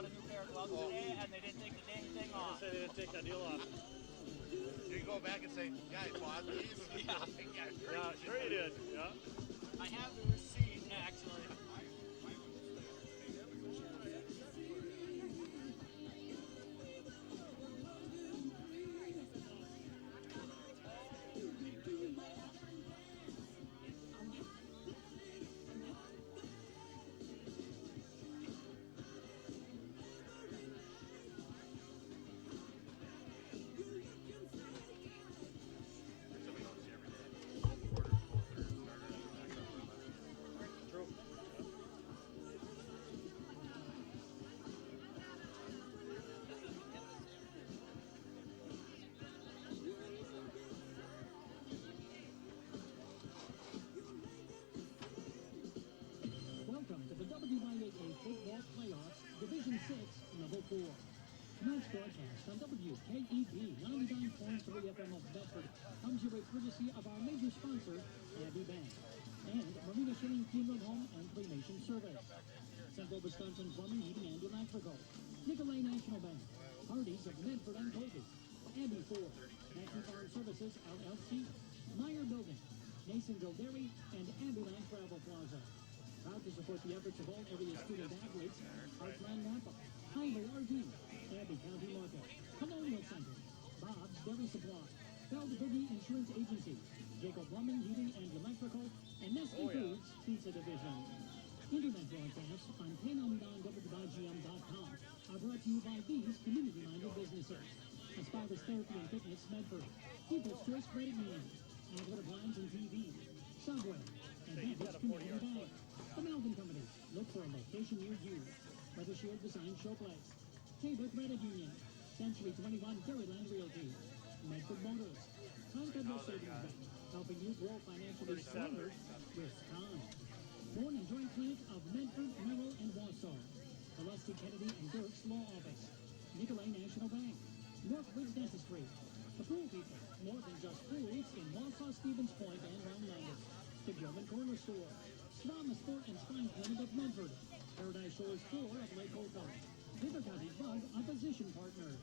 bought a new pair of gloves today, and they didn't take the dang thing off. They didn't take that deal off. You can go back and say, yeah, I bought these. Yeah, sure you did. Yeah. I have the receipt, actually. Welcome to the WIAA Football Playoffs, Division 6, Level 4. Tonight's broadcast on WKEP 99.3 FM of Bedford comes your way courtesy of our major sponsor, Abbey Bank, and Marina Shilling Funeral Home and Cremation Service, Central Wisconsin Plumbing, Heating, and Electrical, Nicolay National Bank, Hardee's of Medford and Colby, Abbey Ford, National Farm Services, LLC, Meyer Building, Nasonville Dairy, and Ambulant Travel Plaza. Proud to support the efforts of all area student athletes, Heartland Napa, Highway RV, Abbey County Market, Colonial Center, Bob's Dairy Supply, Bell Boogie Insurance Agency, Jacob Plumbing, Heating, and Electrical, and Nestle Foods Pizza Division. Internet broadcasts on KNOW.WIGM.com are brought to you by these community-minded businesses: Aspirus Therapy and Fitness, Medford, People's Choice Credit Union, Adler Blinds and TV, Subway, and Babbage Community Bank. The Melvin Company. Look for a location near you. Weather Shield Design Showplace. Tabor Credit Union. Century 21 Dairyland Realty. Medford Motors. Time Federal Savings Bank. Helping you grow financially stronger with time. Born and joint plant of Medford, Merrill, and Wausau. Gillespie, Kennedy, and Dirk's Law Office. Nicolay National Bank. Northridge Dentistry. The Pool People. More than just pools in Wausau, Stevens Point, and Round Landis. The German Corner Store. Swama Sport and Spine Clinic of Medford. Paradise Shores 4 of Lake Holcomb. River County Bug Opposition Partners.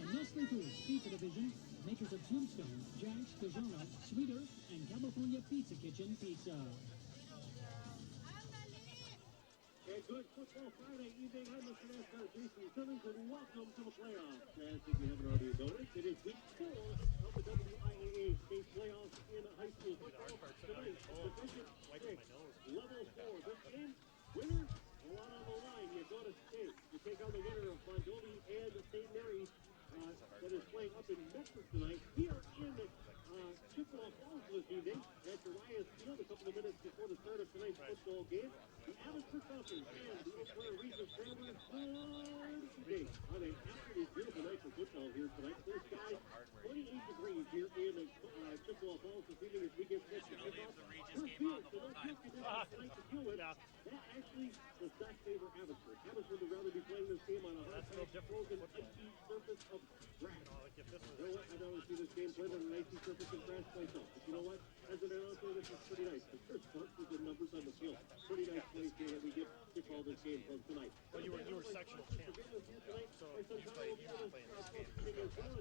And Nestle Foods Pizza Division, makers of Tombstone, Jack's, DiGiorno, Sweeter, and California Pizza Kitchen Pizza. A good football Friday evening. I'm Mr. NASCAR Jason Simmons, and welcome to the playoffs. As if you haven't already noticed, it is week 4 of the WIAA state playoffs in high school football. Tonight, Division 6, Level 4. This game, winner, a lot on the line. You go to state. You take on the winner of Mondoli and St. Mary's that is playing up in Medford tonight. Here in Chippewa Falls this evening at Darius Field, a couple of minutes before the start of tonight's football game. The Abbotsford Falcons and the Eau Claire Regis Travelers hard today on an absolutely beautiful night for football here tonight. Clear skies, 28 degrees here in Chippewa Falls this evening as we get set to kick off. First field, so no good conditions tonight to deal with. That actually does not favor Abbotsford. Abbotsford would rather be playing this game on a hard, frozen, icy surface of grass. You know what? I'd rather see this game played on an icy surface of grass myself. But you know what? As an announcer, this is pretty nice. There's bunches of numbers on the field. Pretty nice place here that we get to call this game from tonight. Well, you were sectional champ. So this will be a close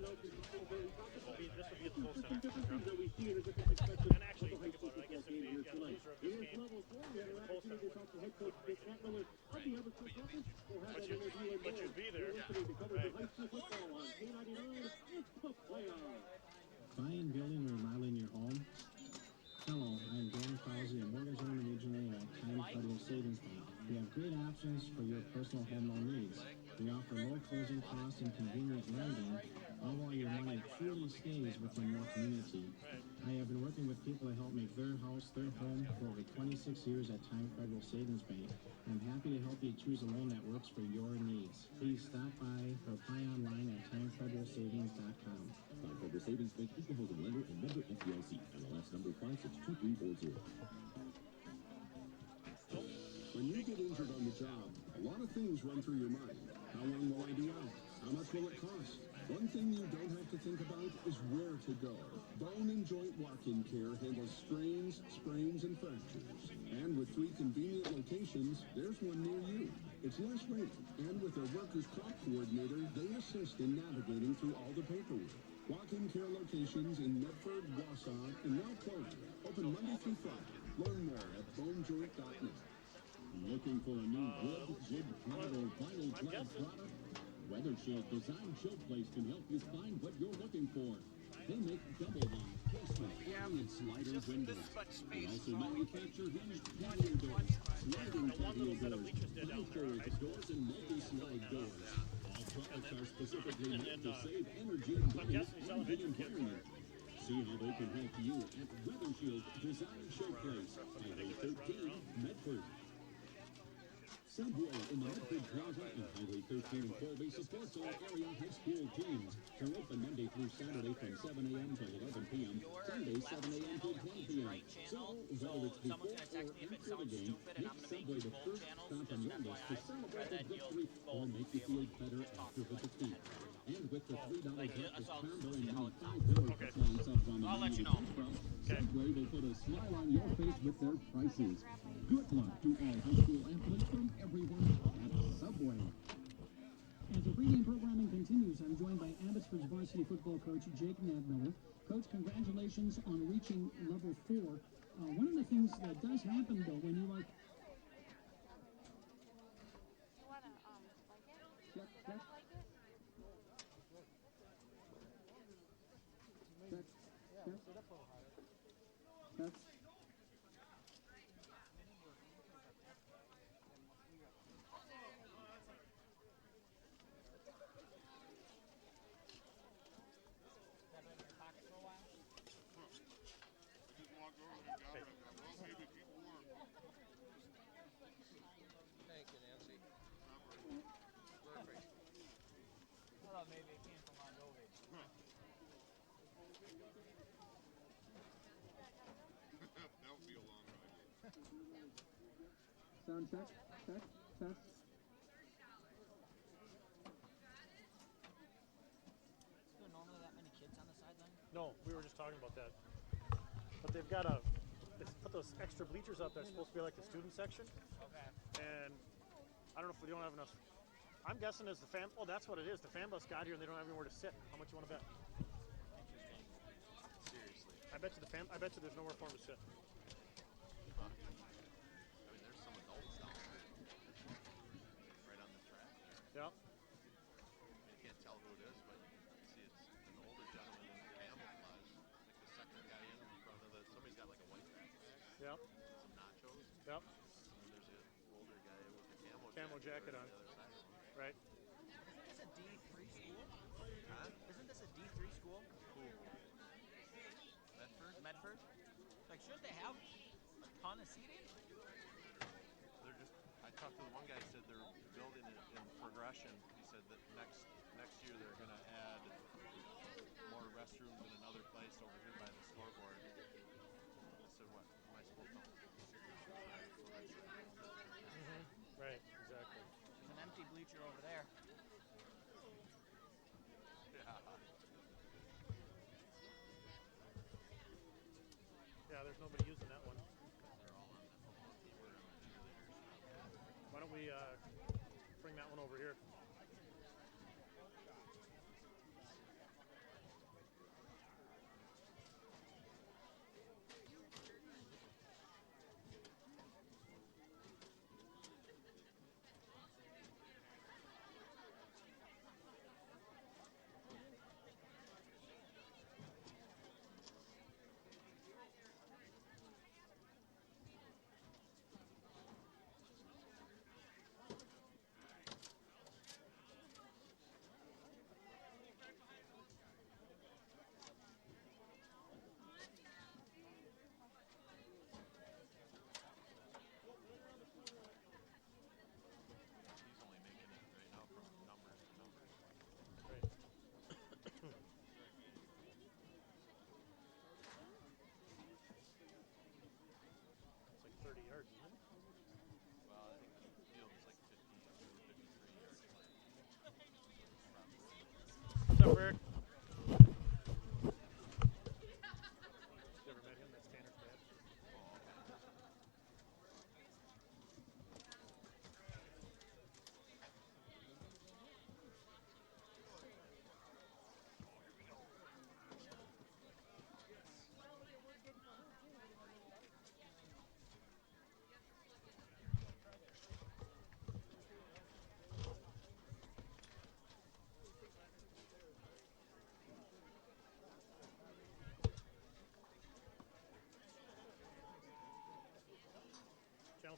different things that we see in a different perspective. And actually, of the high school football game here tonight. It is level 4. We had an opportunity to talk to head coach Dick Catlin of the Abbotsford Falcons. We'll have that interview and more. But you'd be there. You're listening to coverage of high school football on K99. It's the playoffs. Buying, building, or remodeling your home? Hello, I'm Dan Krause, a mortgage loan originator at Time Federal Savings Bank. We have great options for your personal home loan needs. We offer low closing costs and convenient lending, all while your money truly stays within your community. I have been working with people to help make their house their home for over 26 years at Time Federal Savings Bank. I'm happy to help you choose a loan that works for your needs. Please stop by or apply online at timefederalsavings.com. Time Federal Savings Bank is the holding lender and member FDIC. NMLS number 562340. When you get injured on the job, a lot of things run through your mind. How long will I be out? How much will it cost? One thing you don't have to think about is where to go. Bone and Joint Walk-In Care handles strains, sprains, and fractures. And with 3 convenient locations, there's one near you. It's less rated, and with their workers' comp coordinator, they assist in navigating through all the paperwork. Walk-in care locations in Medford, Wausau, and now Clover. Open Monday through Friday. Learn more at bonejoint.net. Looking for a new wood, plywood, or vinyl I'm clad guessing. product? Weather Shield Design Showplace can help you find what you're looking for. They make double hung, casement, and slider windows. They also manufacture hinged patio doors, sliding The one patio little set of doors, bleachers did down there at high school. doors, and multi-slide doors. All products are specifically And made then, to save energy, I'm money, guessing he's and selling the it for kids. environment. See how they can help you at Weather Shield Design Showplace, Highway 13, Medford. Subway in the Medford Plaza and Highway 13 in Colby supports all area high school teams. They're open Monday through Saturday from 7 a.m. to 11 p.m. Sunday 7 a.m. to 10 p.m. So, whether it's before or after the game, make Subway the first stop on your list to celebrate the victory or make you feel better after the defeat. And with the $3 breakfast combo and now 5 more foot-long subs on the I'll let menu you to know. choose from, Okay. Subway will put a smile on your face with their prices. Good luck to all high school athletes from everyone at Subway. As the pregame programming continues, I'm joined by Abbotsford's varsity football coach, Jake Nadmiller. Coach, congratulations on reaching level 4. One of the things that does happen, though, when you are... I thought maybe it came from Mondovi. That would be a long ride. Sound check, test. Is there normally that many kids on the sideline? No, we were just talking about that. But they put those extra bleachers up there. It's supposed to be like the student section. Okay. And I don't know if we don't have enough. I'm guessing as the fan, oh, that's what it is. The fan bus got here and they don't have anywhere to sit. How much you want to bet? Seriously. I bet you there's nowhere for them to sit. I mean, there's some adults down there. Right on the track. Yeah. You can't tell who it is, but you see it's an older gentleman in camouflage. Like the second guy in front of somebody's got like a white backpack. Yep. Some nachos. Yep. And then there's an older guy with a Camo jacket on. the other side of him. Right. Isn't this a D3 school? Huh? Isn't this a D3 school? Who? Medford? Medford? Like, shouldn't they have a ton of seating? They're just. I talked to the one guy. Said they're building it in progression. He said that next year they're going to add more restrooms in another place over here by the scoreboard. I said, what am I supposed to? Right. Exactly. There's an empty bleacher over there. Yeah, there's nobody using that one. Why don't we bring that one over here?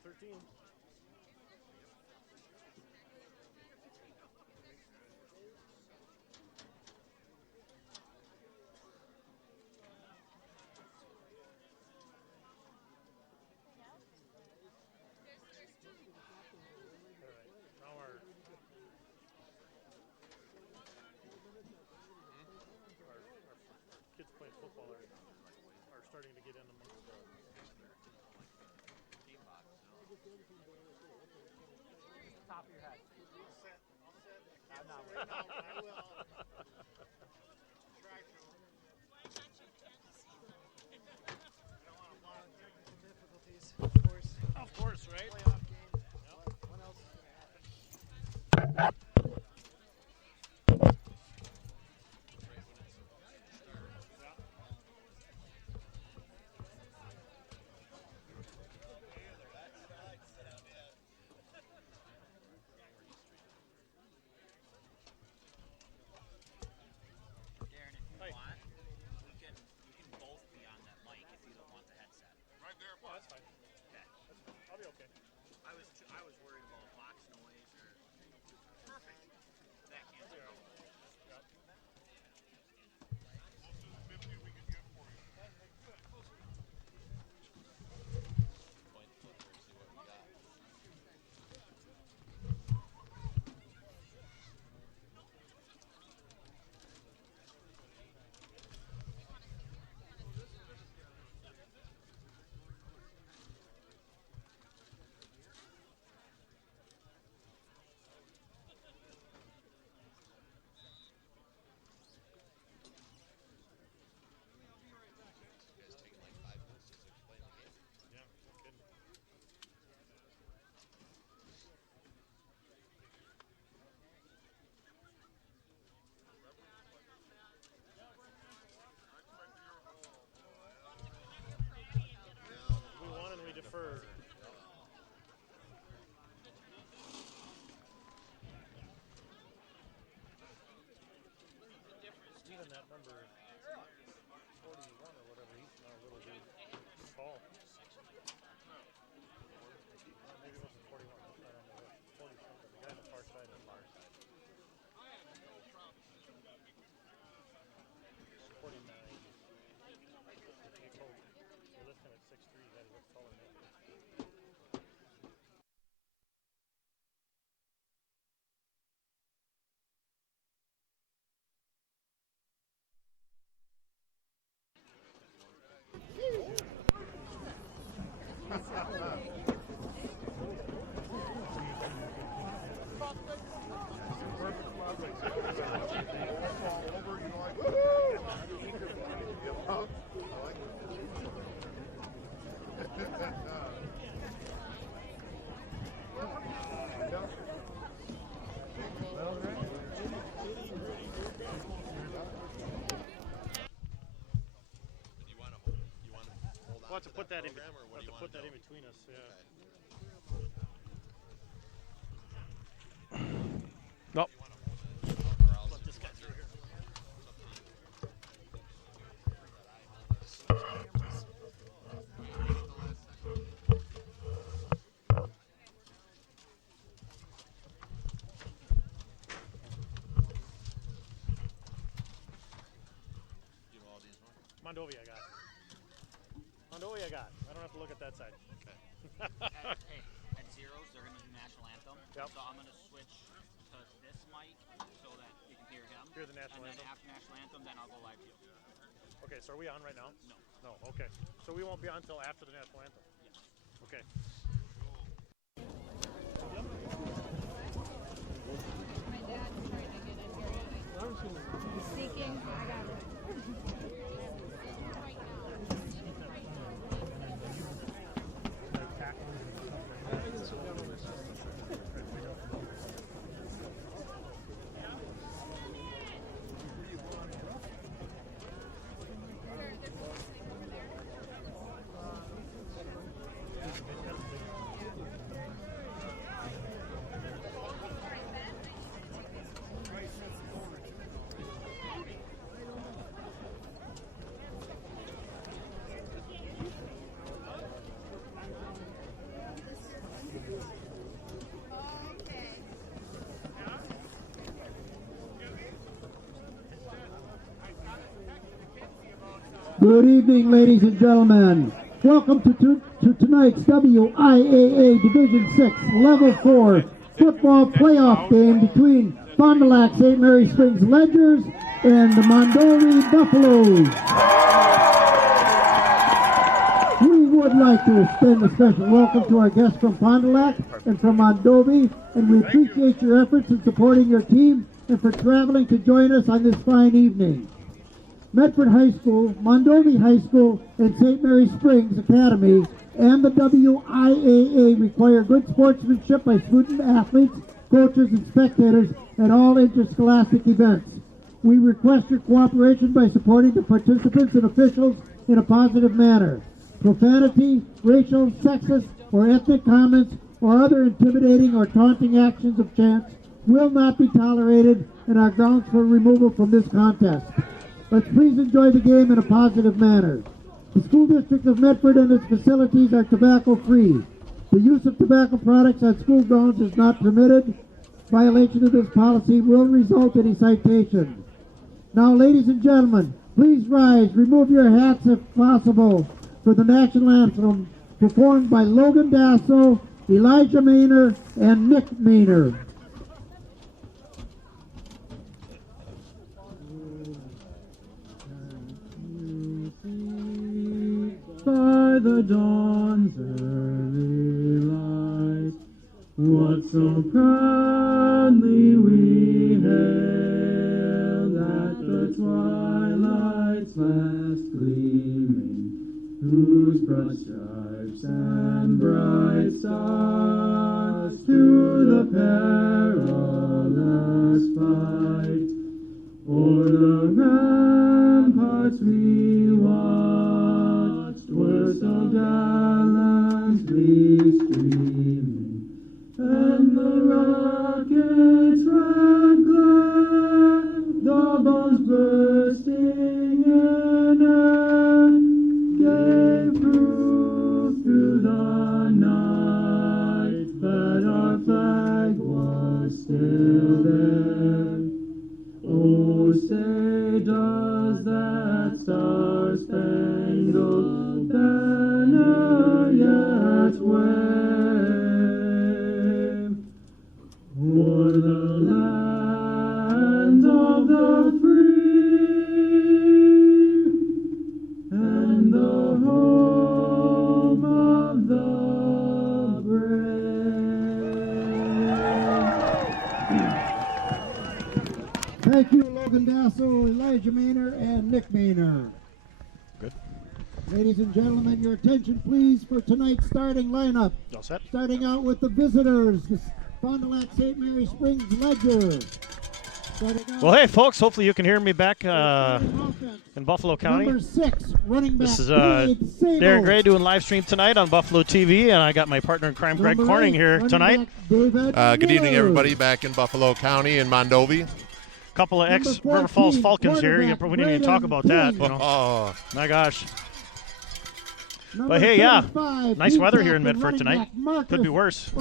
13. Kids playing football are starting to get in amongst the Team box, Top of your head. I'll set. I'm not Right now, I will. Try to. I don't want to block technical difficulties, of course. Of course, right? Playoff game. What else is going to happen? Darren, if you want, you can both be on that mic if you don't want the headset. Right there. Oh, that's fine. Okay. That's fine. I'll be okay. I was worried about box noise or. Perfect. That cancels out. Yep. Point clicker, see what we got. You guys taking like 5 minutes just to explain the game? Yeah, no kidding. We won and we deferred. Even that number 41 or whatever, he's not a little dude. He's tall. Maybe it wasn't 41. That's not on the list. 40 something. The guy on the far side of the far side. 49. He told you. You're listing at 6'3". He looks taller than me. We'll have to put that in. We'll have to put that in between us. Yeah. Nope. Let this guy through here. You know all these ones? Mondovi, I got. Mondovi, I got. I don't have to look at that side. Okay. At zeros, they're going to do national anthem. Yep. So I'm going to switch to this mic so that you can hear him. Hear the national and anthem. then after national anthem, then I'll go live to you. Okay, so are we on right now? No. No, okay. So we won't be on until after the national anthem? Yes. Okay. My dad's trying to get in here. He's speaking. I got it. Right That's Good evening, ladies and gentlemen. Welcome to tonight's WIAA Division 6 Level 4 football playoff game between Fond du Lac St. Mary Springs Ledgers and the Mondovi Buffaloes. We would like to extend a special welcome to our guests from Fond du Lac and from Mondovi, and we appreciate your efforts in supporting your team and for traveling to join us on this fine evening. Medford High School, Mondovi High School, and St. Mary Springs Academy and the WIAA require good sportsmanship by student athletes, coaches, and spectators at all interscholastic events. We request your cooperation by supporting the participants and officials in a positive manner. Profanity, racial, sexist, or ethnic comments or other intimidating or taunting actions of chance will not be tolerated and are grounds for removal from this contest. Let's please enjoy the game in a positive manner. The School District of Medford and its facilities are tobacco-free. The use of tobacco products on school grounds is not permitted. Violation of this policy will result in a citation. Now, ladies and gentlemen, please rise, remove your hats if possible, for the national anthem performed by Logan Dasso, Elijah Maynor, and Nick Maynor. By the dawn's early light, what so proudly we hailed at the twilight's last gleaming, whose broad stripes and bright stars through the perilous fight o'er the ramparts we watched were so gallantly streaming, and the rockets' red glare, the bombs bursting in air, gave proof through the night that our flag was still there. Oh, say does that star-spangled banner yet wave o'er the land of the free and the home of the brave? Thank you, Logan Dasso, Elijah Maynor, and Nick Maynor. Good. Ladies and gentlemen, your attention please for tonight's starting lineup. All set? Starting out with the visitors, the Fond du Lac St. Mary Springs Ledger. Well, hey, folks, hopefully you can hear me back in Buffalo County. Number 6, running back. This is Darren Gray doing live stream tonight on Buffalo TV, and I got my partner in crime, Greg Corning, here tonight. Good evening, everybody, back in Buffalo County in Mondovi. Couple of ex-River Falls Falcons here. We didn't even talk about that. You know? Oh, my gosh. But hey, yeah, nice weather here in Medford tonight. Could be worse.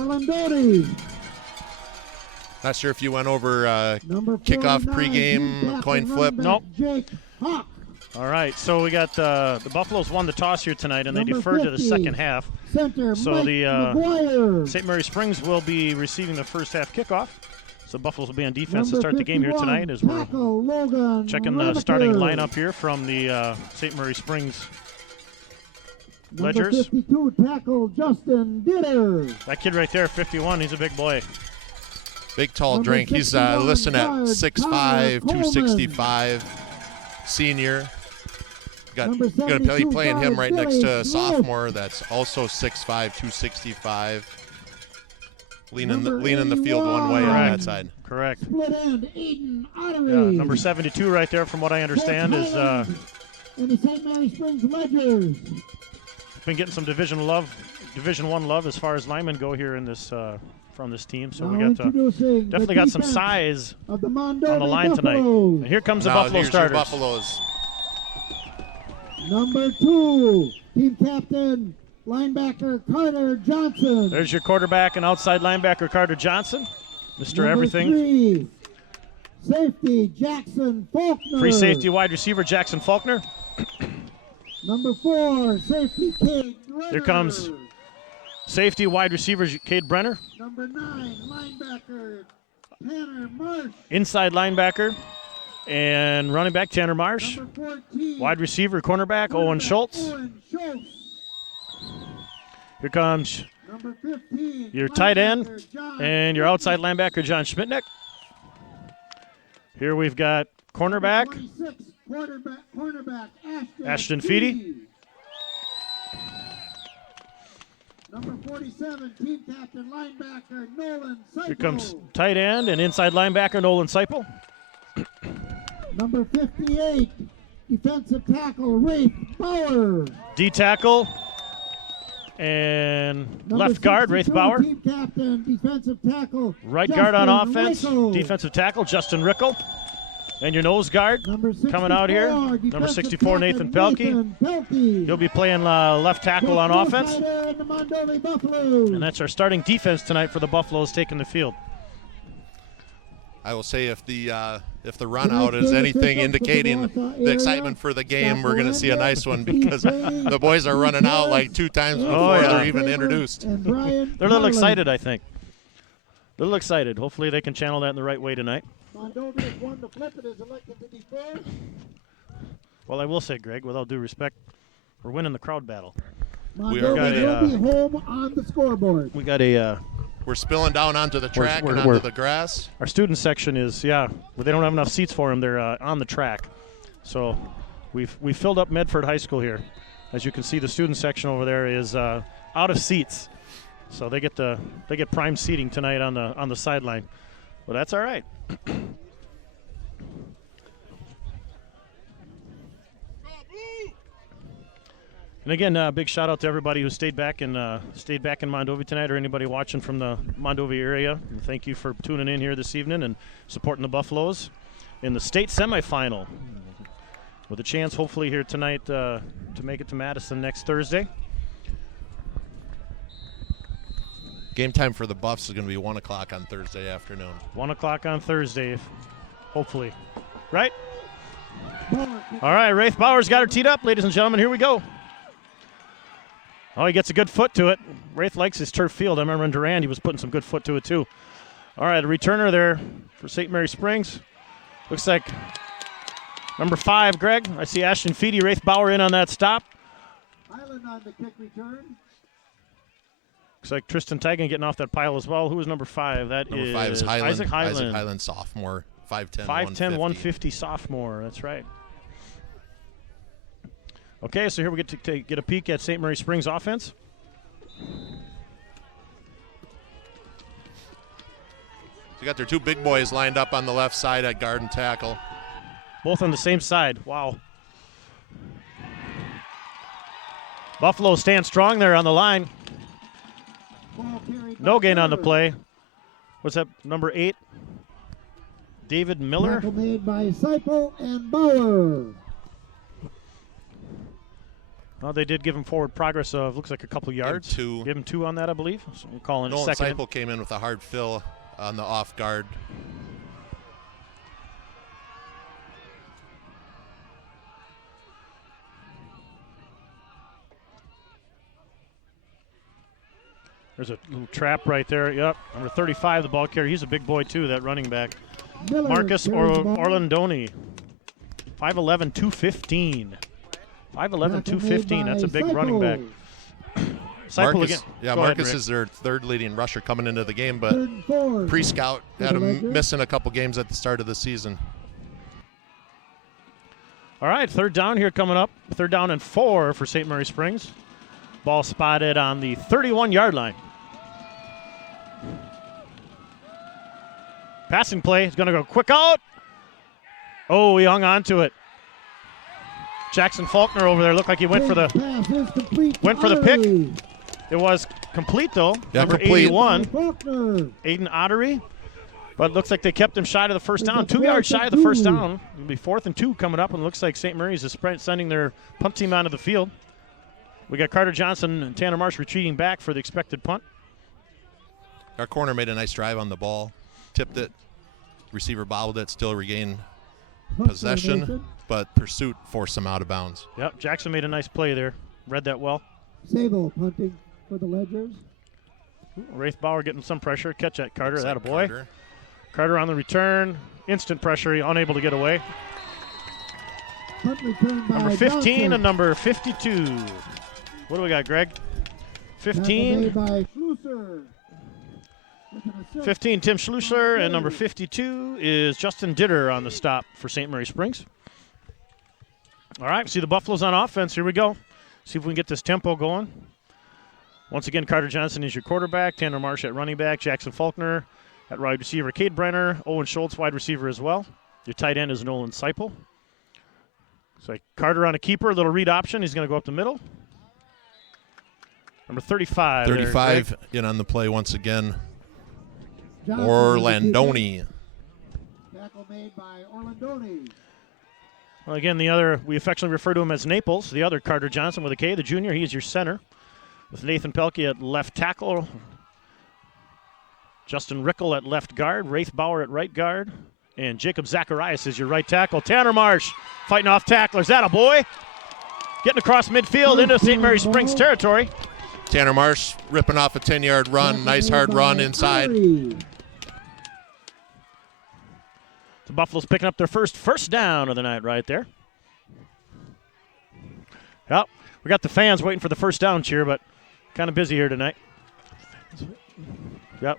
not sure if you went over kickoff, pregame, coin flip. Nope. All right, so we got the Buffaloes won the toss here tonight, and they deferred to the second half. So the St. Mary Springs will be receiving the first half kickoff. So Buffaloes will be on defense to start the game here tonight as we're checking the starting lineup here from the St. Mary Springs Ledgers. 52 tackle Justin Ditter. That kid right there, 51, he's a big boy. Big tall drink. He's listed at 6'5", 265. Senior. Going to be playing him right next to a sophomore that's also 6'5", 265. Leaning the field one way on that side. Correct. Split end, Eden Ottery. Yeah, number 72 right there, from what I understand, is and the St. Mary Springs Ledgers. Been getting some Division One love as far as linemen go here in this from this team. So we got definitely got some size on the line tonight. And here comes the Buffalo starters. Buffaloes. Number 2, team captain, linebacker Carter Johnson. There's your quarterback and outside linebacker Carter Johnson, Mr. Number Everything. 3, safety Jackson Faulkner. Free safety wide receiver Jackson Faulkner. Number 4, safety Cade Brenner. Here comes safety wide receiver Cade Brenner. Number 9, linebacker Tanner Marsh. Inside linebacker and running back Tanner Marsh. Number 14, wide receiver cornerback Owen Schultz. Owen Schultz. Here comes Number 15, your tight end John and your outside linebacker John Schmidtnick. Here we've got cornerback 26, cornerback Ashton Feedy. Number 47, team captain linebacker Nolan Seipel. Here comes tight end and inside linebacker Nolan Seipel. Number 58, defensive tackle Rafe Bauer. D tackle and Number left guard Rafe 62, Bauer. team captain, defensive tackle Right Justin guard on offense, Rickle. defensive tackle Justin Rickle. And your nose guard Number 64, coming out here, number defensive 64 Nathan Pelkey. He'll be playing left tackle on offense. And the Mondovi Buffaloes. And that's our starting defense tonight for the Buffaloes taking the field. I will say if the run out is anything indicating the excitement for the game, we're going to see a nice one because the boys are running out like 2 times before they're even introduced. They're a little excited, I think. A little excited. Hopefully they can channel that in the right way tonight. Mondovi has won the flip and is elected to be first. Well, I will say, Greg, with all due respect, we're winning the crowd battle. Mondovi will be home on the scoreboard. We got a... We're spilling down onto the track and onto the grass. Our student section is, well, they don't have enough seats for them. They're on the track. So we filled up Medford High School here. As you can see, the student section over there is out of seats. So they get prime seating tonight on the sideline. Well, that's all right. And again, big shout out to everybody who stayed back in Mondovi tonight, or anybody watching from the Mondovi area. And thank you for tuning in here this evening and supporting the Buffaloes in the state semifinal, with a chance hopefully here tonight to make it to Madison next Thursday. Game time for the Buffs is going to be 1 o'clock on Thursday afternoon. 1 o'clock on Thursday, hopefully. Right? All right, Rafe Bauer's got her teed up, ladies and gentlemen. Here we go. Oh, he gets a good foot to it. Rafe likes his turf field. I remember in Durand he was putting some good foot to it too. All right, a returner there for St. Mary Springs. Looks like number 5, Greg. I see Ashton Feedy, Rafe Bauer in on that stop. Highland on the kick return. Looks like Tristan Tigan getting off that pile as well. Who is number 5? Number 5 is Highland. Isaac Highland. Isaac Highland, sophomore, 5'10", 150 sophomore. That's right. Okay, so here we get to get a peek at St. Mary Springs offense. You got their 2 big boys lined up on the left side at guard and tackle. Both on the same side. Wow. Buffalo stand strong there on the line. No gain on the play. What's that, number 8? David Miller. Tackle made by Seipel and Bauer. Well, they did give him forward progress of, looks like a couple yards. Give him 2 on that, I believe. So we're calling it Nolan second. Seipel came in with a hard fill on the off guard. There's a little trap right there. Yep, number 35, the ball carrier. He's a big boy, too, that running back. Miller Marcus Orlandoni, 5'11", 215. 5'11", 215. That's a big running back. Marcus, again. Marcus is their 3rd leading rusher coming into the game, but pre-scout had him missing a couple games at the start of the season. All right, 3rd down here coming up. 3rd down and 4 for St. Mary Springs. Ball spotted on the 31-yard line. Passing play is going to go quick out. Oh, he hung on to it. Jackson Faulkner over there looked like he went for the pick. It was complete though. Yeah, number complete. 81, Aiden Ottery. But it looks like they kept him shy of the first down. 2 yards shy of the first down. It'll be 4th and 2 coming up, and it looks like St. Mary's is sending their punt team onto the field. We got Carter Johnson and Tanner Marsh retreating back for the expected punt. Our corner made a nice drive on the ball, tipped it, receiver bobbled it, still regained possession, but pursuit forced them out of bounds. Yep, Jackson made a nice play there. Read that well. Sable punting for the Ledgers. Wraith Bauer getting some pressure. Catch that, Carter. That a boy. Carter on the return. Instant pressure. Unable to get away. Punt return by Number 15 Johnson. and number 52. What do we got, Greg? 15. By Schlusser. 15, Tim Schlusser, and number 52 is Justin Ditter on the stop for St. Mary Springs. All right, see the Buffaloes on offense. Here we go. See if we can get this tempo going. Once again, Carter Johnson is your quarterback. Tanner Marsh at running back. Jackson Faulkner at wide receiver. Cade Brenner. Owen Schultz, wide receiver as well. Your tight end is Nolan Seipel. So Carter on a keeper, a little read option. He's going to go up the middle. Number 35. 35 in on the play once again. Johnson, Orlandoni. Tackle made by Orlandoni. Well, again, the other, we affectionately refer to him as Naples. The other Carter Johnson with a K, the junior. He is your center. With Nathan Pelkey at left tackle. Justin Rickel at left guard. Wraith Bauer at right guard. And Jacob Zacharias is your right tackle. Tanner Marsh fighting off tacklers. That a boy. Getting across midfield into St. Mary Springs territory. Tanner Marsh ripping off a 10-yard run. Nice hard run inside. The Buffaloes picking up their first down of the night right there. Yep, we got the fans waiting for the first down cheer, but kind of busy here tonight. Yep.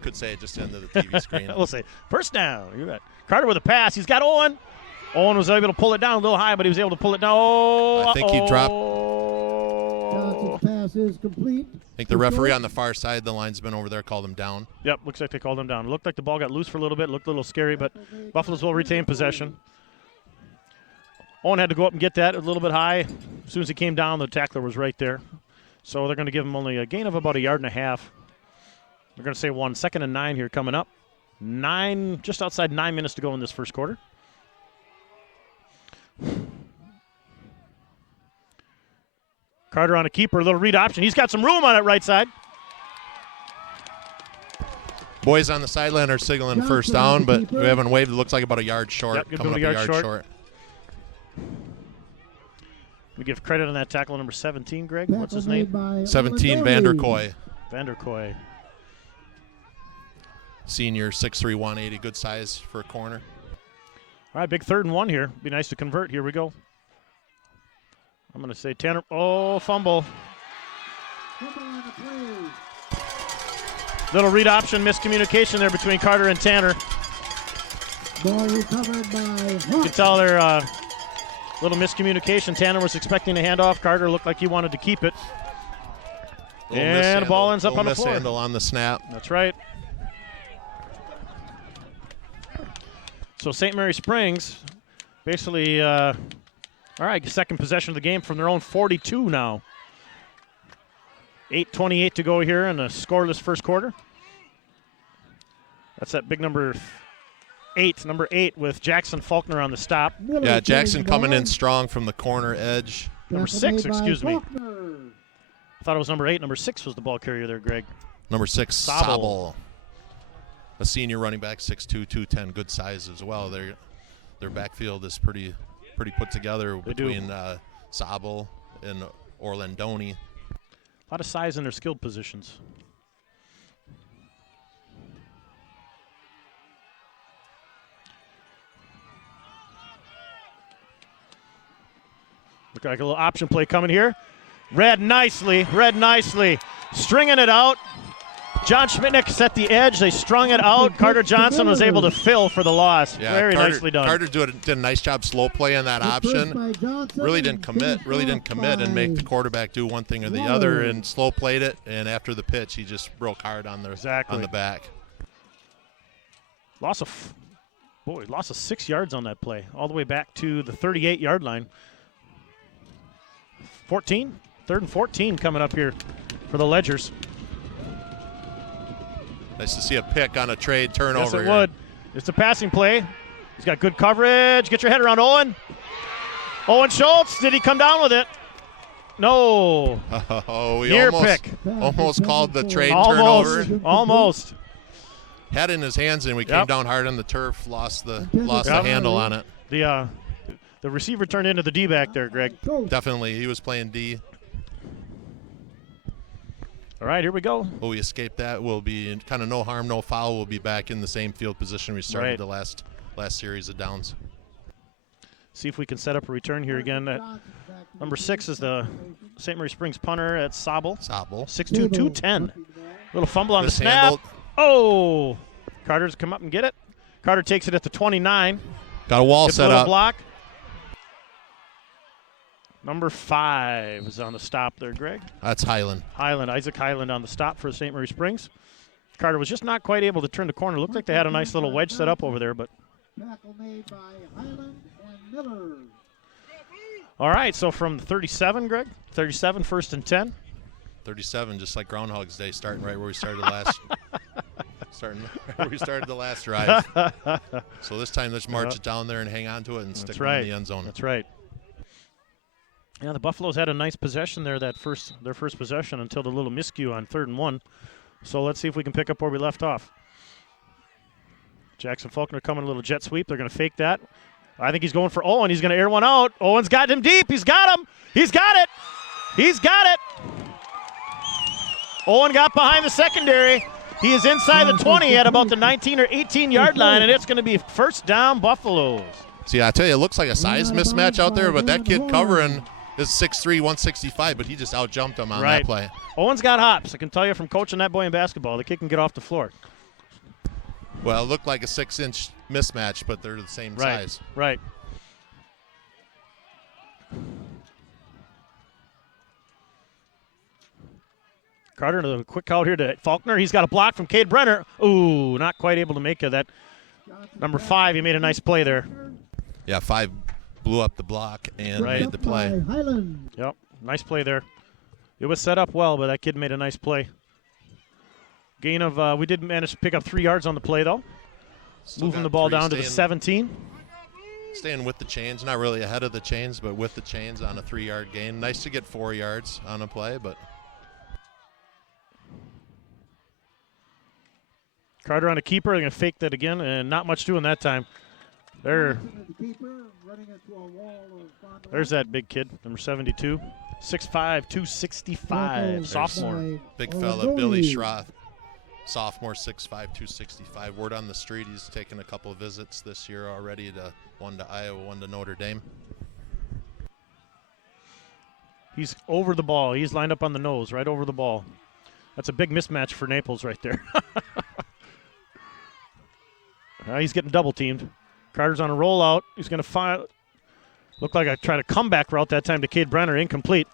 Could say it just into the TV screen. We'll say first down. You got Carter with a pass. He's got Owen. Owen was able to pull it down a little high, but he was able to pull it down. Oh, I think he dropped. Johnson's pass is complete. I think the referee on the far side, the linesman over there, called him down. Yep, looks like they called him down. It looked like the ball got loose for a little bit. It looked a little scary, but Buffaloes will retain possession. Owen had to go up and get that a little bit high. As soon as he came down, the tackler was right there. So they're going to give him only a gain of about 1.5 yards. They're going to say 1 2nd and 9 here coming up. Just outside 9 minutes to go in this first quarter. Carter on a keeper, a little read option. He's got some room on it right side. Boys on the sideline are signaling first down, but we haven't waved. It looks like about a yard short. Yep, coming up a yard short. We give credit on that tackle number 17, Greg. What's his name? 17, Vanderkoy. Vanderkoy. Senior, 6'3", 180. Good size for a corner. All right, big 3rd and 1 here. Be nice to convert. Here we go. I'm going to say Tanner. Oh, fumble. Little read option, miscommunication there between Carter and Tanner. Ball recovered by You can tell there little miscommunication. Tanner was expecting a handoff. Carter looked like he wanted to keep it. And the ball ends up on the floor. Mishandle on the snap. That's right. So St. Mary Springs basically, all right, second possession of the game from their own 42 now. 8:28 to go here in a scoreless first quarter. That's that big number 8 with Jackson Faulkner on the stop. Yeah, Jackson coming in strong from the corner edge. Number 6, excuse me. I thought it was number 8. Number 6 was the ball carrier there, Greg. Number 6, Sabel. A senior running back, 6'2", 210, good size as well. Their backfield is pretty put together between Sabel and Orlandoni. A lot of size in their skilled positions. Look like a little option play coming here. Read nicely. Stringing it out. John Schmitnick set the edge. They strung it out. Carter Johnson was able to fill for the loss. Yeah, Very nicely done. Carter did a nice job slow playing that option. Really didn't commit and make the quarterback do one thing or the other, and slow played it. And after the pitch, he just broke hard on the back. Loss of 6 yards on that play, all the way back to the 38-yard line. 3rd and 14 coming up here for the Ledgers. Nice to see a pick on a trade turnover. Yes, it would. It's a passing play. He's got good coverage. Get your head around Owen. Owen Schultz, did he come down with it? No. Oh, we Near pick. almost called the trade turnover. turnover. Almost. had it in his hands, and we came down hard on the turf, lost the handle on it. The receiver turned into the D-back there, Greg. Definitely. He was playing D. All right, here we go. Well, we escaped that. We'll be kind of no harm, no foul. We'll be back in the same field position we started the last series of downs. See if we can set up a return here again. Number 6 is the St. Mary Springs punter at Sobel. 6'2", 210. Little fumble on the snap. Oh! Carter's come up and get it. Carter takes it at the 29. Got a wall set up. Block. Number 5 is on the stop there, Greg. That's Highland. Isaac Highland on the stop for St. Mary Springs. Carter was just not quite able to turn the corner. Looked like they had a nice little wedge set up over there, but. Tackle made by Highland and Miller. All right, so from 37, Greg, 37, 1st and 10. 37, just like Groundhog's Day, starting right where we started last. The last drive. So this time, let's march it down there and hang on to it and stick it in the end zone. That's right. Yeah, the Buffaloes had a nice possession there, their first possession, until the little miscue on 3rd and 1. So let's see if we can pick up where we left off. Jackson Faulkner coming a little jet sweep. They're going to fake that. I think he's going for Owen. He's going to air one out. Owen's got him deep. He's got him. He's got it. He's got it. Owen got behind the secondary. He is inside the 20 at about the 19 or 18-yard line, and it's going to be 1st down Buffaloes. See, I tell you, it looks like a size mismatch out there, but that kid covering is 6'3", 165, but he just out-jumped him on that play. Owen's got hops. I can tell you from coaching that boy in basketball, the kid can get off the floor. Well, it looked like a 6-inch mismatch, but they're the same size. Right. Carter, a quick out here to Faulkner. He's got a block from Cade Brenner. Ooh, not quite able to make that. Number 5, he made a nice play there. Yeah, 5 blew up the block and made the play. Yep, nice play there. It was set up well, but that kid made a nice play. Gain of, we did manage to pick up 3 yards on the play, though. Moving the ball down to the 17. Staying with the chains, not really ahead of the chains, but with the chains on a 3-yard gain. Nice to get 4 yards on a play, but. Carter on a keeper. They're going to fake that again, and not much doing that time. There's that big kid, number 72. 6'5", 265, sophomore. Big fella, Billy Schroth. Sophomore, 6'5", 265. Word on the street, he's taken a couple of visits this year already, one to Iowa, one to Notre Dame. He's over the ball. He's lined up on the nose, right over the ball. That's a big mismatch for Naples right there. He's getting double-teamed. Carter's on a rollout. He's going to fire. Looked like I tried a comeback route that time to Cade Brenner. Incomplete.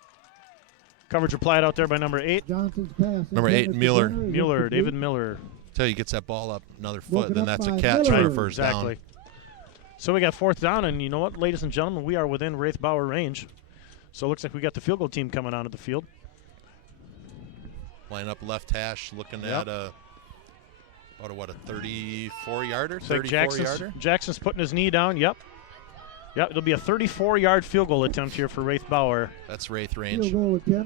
Coverage applied out there by number 8. Number 8, Mueller. David Miller. Until he gets that ball up another foot, then that's a catch for a first down. So we got 4th down, and you know what, ladies and gentlemen, we are within Wraith Bauer range. So it looks like we got the field goal team coming onto the field. Line up left hash, looking at a 34-yarder? 34-yarder? Jackson's putting his knee down, yep. It'll be a 34-yard field goal attempt here for Wraith Bauer. That's Wraith range.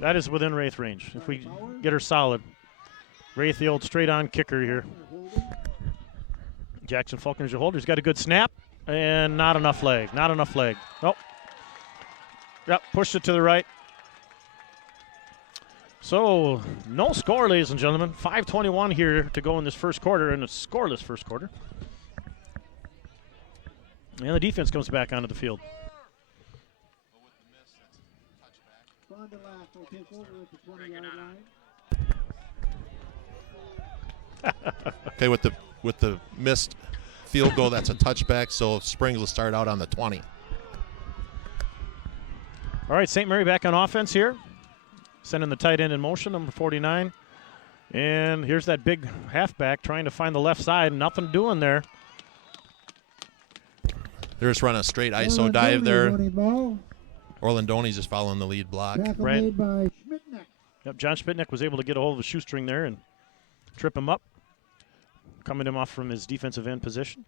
That is within Wraith range. If we get her solid. Wraith, the old straight-on kicker here. Jackson Faulkner's your holder. He's got a good snap, and not enough leg. Nope. Yep, pushed it to the right. So, no score, ladies and gentlemen. 5:21 here to go in this first quarter, and a scoreless first quarter. And the defense comes back onto the field. Okay, with the missed field goal, that's a touchback, so Springs will start out on the 20. All right, St. Mary back on offense here. Sending the tight end in motion, number 49. And here's that big halfback trying to find the left side. Nothing doing there. They're just running a straight ISO dive there. Orlandoni's just following the lead block. Right. Yep, John Spitnick was able to get a hold of the shoestring there and trip him up. Coming him off from his defensive end position.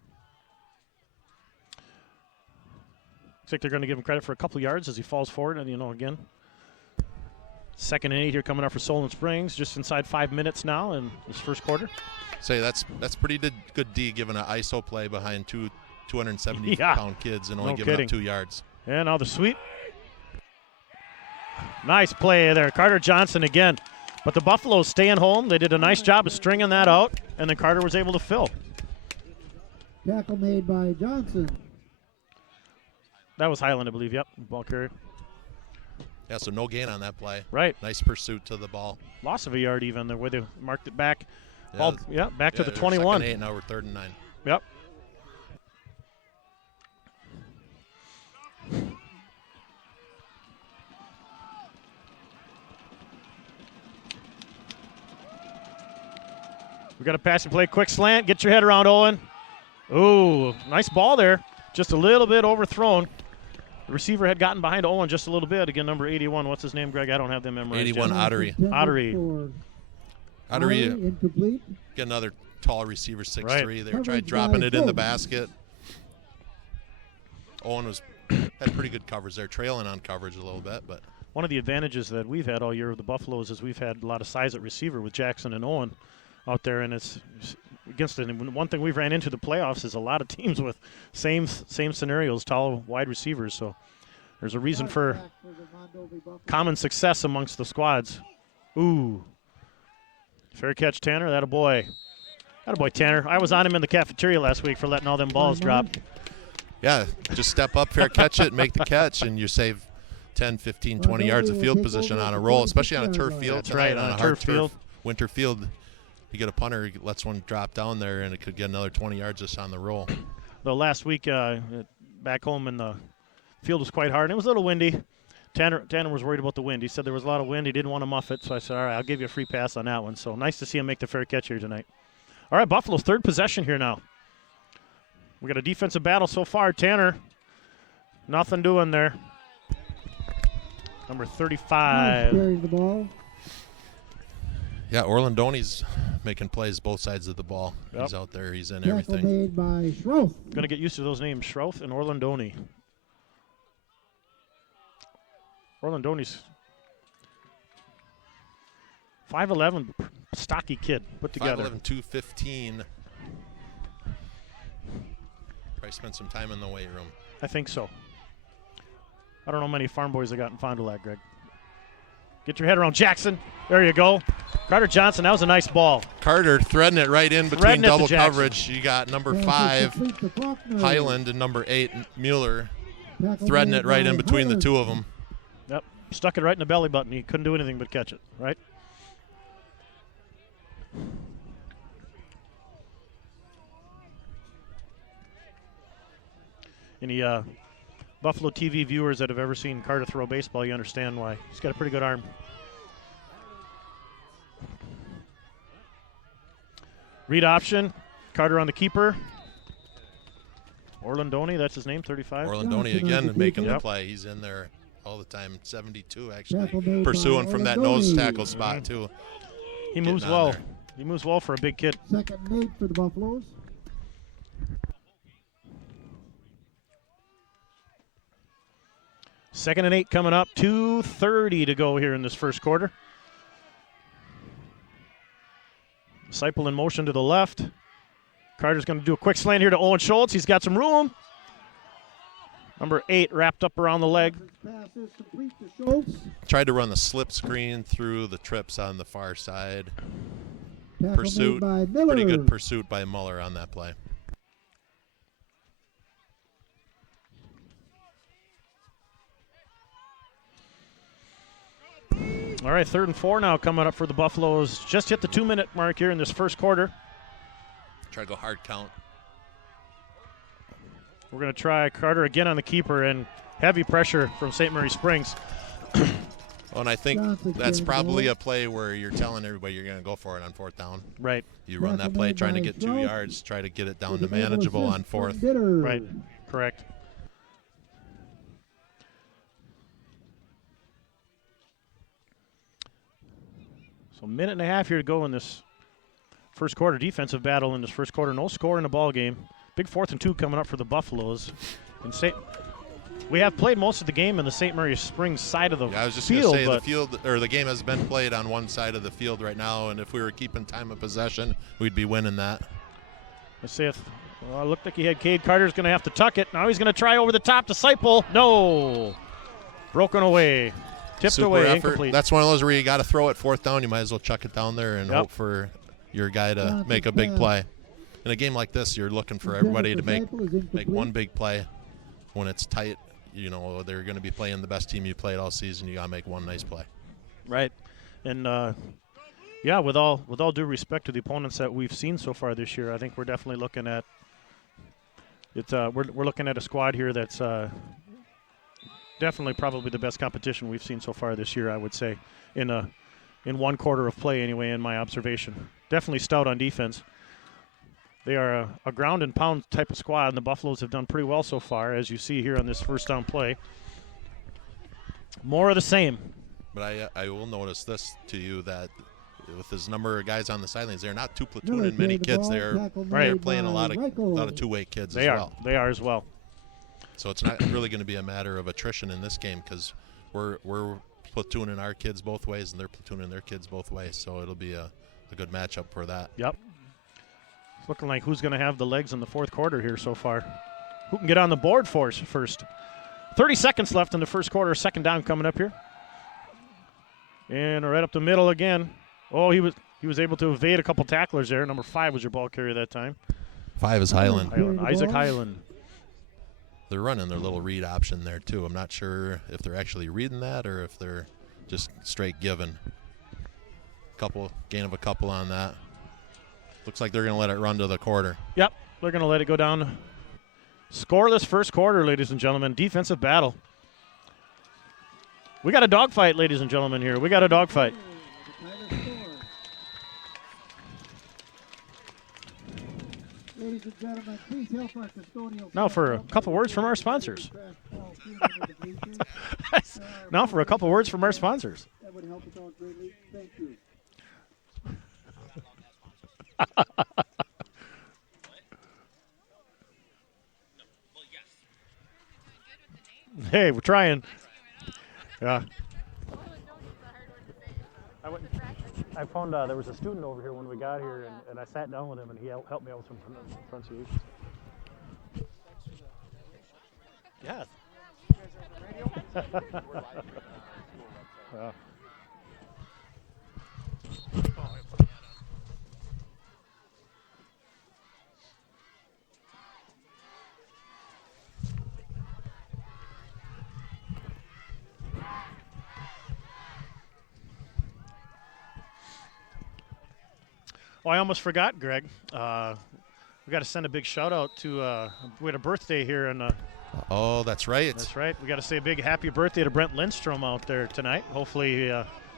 Looks like they're going to give him credit for a couple yards as he falls forward. And, again, 2nd and 8 here coming up for Solon Springs. Just inside 5 minutes now in this first quarter. Say that's pretty good D given an ISO play behind 270-pound kids and only giving up 2 yards. And now the sweep. Nice play there. Carter Johnson again. But the Buffaloes staying home. They did a nice job of stringing that out, and then Carter was able to fill. Tackle made by Johnson. That was Highland, I believe. Yep, ball carrier. Yeah, so no gain on that play. Right. Nice pursuit to the ball. Loss of a yard even, the way they marked it back. Yeah, Back to the 21. 2nd and 8, now we're 3rd and 9. Yep. We got a pass and play, quick slant. Get your head around, Owen. Ooh, nice ball there. Just a little bit overthrown. The receiver had gotten behind Owen just a little bit. Again, number 81. What's his name, Greg? I don't have them memorized. 81, Ottery. Ottery, incomplete. Get another tall receiver, 6'3". Right. They were trying dropping it in the basket. Owen had pretty good coverage there, trailing on coverage a little bit. But one of the advantages that we've had all year with the Buffaloes is we've had a lot of size at receiver with Jackson and Owen out there, and it's against it. And one thing we've ran into the playoffs is a lot of teams with same scenarios, tall wide receivers. So there's a reason for common success amongst the squads. Ooh, fair catch, Tanner. That a boy, Tanner. I was on him in the cafeteria last week for letting all them balls drop. Yeah, just step up, fair catch it, make the catch, and you save 10, 15, 20 yards of field position on a roll, especially on a turf field. That's right, on a turf field. Winter field. You get a punter, he lets one drop down there, and it could get another 20 yards just on the roll. Though last week, back home in the field was quite hard, and it was a little windy. Tanner was worried about the wind. He said there was a lot of wind. He didn't want to muff it, so I said, all right, I'll give you a free pass on that one. So nice to see him make the fair catch here tonight. All right, Buffalo's 3rd possession here now. We got a defensive battle so far. Tanner, nothing doing there. Number 35. Carrying the ball. Yeah, Orlandoni's making plays both sides of the ball. Yep. He's out there. He's in everything. Tackle made by Schroth. Going to get used to those names, Schroth and Orlandoni. Orlandoni's 5'11", stocky kid put together. 5'11", 215. Probably spent some time in the weight room. I think so. I don't know how many farm boys I got in Fond du Lac, Greg. Get your head around Jackson. There you go. Carter Johnson, that was a nice ball. Carter threading it right in between double coverage. You got number 5, Highland, and number 8, Mueller, threading it right in between the two of them. Yep, stuck it right in the belly button. He couldn't do anything but catch it, right? Any Buffalo TV viewers that have ever seen Carter throw a baseball, you understand why. He's got a pretty good arm. Read option. Carter on the keeper. Orlandoni, that's his name, 35. Orlandoni again making the play. He's in there all the time. 72 actually. Pursuing from that nose tackle spot too. He moves well. He moves well for a big kid. 2nd and 8 for the Buffaloes. Second and 8 coming up. 2:30 to go here in this first quarter. Seipel in motion to the left. Carter's going to do a quick slant here to Owen Schultz. He's got some room. Number 8 wrapped up around the leg. Pass is complete to Schultz. Tried to run the slip screen through the trips on the far side. Tackle Pursuit, made by Miller. pretty good pursuit by Muller on that play. All right, 3rd and 4 now coming up for the Buffaloes. Just hit the 2-minute mark here in this first quarter. Try to go hard count. We're going to try Carter again on the keeper, and heavy pressure from St. Mary Springs. Well, and I think that's probably a play where you're telling everybody you're going to go for it on 4th down. Right. You run that play trying to get 2 yards, try to get it down to manageable on 4th. Right, correct. So a minute and a half here to go in this first quarter defensive battle in this first quarter. No score in the ball game. Big 4th and 2 coming up for the Buffaloes. And We have played most of the game in the St. Mary Springs side of the I was just field. going to say the field, or the game has been played on one side of the field right now, and if we were keeping time of possession, we'd be winning that. Let's see if it looked like he had Cade Carter's going to have to tuck it. Now he's going to try over the top to Seipel. No. Broken away. Tipped Super away. effort. Incomplete. That's one of those where you got to throw it fourth down. You might as well chuck it down there and hope for your guy to make a big play. In a game like this, you're looking for everybody to make one big play. When it's tight, you know, they're going to be playing the best team you played all season. You got to make one nice play. Right. And, yeah, with all due respect to the opponents that we've seen so far this year, I think we're definitely looking at it. We're looking at a squad here that's definitely probably the best competition we've seen so far this year, I would say, in one quarter of play anyway, in my observation. Definitely stout on defense. They are a ground and pound type of squad, and the Buffaloes have done pretty well so far, as you see here on this first down play. More of the same. But I will notice this to you, that with this number of guys on the sidelines, they're not two platooning many kids. They're playing a lot of two-way kids as well. They are as well. So it's not really going to be a matter of attrition in this game, because we're platooning our kids both ways and they're platooning their kids both ways. So it'll be a good matchup for that. Yep. It's looking like who's going to have the legs in the fourth quarter here so far. Who can get on the board for us first? 30 seconds left in the first quarter. Second down coming up here. And right up the middle again. Oh, he was able to evade a couple tacklers there. Number 5 was your ball carrier that time. 5 is Highland. Isaac Highland. They're running their little read option there, too. I'm not sure if they're actually reading that or if they're just straight giving. Gain of a couple on that. Looks like they're going to let it run to the quarter. Yep, they're going to let it go down. Scoreless first quarter, ladies and gentlemen. Defensive battle. We got a dogfight, ladies and gentlemen, here. We got a dogfight. Ladies and gentlemen, please help our custodial. Now for a couple words from our sponsors. Now for a couple words from our sponsors. That would help us out greatly. Thank you. Hey, we're trying. Yeah. I found there was a student over here when we got here, and I sat down with him, and he helped me out with some pronunciations. Yes. Yeah. Oh, I almost forgot, Greg. We got to send a big shout out to. We had a birthday here, and. Oh, that's right. That's right. We got to say a big happy birthday to Brent Lindstrom out there tonight. Hopefully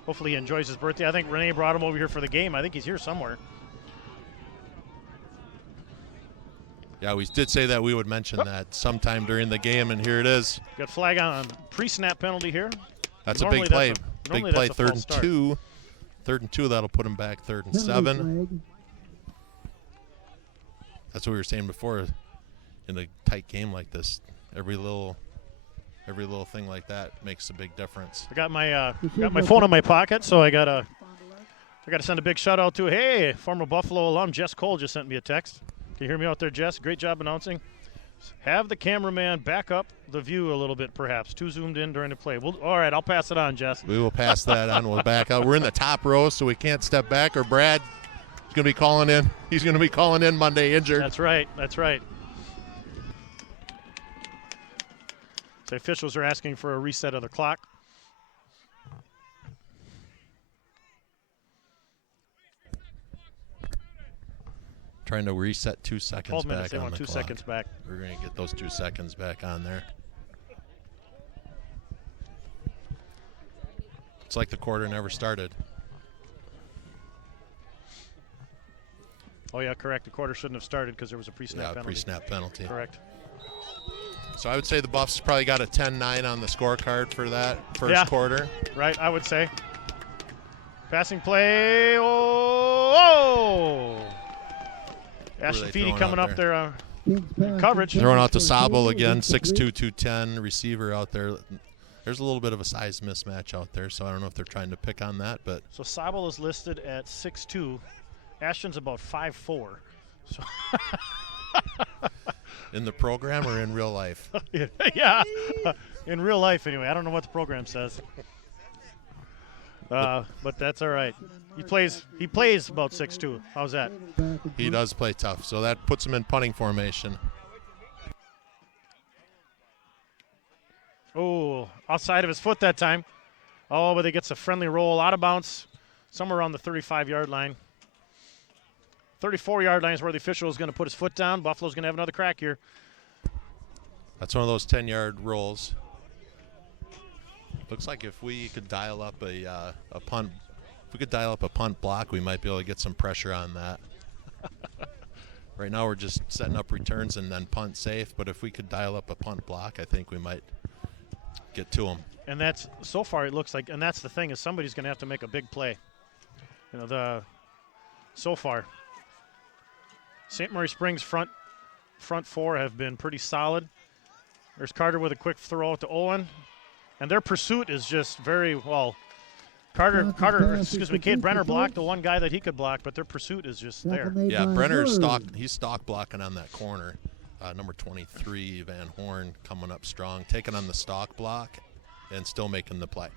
he enjoys his birthday. I think Renee brought him over here for the game. I think he's here somewhere. Yeah, we did say that we would mention that sometime during the game, and here it is. Got flag on pre-snap penalty here. That's a big play. Big play, 3rd and 2. 3rd and 2, that'll put him back 3rd and 7. That's what we were saying before. In a tight game like this, every little thing like that makes a big difference. I got my phone in my pocket, so I gotta send a big shout out to former Buffalo alum Jess Cole just sent me a text. Can you hear me out there, Jess? Great job announcing. Have the cameraman back up the view a little bit, perhaps. Too zoomed in during the play. All right, I'll pass it on, Jess. We will pass that on. We'll back out. We're in the top row, so we can't step back, or Brad is going to be calling in. He's going to be calling in Monday injured. That's right. That's right. The officials are asking for a reset of the clock. Trying to reset 2 seconds 12 minutes, back they on want the 2 clock. seconds back. We're going to get those 2 seconds back on there. It's like the quarter never started. Oh, yeah, correct. The quarter shouldn't have started because there was a pre-snap penalty. Pre-snap penalty. Correct. So I would say the Buffs probably got a 10-9 on the scorecard for that first quarter. Right, I would say. Passing play. Oh! Ashton Feedy coming up there. Coverage. Throwing out to Sabo again, 6'2", 210 receiver out there. There's a little bit of a size mismatch out there, so I don't know if they're trying to pick on that. But so Sabo is listed at 6'2". Ashton's about 5'4". So in the program or in real life? Yeah, in real life anyway. I don't know what the program says. But that's all right. He plays about 6'2". How's that? He does play tough, so that puts him in punting formation. Oh, outside of his foot that time. Oh, but he gets a friendly roll out of bounds somewhere around the 35-yard line. 34-yard line is where the official is going to put his foot down. Buffalo's going to have another crack here. That's one of those 10-yard rolls. Looks like if we could dial up a punt, if we could dial up a punt block, we might be able to get some pressure on that. Right now we're just setting up returns and then punt safe, but if we could dial up a punt block, I think we might get to them. And that's, so far it looks like, and that's the thing, is somebody's going to have to make a big play. You know, so far, St. Mary Springs front four have been pretty solid. There's Carter with a quick throw out to Owen. And their pursuit is just very well. Cade Brenner blocked the one guy that he could block, but their pursuit is just there. Yeah, Brenner's stock blocking on that corner. Number 23, Van Horn, coming up strong, taking on the stock block and still making the play.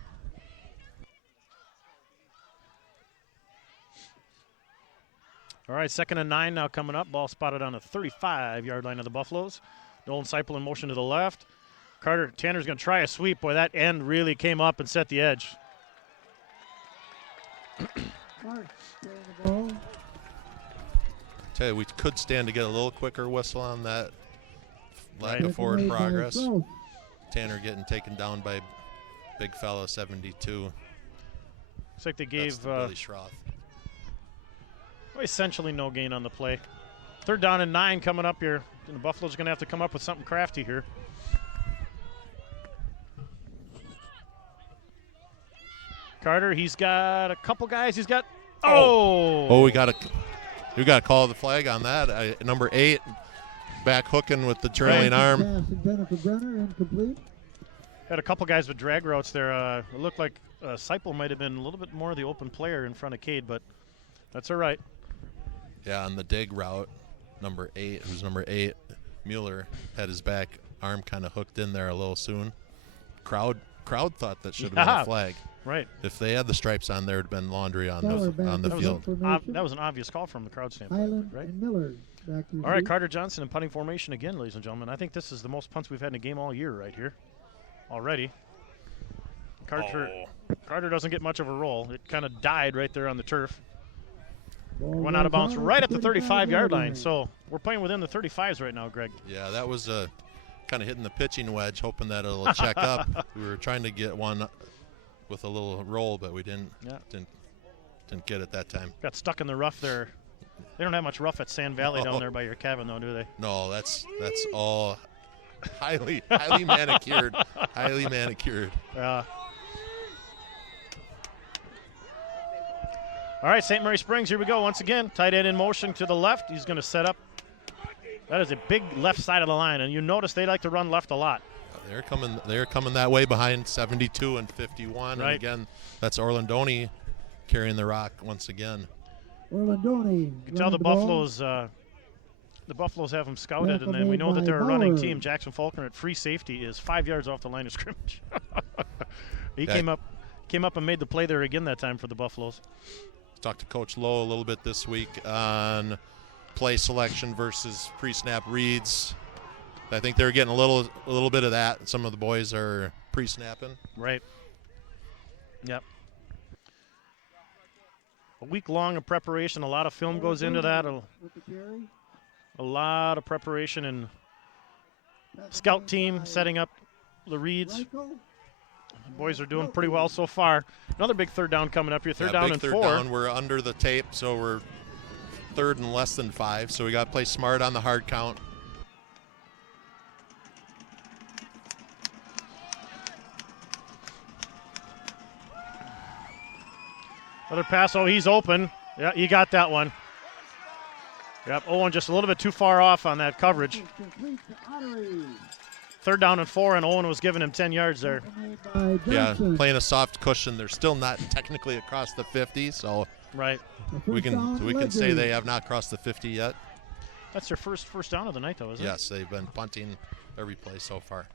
All right, 2nd and 9 now coming up. Ball spotted on the 35-yard line of the Buffaloes. Nolan Seipel in motion to the left. Tanner's going to try a sweep. Boy, that end really came up and set the edge. Tell you, we could stand to get a little quicker whistle on that lack of forward progress. Tanner getting taken down by big fella, 72. Looks like they gave Billy Schroth. Essentially no gain on the play. 3rd down and 9 coming up here. And the Buffalo's going to have to come up with something crafty here. Carter, he's got a couple guys. He's got we got to call the flag on that. Number 8 back hooking with the trailing arm. Had a couple guys with drag routes there. It looked like Seipel might have been a little bit more of the open player in front of Cade, but that's all right. Yeah, on the dig route, number 8, Mueller had his back arm kind of hooked in there a little soon. Crowd thought that should have been a flag. Right. If they had the stripes on, there would have been laundry on the field. That was an obvious call from the crowd standpoint, Highland right? and Miller back to All right, Carter Johnson in punting formation again, ladies and gentlemen. I think this is the most punts we've had in a game all year right here already. Carter doesn't get much of a roll. It kind of died right there on the turf. Went out of bounds right at the 35-yard line. So we're playing within the 35s right now, Greg. Yeah, that was kind of hitting the pitching wedge, hoping that it'll check up. We were trying to get one with a little roll, but we didn't get it that time. Got stuck in the rough there. They don't have much rough at Sand Valley down there by your cabin, though, do they? No, that's all highly manicured. Highly manicured. All right, St. Mary Springs, here we go once again. Tight end in motion to the left. He's going to set up. That is a big left side of the line, and you notice they like to run left a lot. They're coming that way behind 72 and 51. Right. And again, that's Orlandoni carrying the rock once again. Orlandoni. You can tell the Buffaloes have them scouted, and then we know that they're a running team. Jackson Faulkner at free safety is 5 yards off the line of scrimmage. He came up and made the play there again that time for the Buffaloes. Talked to Coach Lowe a little bit this week on play selection versus pre-snap reads. I think they're getting a little bit of that. Some of the boys are pre-snapping. Right. Yep. A week long of preparation. A lot of film goes into that. A lot of preparation and scout team setting up the reads. The boys are doing pretty well so far. Another big 3rd down coming up here. Third down and 4. Down. We're under the tape, so we're 3rd and less than 5. So we got to play smart on the hard count. Another pass. Oh, he's open. Yeah, you got that one. Yep, Owen just a little bit too far off on that coverage. Third down and 4, and Owen was giving him 10 yards there. Yeah, playing a soft cushion. They're still not technically across the 50, so right. We can say they have not crossed the 50 yet. That's their first down of the night, though, isn't it? Yes, they've been punting every play so far.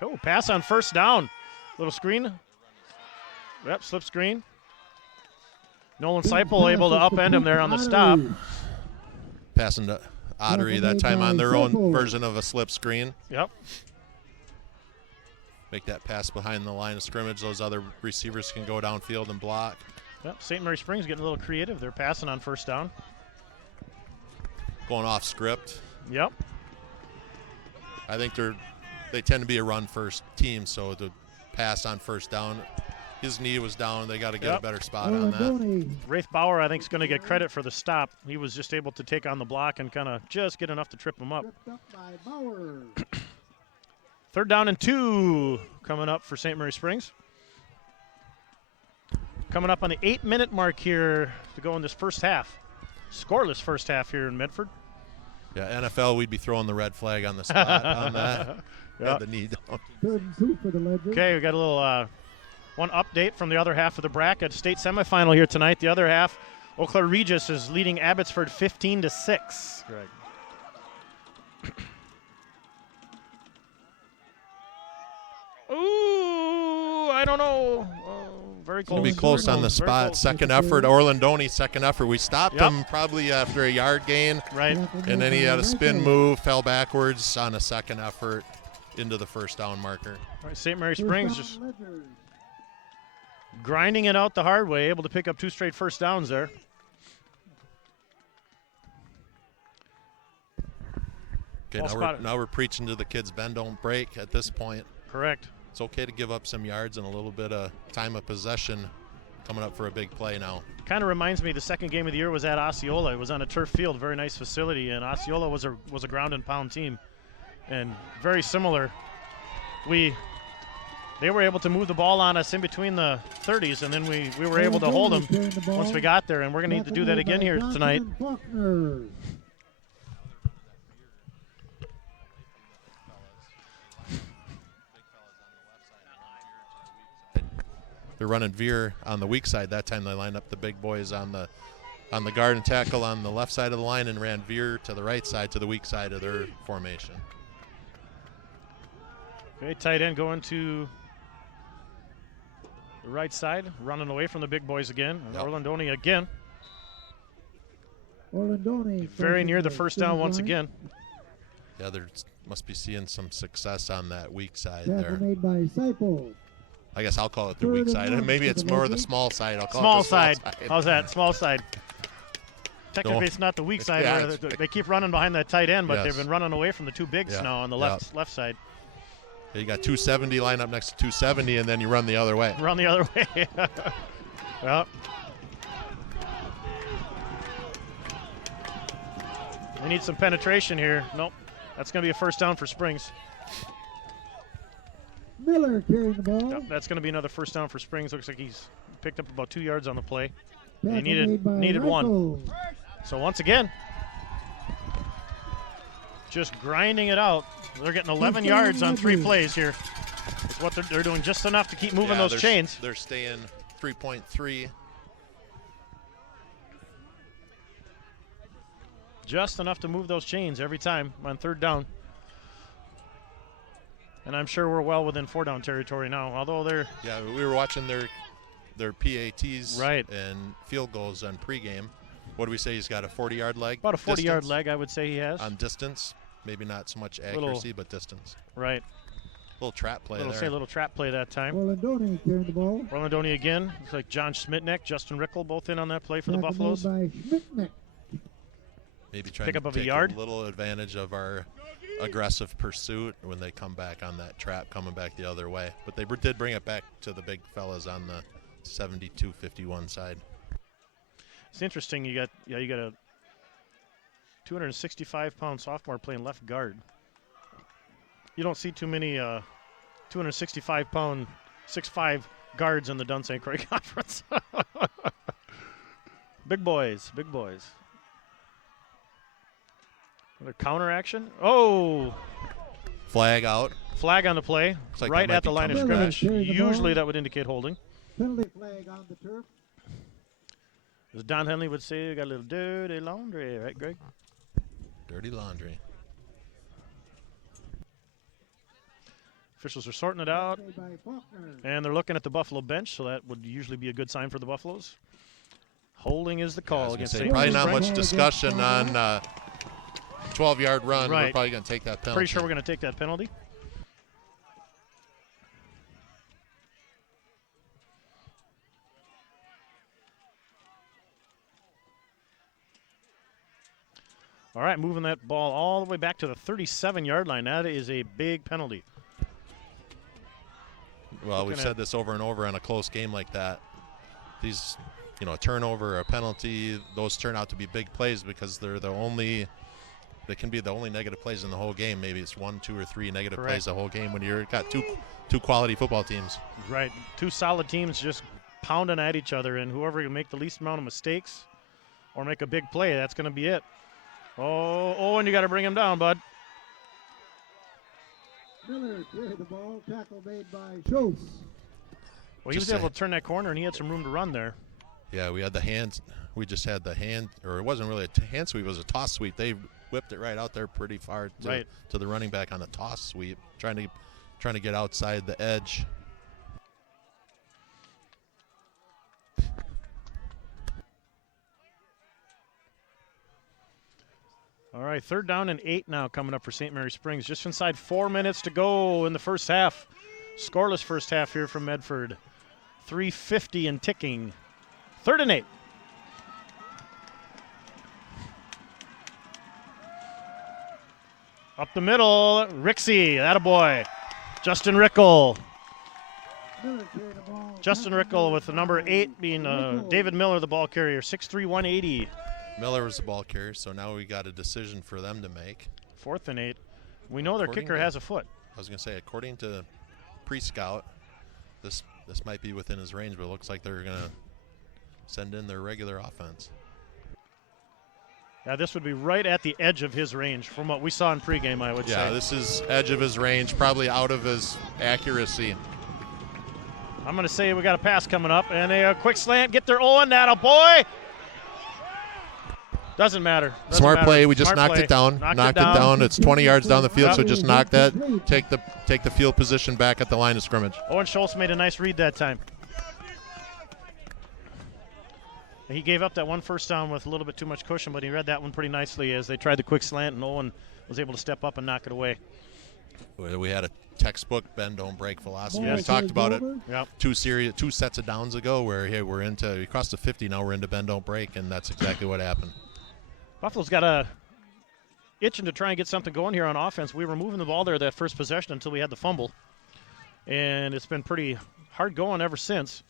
Oh, pass on first down. Little screen. Yep, slip screen. Nolan Seipel able to upend him there on the stop. Passing to Ottery that time on their own version of a slip screen. Yep. Make that pass behind the line of scrimmage. Those other receivers can go downfield and block. Yep, St. Mary Springs getting a little creative. They're passing on first down. Going off script. Yep. I think they tend to be a run-first team, so to pass on first down, his knee was down. They got to get a better spot on that. Rafe Bauer, I think, is going to get credit for the stop. He was just able to take on the block and kind of just get enough to trip him up. Third down and 2 coming up for St. Mary Springs. Coming up on the 8-minute mark here to go in this first half. Scoreless first half here in Medford. Yeah, NFL, we'd be throwing the red flag on the spot on that. Yep. The knee down. Okay, we got a little one update from the other half of the bracket. State semifinal here tonight. The other half, Eau Claire Regis is leading Abbotsford 15-6. Greg. Ooh, I don't know. Very close. Going to be close on the spot. Second effort, Orlandoni, second effort. We stopped him probably after a yard gain. Right. And then he had a spin move, fell backwards on a second effort into the first down marker. All right, St. Mary Springs just grinding it out the hard way, able to pick up 2 straight first downs there. Okay, now we're preaching to the kids, bend, don't break at this point. Correct. It's okay to give up some yards and a little bit of time of possession coming up for a big play now. Kind of reminds me the second game of the year was at Osceola. It was on a turf field, very nice facility, and Osceola was a ground and pound team. And very similar. They were able to move the ball on us in between the 30s, and then we were able to hold them once we got there, and we're going to need to do that again here tonight. They're running veer on the weak side. That time they lined up the big boys on the guard and tackle on the left side of the line and ran veer to the right side to the weak side of their formation. Okay, tight end going to the right side, running away from the big boys again. Yep. Orlandoni again. Very near the first down once again. Yeah, they must be seeing some success on that weak side there. Made by Seipel. I guess I'll call it the weak side. Maybe it's more the small side. I'll call it the small side. How's that? Small side. Technically, it's not the weak side. Yeah, they keep running behind that tight end, but they've been running away from the 2 bigs now on the left side. You got 270 line up next to 270, and then you run the other way. Run the other way. Well, we need some penetration here. Nope. That's going to be a first down for Springs. Miller carrying the ball. Yep, that's going to be another first down for Springs. Looks like he's picked up about 2 yards on the play. They needed 1. So once again, just grinding it out. They're getting 11 yards on 3 plays here. It's what they're doing, just enough to keep moving those chains. They're staying 3.3. Just enough to move those chains every time on third down. And I'm sure we're well within 4-down territory now, although they're... Yeah, we were watching their PATs right. and field goals on pregame. What do we say? He's got a 40-yard leg? About a 40-yard leg, I would say he has. On distance. Maybe not so much accuracy, but distance. Right. Little trap play there. Say a little trap play that time. Orlandoni carrying the ball. Orlandoni again. Looks like John Schmidtneck, Justin Rickle both in on that play for the Buffaloes. Maybe trying to take a little advantage of our aggressive pursuit when they come back on that trap coming back the other way. But they did bring it back to the big fellas on the 72-51 side. It's interesting. You got a 265-pound sophomore playing left guard. You don't see too many 265-pound, 6'5" guards in the Dunn St. Croix Conference. Big boys, big boys. Another counter action. Oh! Flag out. Flag on the play, Like right at the line of scrimmage. Usually that would indicate holding. Penalty flag on the turf. As Don Henley would say, we got a little dirty laundry, right, Greg? Dirty laundry. Officials are sorting it out, and they're looking at the Buffalo bench, so that would usually be a good sign for the Buffaloes. Holding is the call against St. Probably not Mary's. much discussion on 12-yard run. Right. We're probably going to take that penalty. Pretty sure we're going to take that penalty. All right, moving that ball all the way back to the 37-yard line. That is a big penalty. Well, we've said this over and over in a close game like that. These, a turnover or a penalty, those turn out to be big plays because they can be the only negative plays in the whole game. Maybe it's 1, 2, or 3 negative plays the whole game when you've got two quality football teams. Right, two solid teams just pounding at each other, and whoever can make the least amount of mistakes or make a big play, that's going to be it. Oh, and you got to bring him down, bud. Miller cleared the ball. Tackle made by Schultz. Well, he was able to turn that corner, and he had some room to run there. Yeah, we had the hands. We just had the hand, or it wasn't really a hand sweep. It was a toss sweep. They whipped it right out there pretty far to the running back on the toss sweep, trying to get outside the edge. All right, 3rd down and 8 now coming up for St. Mary Springs. Just inside 4 minutes to go in the first half. Scoreless first half here from Medford. 3:50 and ticking. 3rd and 8. Up the middle, Rixey, attaboy. Justin Rickle. Justin Rickle with the number 8 being David Miller, the ball carrier, 6'3", 180. Miller was the ball carrier, so now we got a decision for them to make. 4th and 8. We know their kicker has a foot. I was going to say, according to pre-scout, this might be within his range, but it looks like they're going to send in their regular offense. Yeah, this would be right at the edge of his range from what we saw in pregame, I would say. Yeah, this is edge of his range, probably out of his accuracy. I'm going to say we got a pass coming up, and a quick slant. Get their Owen, boy. Doesn't matter. Smart play. We just knocked it down. Knocked it down. It's 20 yards down the field, so just knock that. Take the field position back at the line of scrimmage. Owen Schultz made a nice read that time. He gave up that one first down with a little bit too much cushion, but he read that one pretty nicely as they tried the quick slant, and Owen was able to step up and knock it away. We had a textbook bend don't break philosophy. We talked about it two sets of downs ago where we crossed the 50, now we're into bend don't break, and that's exactly what happened. Buffalo's got a itching to try and get something going here on offense. We were moving the ball there that first possession until we had the fumble, and it's been pretty hard going ever since.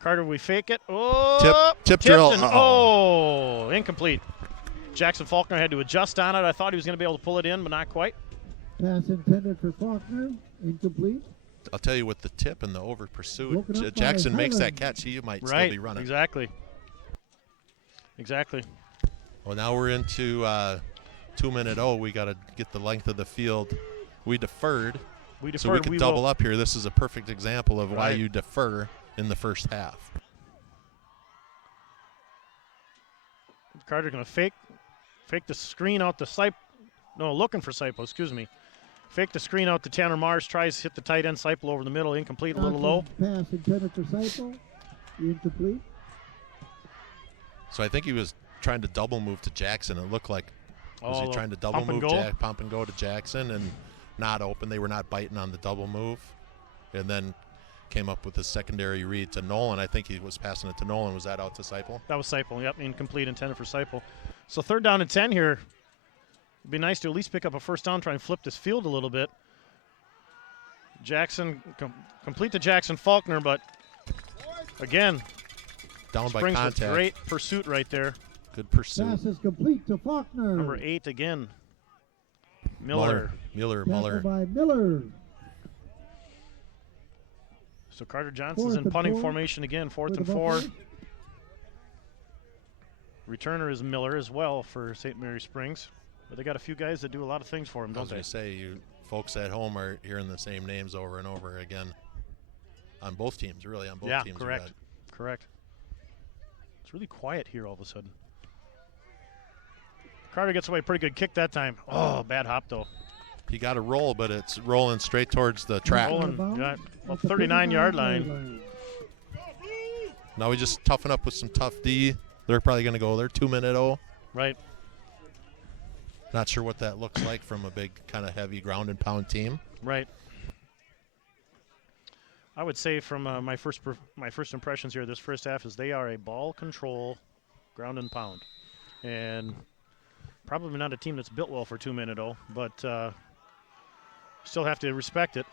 Carter, we fake it. Oh, tip drill. Incomplete. Jackson Faulkner had to adjust on it. I thought he was going to be able to pull it in, but not quite. Pass intended for Faulkner, incomplete. I'll tell you, with the tip and the over pursuit, Jackson makes that catch, he might still be running. Exactly. Well, now we're into 2-minute. We got to get the length of the field. We deferred. So we could double up here. This is a perfect example of why you defer in the first half. Carter going to fake the screen out to looking for Saipo, excuse me. Fake the screen out to Tanner Mars, tries to hit the tight end, Saipo over the middle, incomplete, a little low. Pass intended for Saipo, incomplete. So I think he was trying to double move to Jackson. It looked like, was he trying to double move, pump and go to Jackson, and not open. They were not biting on the double move. And then came up with a secondary read to Nolan. I think he was passing it to Nolan. Was that out to Saipo? That was Saipo, yep, incomplete, intended for Saipo. So 3rd down and 10 here. It'd be nice to at least pick up a first down, try and flip this field a little bit. Jackson, complete to Jackson Faulkner, but again, down by Springs contact. With great pursuit right there. Good pursuit. Pass is complete to Faulkner. Number 8 again. Miller. Tackled by Miller. So Carter Johnson's Fourth in and punting 4 formation again, for fourth the and 4. Buffaloes. Returner is Miller as well for St. Mary Springs. But they got a few guys that do a lot of things for him, I don't was they? going to say, you folks at home are hearing the same names over and over again on both teams, really, on both teams. Yeah, correct. Correct. It's really quiet here all of a sudden. Carter gets away pretty good kick that time. Oh, bad hop, though. He got a roll, but it's rolling straight towards the track. Rolling, yeah, well, 39-yard line. Now we just toughen up with some tough D. They're probably going to go their 2-minute-0. Right. Not sure what that looks like from a big kind of heavy ground and pound team. Right. I would say from my first impressions here this first half is they are a ball control ground and pound. And probably not a team that's built well for 2-minute-0, but still have to respect it.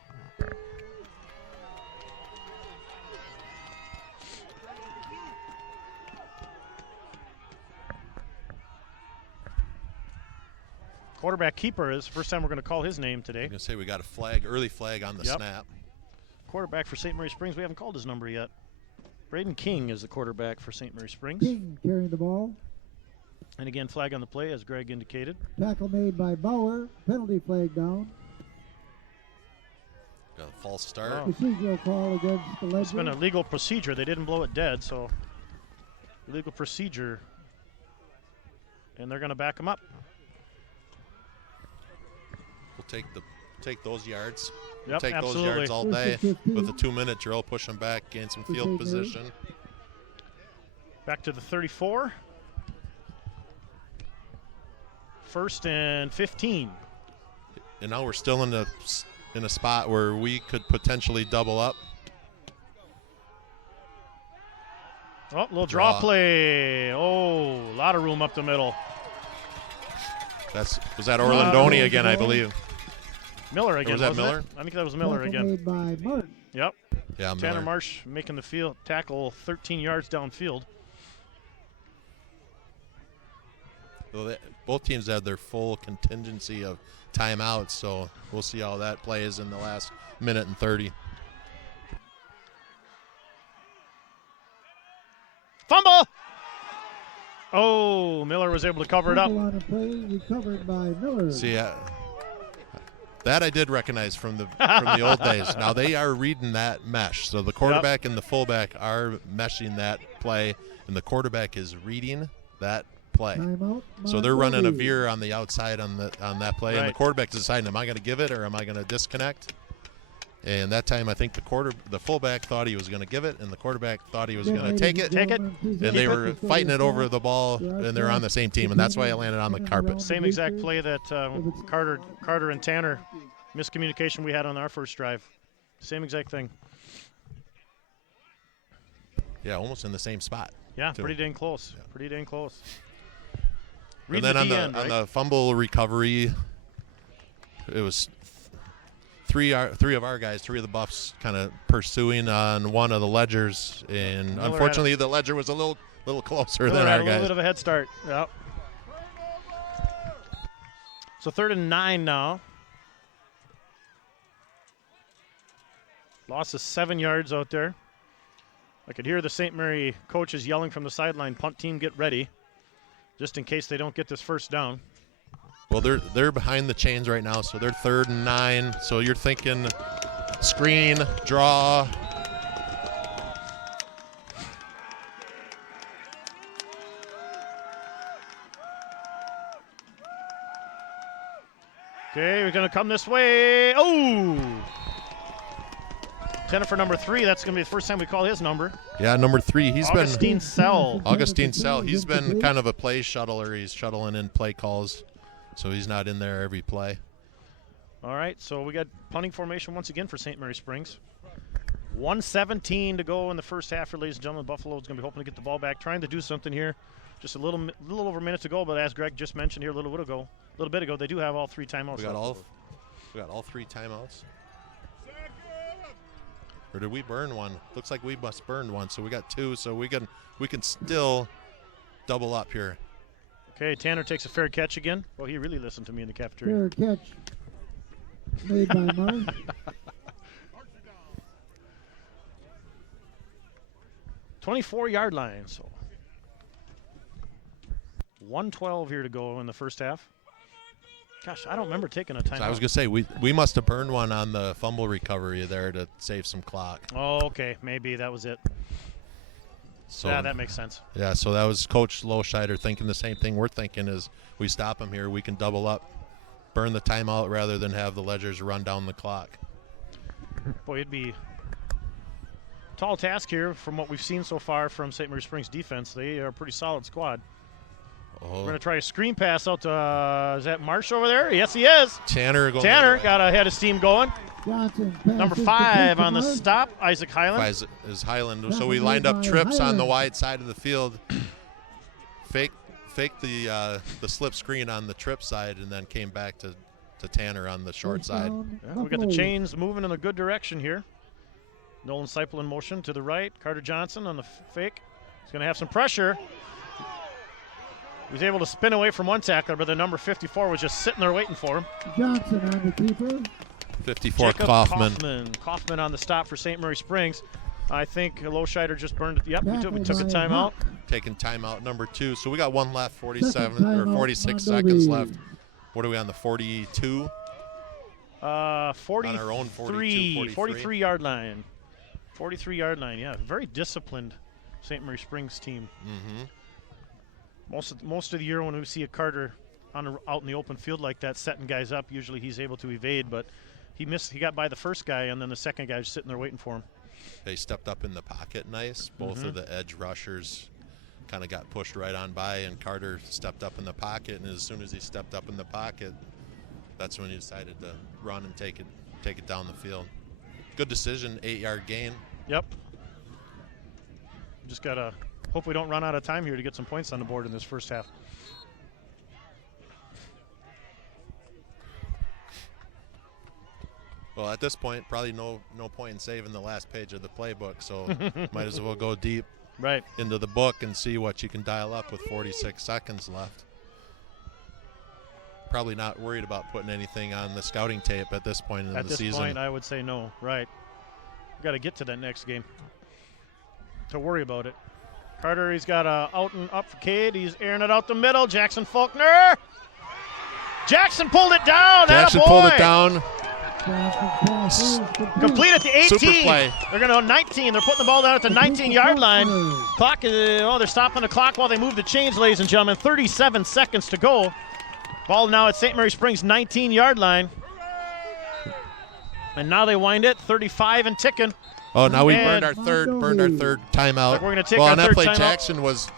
Quarterback keeper is the first time we're going to call his name today. I'm going to say we got a flag, early flag on the snap. Quarterback for St. Mary Springs, we haven't called his number yet. Braden King is the quarterback for St. Mary Springs. King carrying the ball. And again, flag on the play, as Greg indicated. Tackle made by Bauer. Penalty flag down. Got a false start. Oh. Procedural call against the Ledger. It's been a legal procedure. They didn't blow it dead, so legal procedure. And they're going to back him up. We'll take those yards. Yep, take absolutely. those yards all day with a 2-minute drill. Push them back, gain some field position. Back to the 34. First and 15. And now we're still in a spot where we could potentially double up. Oh, little draw play. Oh, a lot of room up the middle. Was that Orlandoni again, I believe. Miller again. Or was that Miller? I think that was Miller again. Made by Martin. Yep. Yeah, Tanner Miller. Marsh making the field tackle 13 yards downfield. So both teams had their full contingency of timeouts, so we'll see how that plays in the last minute and 30. Fumble! Oh, Miller was able to cover it up. On a play recovered by Miller. See, that I did recognize from the old days. Now they are reading that mesh, so the quarterback and the fullback are meshing that play, and the quarterback is reading that play. So they're running a veer on the outside on that play, and the quarterback is deciding, am I going to give it or am I going to disconnect? And that time, I think the fullback thought he was going to give it, and the quarterback thought he was going to take it. And they were fighting it over the ball, and they're on the same team, and that's why it landed on the carpet. Same exact play that Carter and Tanner miscommunication we had on our first drive. Same exact thing. Yeah, almost in the same spot. Yeah, too. pretty dang close. Yeah. Pretty dang close. And then on the fumble recovery, it was three of the Buffs kind of pursuing on one of the Ledgers, and Miller unfortunately the Ledger was a little closer than Miller our had a guys. little bit of a head start. Yep. So 3rd and 9 now. Loss of 7 yards out there. I could hear the St. Mary coaches yelling from the sideline, punt team, get ready, just in case they don't get this first down. Well, they're behind the chains right now, so they're 3rd and 9. So you're thinking screen, draw. Okay, we're going to come this way. Oh! Tenor for number 3. That's going to be the first time we call his number. Yeah, number 3. Augustine Sell. Augustine Sell. He's been kind of a play shuttler. He's shuttling in play calls, so he's not in there every play. All right, so we got punting formation once again for St. Mary Springs. 1:17 to go in the first half, ladies and gentlemen. Buffalo is going to be hoping to get the ball back, trying to do something here. Just a little over a minute to go, but as Greg just mentioned here a little bit ago, they do have all 3 timeouts. We got all 3 timeouts. Or did we burn one? Looks like we must burn one, so we got 2, so we can still double up here. Okay, Tanner takes a fair catch again. Well, he really listened to me in the cafeteria. Fair catch made by Murray. 24-yard line. So 1:12 here to go in the first half. Gosh, I don't remember taking a timeout. So I was going to say, we must have burned one on the fumble recovery there to save some clock. Oh, okay. Maybe that was it. So, yeah, that makes sense. Yeah, so that was Coach Loscheider thinking the same thing we're thinking is we stop him here, we can double up, burn the timeout rather than have the Ledgers run down the clock. Boy, it'd be a tall task here from what we've seen so far from St. Mary Springs defense. They are a pretty solid squad. Oh. We're going to try a screen pass out to, is that Marsh over there? Yes, he is. Tanner got a head of steam going. Johnson. Number 5 on the stop, Isaac Highland. Is Highland. So we lined up trips on the wide side of the field. Fake the slip screen on the trip side and then came back to Tanner on the short side. Yeah, we got the chains moving in a good direction here. Nolan Seipel in motion to the right. Carter Johnson on the fake. He's going to have some pressure. He was able to spin away from one tackler, but the number 54 was just sitting there waiting for him. Johnson on the keeper. 54 Jacob Kaufman. Kaufman on the stop for St. Mary Springs. I think Loscheider just burned it. Yep, we took a timeout. Taking timeout number 2. So we got one left, 47 or 46 seconds left. What are we on, the 42? 43, on our own 43-yard line. 43-yard line, yeah. Very disciplined St. Mary Springs team. Mm-hmm. Most of the year when we see a Carter out in the open field like that, setting guys up, usually he's able to evade, but he got by the first guy, and then the second guy was sitting there waiting for him. They stepped up in the pocket nice. Both of the edge rushers kind of got pushed right on by, and Carter stepped up in the pocket, and as soon as he stepped up in the pocket, that's when he decided to run and take it down the field. Good decision, 8-yard gain. Yep. Just got to hope we don't run out of time here to get some points on the board in this first half. Well, at this point, probably no point in saving the last page of the playbook, so might as well go deep into the book and see what you can dial up with 46 seconds left. Probably not worried about putting anything on the scouting tape at this point in the season. At this point, I would say no. Right. We've got to get to that next game to worry about it. Carter, he's got a out and up for Cade. He's airing it out the middle. Jackson Faulkner. Jackson pulled it down. Jackson pulled it down. Complete at the 18. Super play. They're going to go 19. They're putting the ball down at the 19-yard line. Clock is, they're stopping the clock while they move the chains, ladies and gentlemen. 37 seconds to go. Ball now at St. Mary Springs 19-yard line. And now they wind it 35 and ticking. Oh, now we burned our third timeout. We're going to take on our that third play, timeout. Jackson was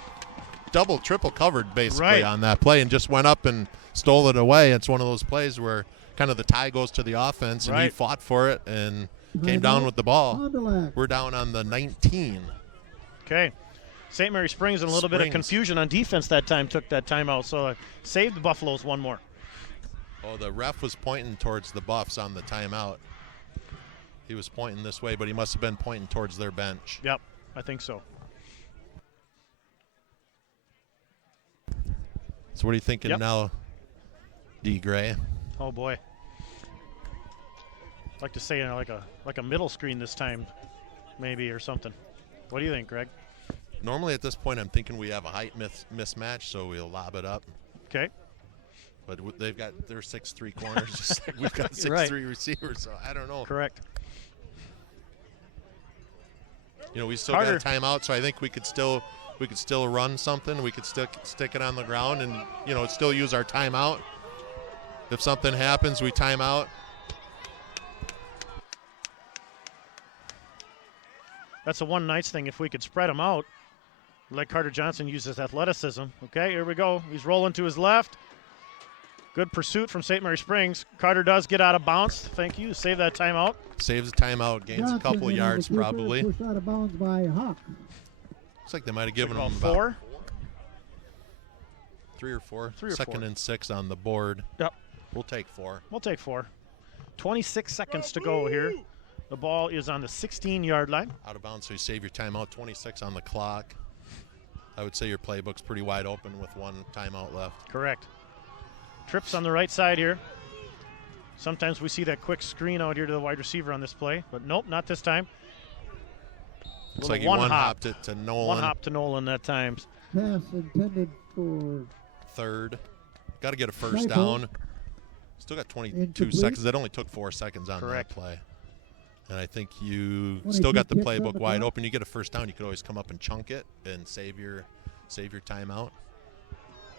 triple covered basically on that play and just went up and stole it away. It's one of those plays where kind of the tie goes to the offense, and he fought for it and came down with the ball. We're down on the 19. Okay. St. Mary Springs in a little bit of confusion on defense that time, took that timeout, so saved the Buffaloes one more. Oh, the ref was pointing towards the Buffs on the timeout. He was pointing this way, but he must have been pointing towards their bench. Yep, I think so. So what are you thinking now, D. Gray? Oh, boy. I'd like to say like a middle screen this time, maybe, or something. What do you think, Greg? Normally at this point I'm thinking we have a height mismatch, so we'll lob it up. Okay. But they've got their 6'3" corners, just like we've got 6'3" receivers, so I don't know. Correct. You know, we still got a timeout, so I think we could still run something. We could still stick it on the ground and, you know, still use our timeout. If something happens, we time out. That's a one nice thing if we could spread them out. Let Carter Johnson use his athleticism. Okay, here we go. He's rolling to his left. Good pursuit from St. Mary Springs. Carter does get out of bounds. Thank you. Save that timeout. Saves the timeout. Gains a couple yards probably. Pushed out of bounds by Hawk. Looks like they might have given him about 4. 3 or 4. Second and 6 on the board. Yep. We'll take 4. We'll take 4. 26 seconds to go here. The ball is on the 16-yard line. Out of bounds, so you save your timeout. 26 on the clock. I would say your playbook's pretty wide open with one timeout left. Correct. Trips on the right side here. Sometimes we see that quick screen out here to the wide receiver on this play, but nope, not this time. Looks like he one-hopped it to Nolan. One hop to Nolan that time. Pass intended for third. Got to get a first down. Still got 22 seconds. That only took 4 seconds on that play. And I think you still got the playbook wide open. You get a first down, you could always come up and chunk it and save your timeout.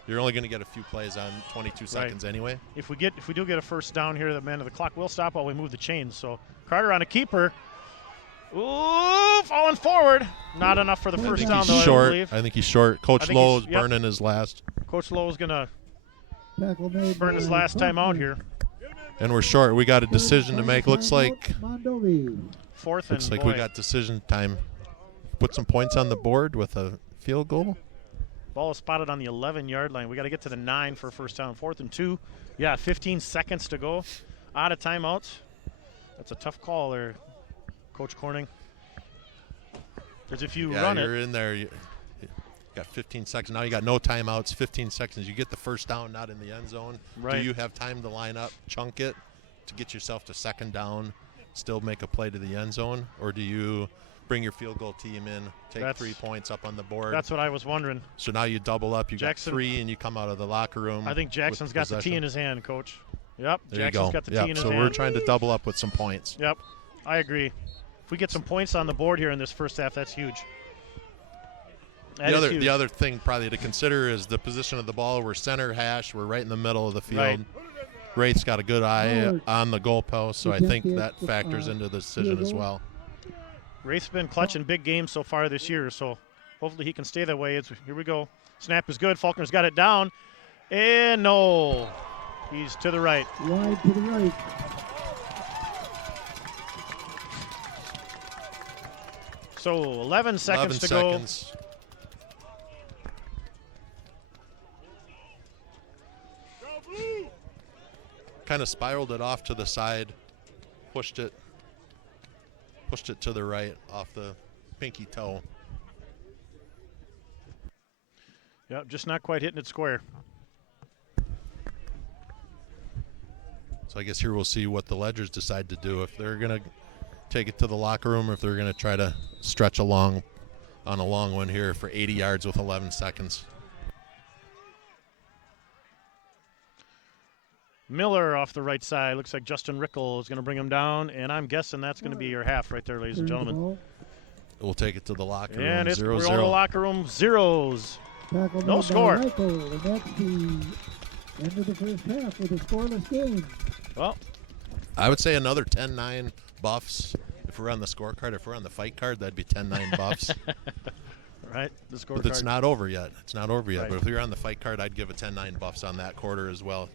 You're only going to get a few plays on 22 seconds anyway. If we do get a first down here, the man of the clock will stop while we move the chains. So Carter on a keeper. Ooh, falling forward. Not enough for the first down, though, short. I believe. I think he's short. Coach Lowe's burning his last. Coach Lowe's going to burn his last time out here. And we're short. We got a decision to make. Looks like fourth. Looks like we got decision time. Put some points on the board with a field goal. Ball is spotted on the 11-yard line. We got to get to the 9 for first down. 4th and 2. Yeah, 15 seconds to go. Out of timeouts. That's a tough call there, Coach Corning. Because if you run you're in there. You got 15 seconds. Now you got no timeouts, 15 seconds. You get the first down, not in the end zone. Right. Do you have time to line up, chunk it, to get yourself to second down, still make a play to the end zone? Or do you bring your field goal team in, take 3 points up on the board? That's what I was wondering. So now you double up. You Jackson, got 3, and you come out of the locker room. I think Jackson's got the tee in his hand, Coach. Yep, there Jackson's got the tee in his hand. So we're trying to double up with some points. Yep, I agree. If we get some points on the board here in this first half, that's huge. The other thing probably to consider is the position of the ball. We're center hash. We're right in the middle of the field. Right. Wraith's got a good eye on the goalpost, so I think that factors into the decision as well. Wraith's been clutching big games so far this year, so hopefully he can stay that way. Here we go. Snap is good. Faulkner's got it down. And no. He's to the right. Wide to the right. So 11 seconds to go. Kind of spiraled it off to the side, pushed it to the right off the pinky toe. Yep, just not quite hitting it square. So I guess here we'll see what the Ledgers decide to do. If they're going to take it to the locker room or if they're going to try to stretch along on a long one here for 80 yards with 11 seconds. Miller off the right side. Looks like Justin Rickle is going to bring him down, and I'm guessing that's going to be your half right there, ladies and gentlemen. We'll take it to the locker room. And it's 0-0. we're going to the locker room. Zeros. No score. And that's the end of the first half with a scoreless game. Well, I would say another 10-9 Buffs. If we're on the scorecard, if we're on the fight card, that'd be 10-9 Buffs. Right, the scorecard. But it's not over yet. It's not over yet. Right. But if you're on the fight card, I'd give a 10-9 Buffs on that quarter as well.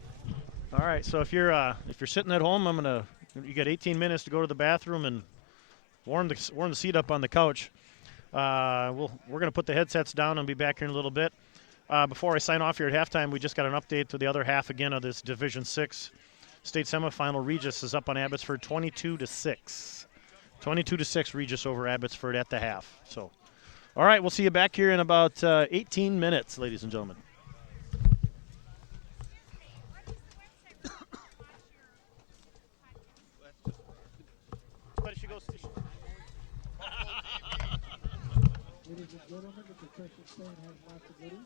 All right, so if you're sitting at home, you got 18 minutes to go to the bathroom and warm the seat up on the couch. We're going to put the headsets down and be back here in a little bit. Before I sign off here at halftime, we just got an update to the other half again of this Division 6 state semifinal. Regis is up on Abbotsford 22-6. 22-6 Regis over Abbotsford at the half. So, all right, we'll see you back here in about 18 minutes, ladies and gentlemen. Ladies and gentlemen, the concession stand has lots of goodies.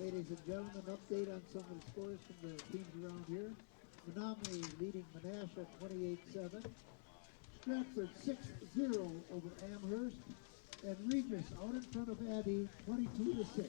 Ladies and gentlemen, update on some of the scores from the teams around here. Menominee leading Menasha 28-7. Stratford 6-0 over Amherst. And Regis out in front of Abbey 22-6.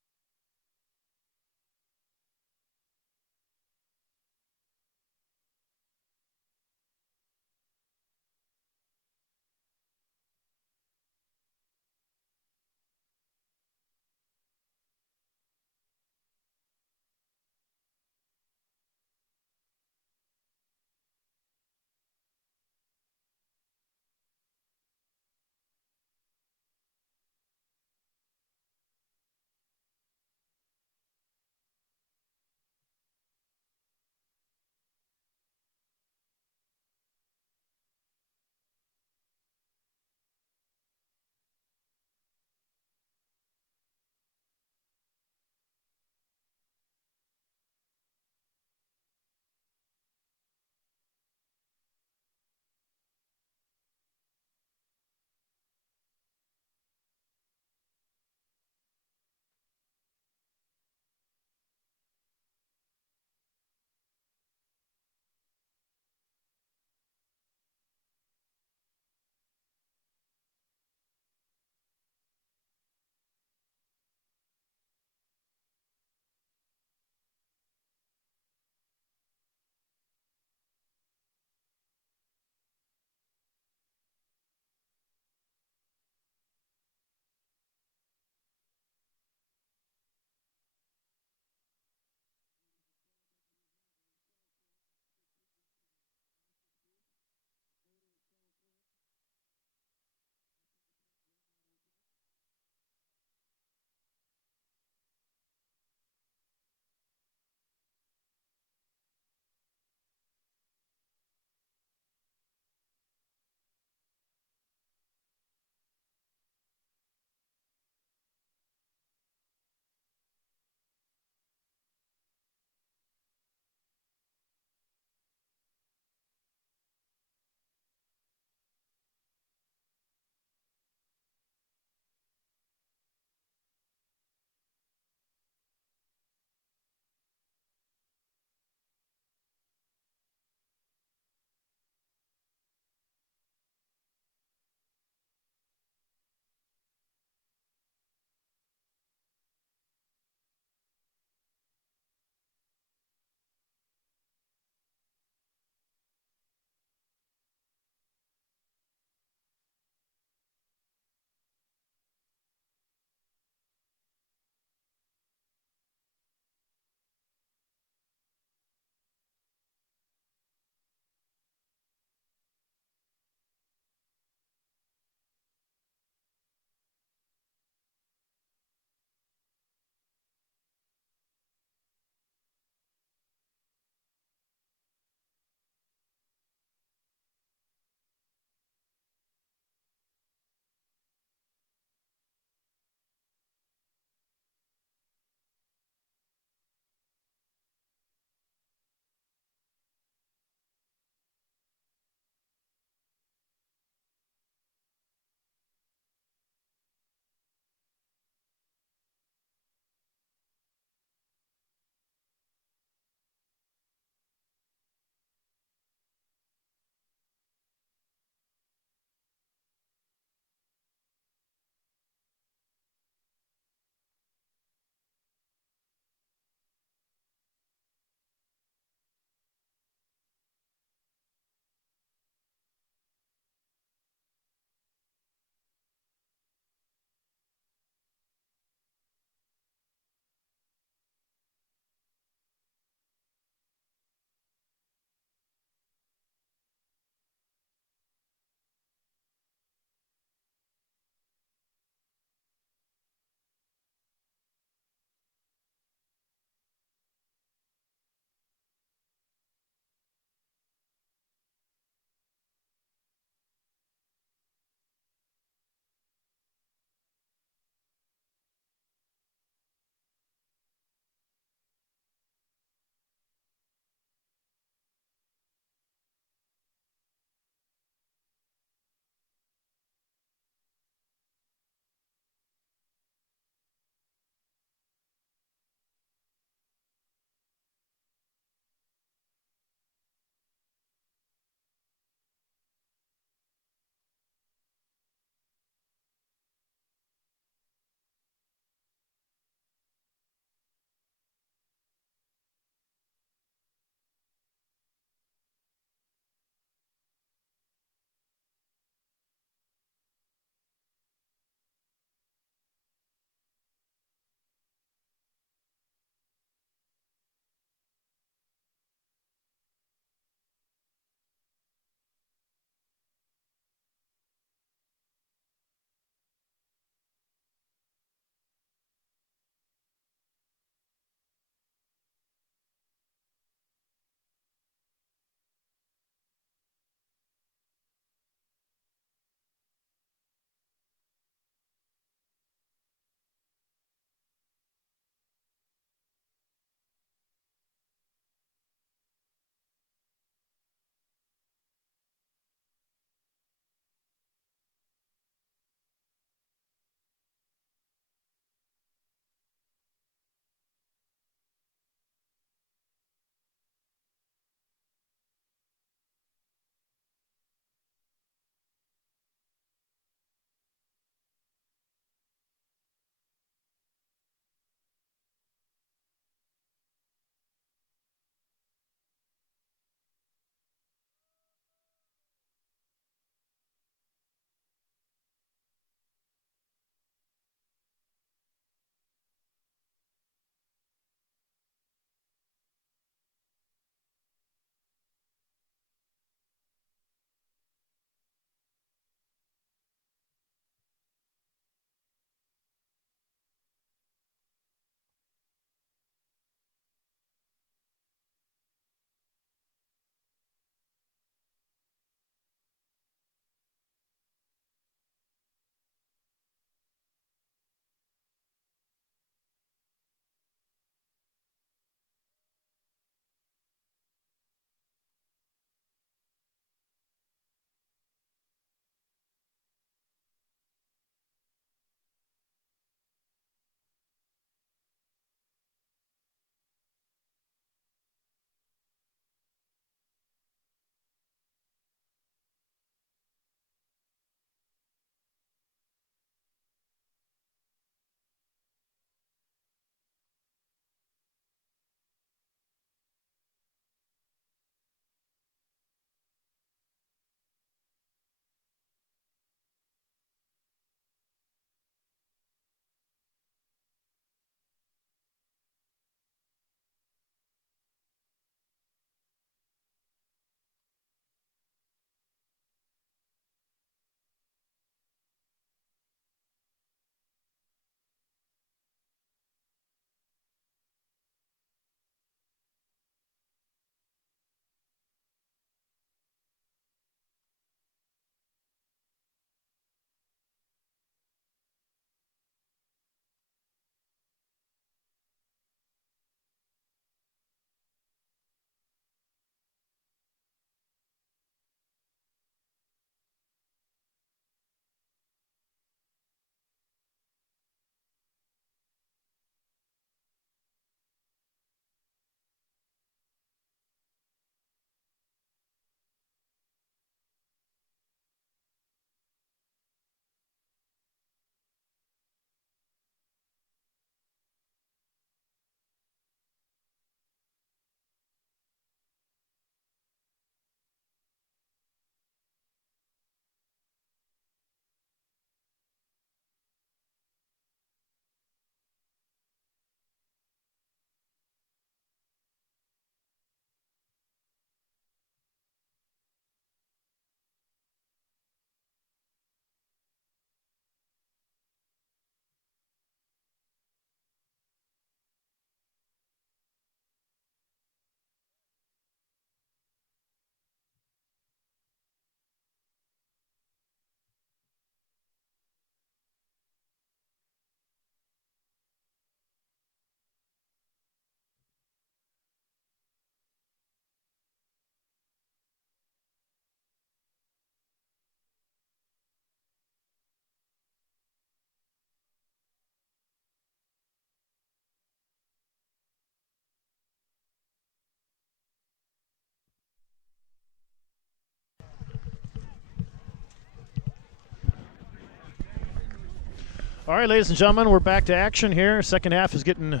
All right, ladies and gentlemen, we're back to action here. Second half is getting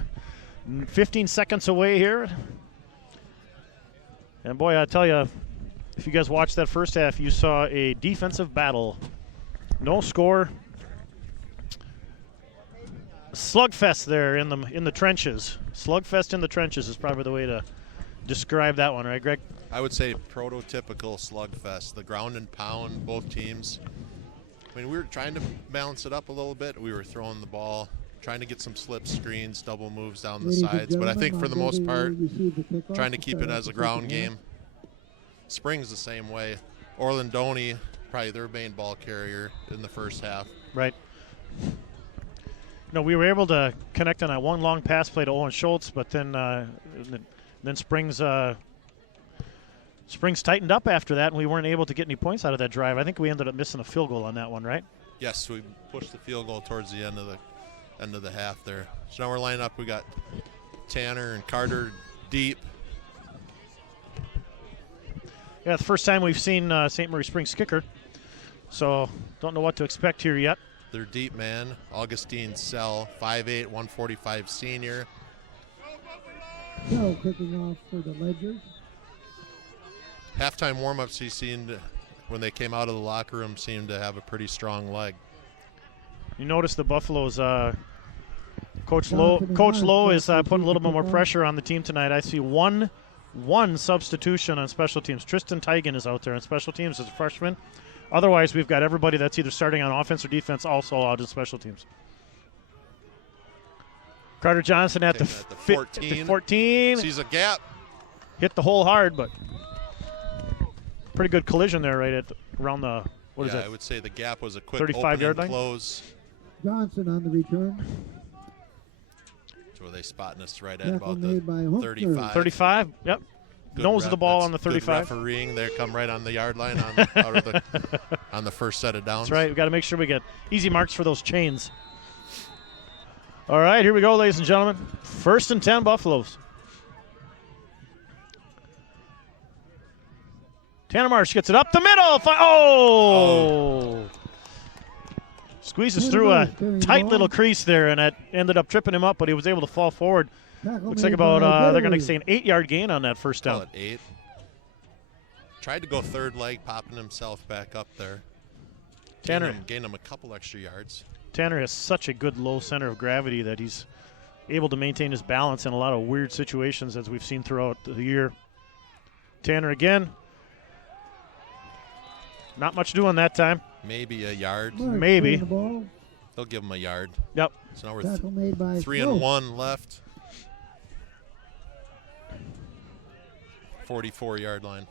15 seconds away here. And boy, I tell you, if you guys watched that first half, you saw a defensive battle. No score. Slugfest there in the trenches. Slugfest in the trenches is probably the way to describe that one, right, Greg? I would say prototypical slugfest. The ground and pound, both teams. I mean, we were trying to balance it up a little bit. We were throwing the ball, trying to get some slip screens, double moves down the sides. But I think for the most part, trying to keep it as a ground game. Springs the same way. Orlandoni, probably their main ball carrier in the first half. Right. No, we were able to connect on that one long pass play to Owen Schultz, but then Springs tightened up after that, and we weren't able to get any points out of that drive. I think we ended up missing a field goal on that one, right? Yes, we pushed the field goal towards the end of the half there. So now we're lining up. We got Tanner and Carter deep. Yeah, the first time we've seen St. Marie Springs kicker, so don't know what to expect here yet. Their deep man, Augustine Sell, 5'8", 145 senior. Sell kicking off for the Ledgers. Halftime warm-ups, he seemed, when they came out of the locker room, seemed to have a pretty strong leg. You notice the Buffaloes, Coach Lowe is putting a little bit more pressure on the team tonight. I see one substitution on special teams. Tristan Tigan is out there on special teams as a freshman. Otherwise, we've got everybody that's either starting on offense or defense also out in special teams. Carter Johnson at the 14. Sees a gap. Hit the hole hard, but pretty good collision there right at around the, what is that? I would say the gap was a quick 35-yard line. Close. Johnson on the return. So they spotting us right at about the 35. 35, yep. Good Nose of the ball on the 35. Good refereeing. They come right on the yard line on the first set of downs. That's right. We've got to make sure we get easy marks for those chains. All right, here we go, ladies and gentlemen. 1st and 10 Buffaloes. Tanner Marsh gets it up the middle. Oh! Squeezes through a tight little crease there, and it ended up tripping him up, but he was able to fall forward. Looks like about, they're going to say an 8-yard gain on that first down. Call it 8. Tried to go third leg, popping himself back up there. Tanner gained him a couple extra yards. Tanner has such a good low center of gravity that he's able to maintain his balance in a lot of weird situations as we've seen throughout the year. Tanner again. Not much doing that time. Maybe a yard. Maybe. They'll give him a yard. Yep. So now we're 3 and 1 left. 44-yard line.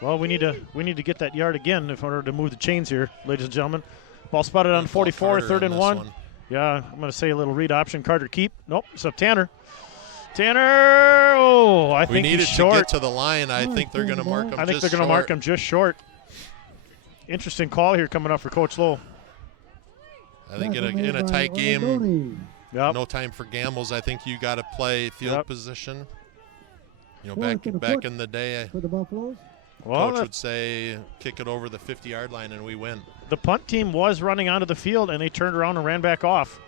Well, we need to get that yard again in order to move the chains here, ladies and gentlemen. Ball spotted on 44, 3rd and 1. Yeah, I'm going to say a little read option. Carter keep. Nope, so Tanner. Oh, I think he's short. We needed to get to the line. I think they're going to mark him just short. I think they're going to mark him just short. Interesting call here coming up for Coach Lowe. I think in a tight game, yep. No time for gambles. I think you got to play field position. You know, back in the day, for the Buffaloes. Well, Coach would say, kick it over the 50-yard line and we win. The punt team was running onto the field, and they turned around and ran back off.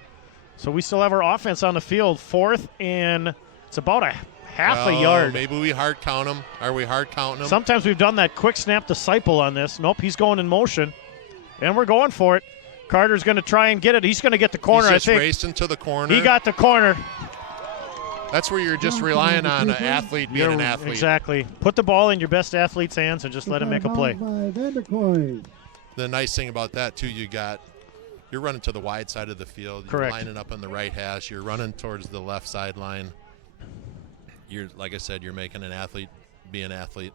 So we still have our offense on the field. 4th, and it's about a half a yard. Maybe we hard count them. Are we hard counting them? Sometimes we've done that quick snap disciple on this. Nope, he's going in motion, and we're going for it. Carter's going to try and get it. He's going to get the corner, I think. He's racing to the corner. He got the corner. That's where you're just relying on an athlete being an athlete. Exactly. Put the ball in your best athlete's hands and just let him make a play. The nice thing about that, too, you're running to the wide side of the field. Correct. You're lining up on the right hash. You're running towards the left sideline. Like I said, you're making an athlete be an athlete.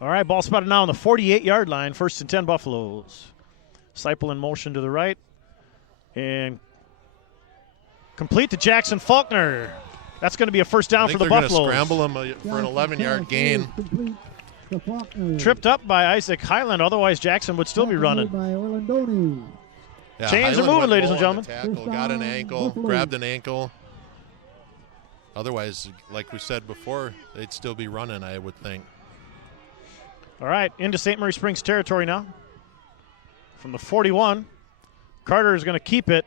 All right, ball spotted now on the 48-yard line. 1st and 10 Buffaloes. Seipel in motion to the right. And complete to Jackson Faulkner. That's going to be a first down for the Buffaloes. They're going to scramble him for an 11-yard gain. Tripped up by Isaac Highland. Otherwise, Jackson would still be running. Yeah, Chains are moving, ladies and gentlemen. Tackle, got an ankle, grabbed an ankle. Otherwise, like we said before, they'd still be running, I would think. All right, into St. Marie Springs territory now. From the 41, Carter is going to keep it.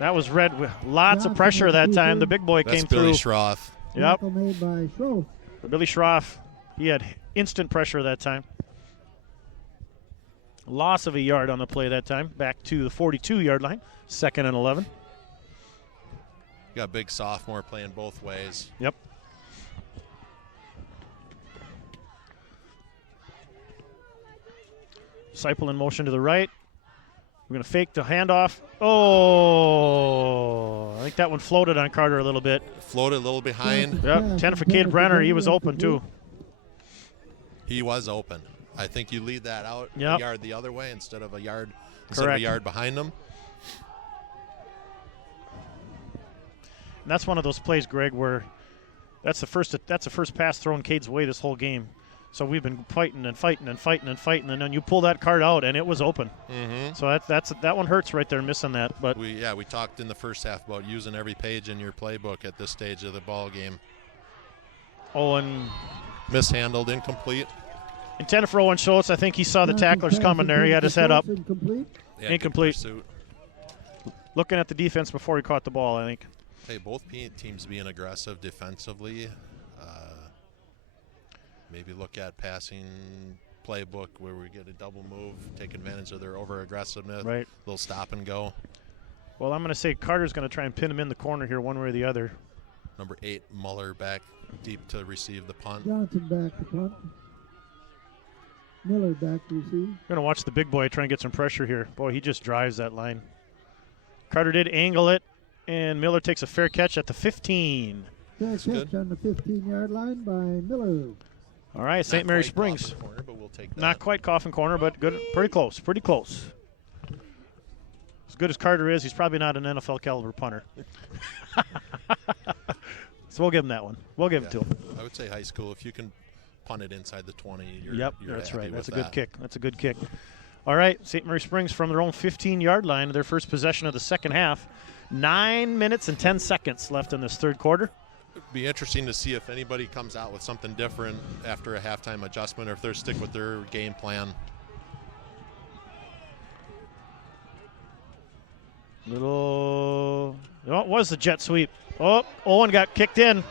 That was read with lots of pressure that time. The big boy That's came Billy through. Schroff. Yep. Made by Schroff. Billy Schroff, he had instant pressure that time. Loss of a yard on the play that time. Back to the 42-yard line. 2nd and 11. You got a big sophomore playing both ways. Yep. Seipel in motion to the right. We're going to fake the handoff. Oh, I think that one floated on Carter a little bit. Floated a little behind. Yep, 10 for Cade Brenner. He was open, too. He was open. I think you lead that out a yard the other way instead of a yard behind him. And that's one of those plays, Greg, where that's the first pass thrown Cade's way this whole game. So we've been fighting, and then you pull that card out, and it was open. Mm-hmm. So that one hurts right there, missing that. But we talked in the first half about using every page in your playbook at this stage of the ball game. Owen mishandled, incomplete. Intended for Owen Schultz. I think he saw the tacklers coming there. He had his head up. Incomplete. Looking at the defense before he caught the ball, I think. Hey, both teams being aggressive defensively. Maybe look at passing playbook where we get a double move, take advantage of their over-aggressiveness. Right. A little stop and go. Well, I'm going to say Carter's going to try and pin him in the corner here one way or the other. Number 8, Muller back deep to receive the punt. Johnson back to punt. Miller back to receive. We're going to watch the big boy try and get some pressure here. Boy, he just drives that line. Carter did angle it, and Miller takes a fair catch at the 15. Fair catch on the 15-yard line by Miller. All right, St. Mary Springs. Corner, but we'll take that. Not quite coffin corner, but good. Pretty close. Pretty close. As good as Carter is, he's probably not an NFL caliber punter. So we'll give him that one. We'll give it to him. I would say high school. If you can punt it inside the 20, you're that's happy right. That's a with good kick. That's a good kick. All right, St. Mary Springs from their own 15-yard line, their first possession of the second half. 9 minutes and 10 seconds left in this third quarter. It'd be interesting to see if anybody comes out with something different after a halftime adjustment or if they're stick with their game plan. Oh, it was the jet sweep. Oh, Owen got kicked in.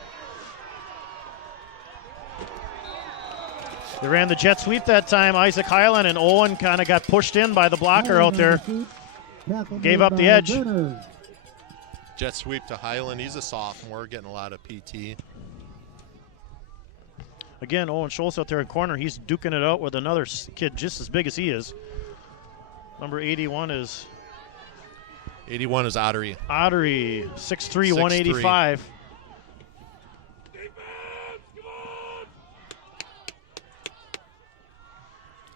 They ran the jet sweep that time, Isaac Hyland, and Owen kind of got pushed in by the blocker out there. Gave up the edge. Jet sweep to Highland. He's a sophomore, getting a lot of PT. Again, Owen Schultz out there in corner. He's duking it out with another kid just as big as he is. Number 81 is... 81 is Ottery. Ottery, 6'3", 185.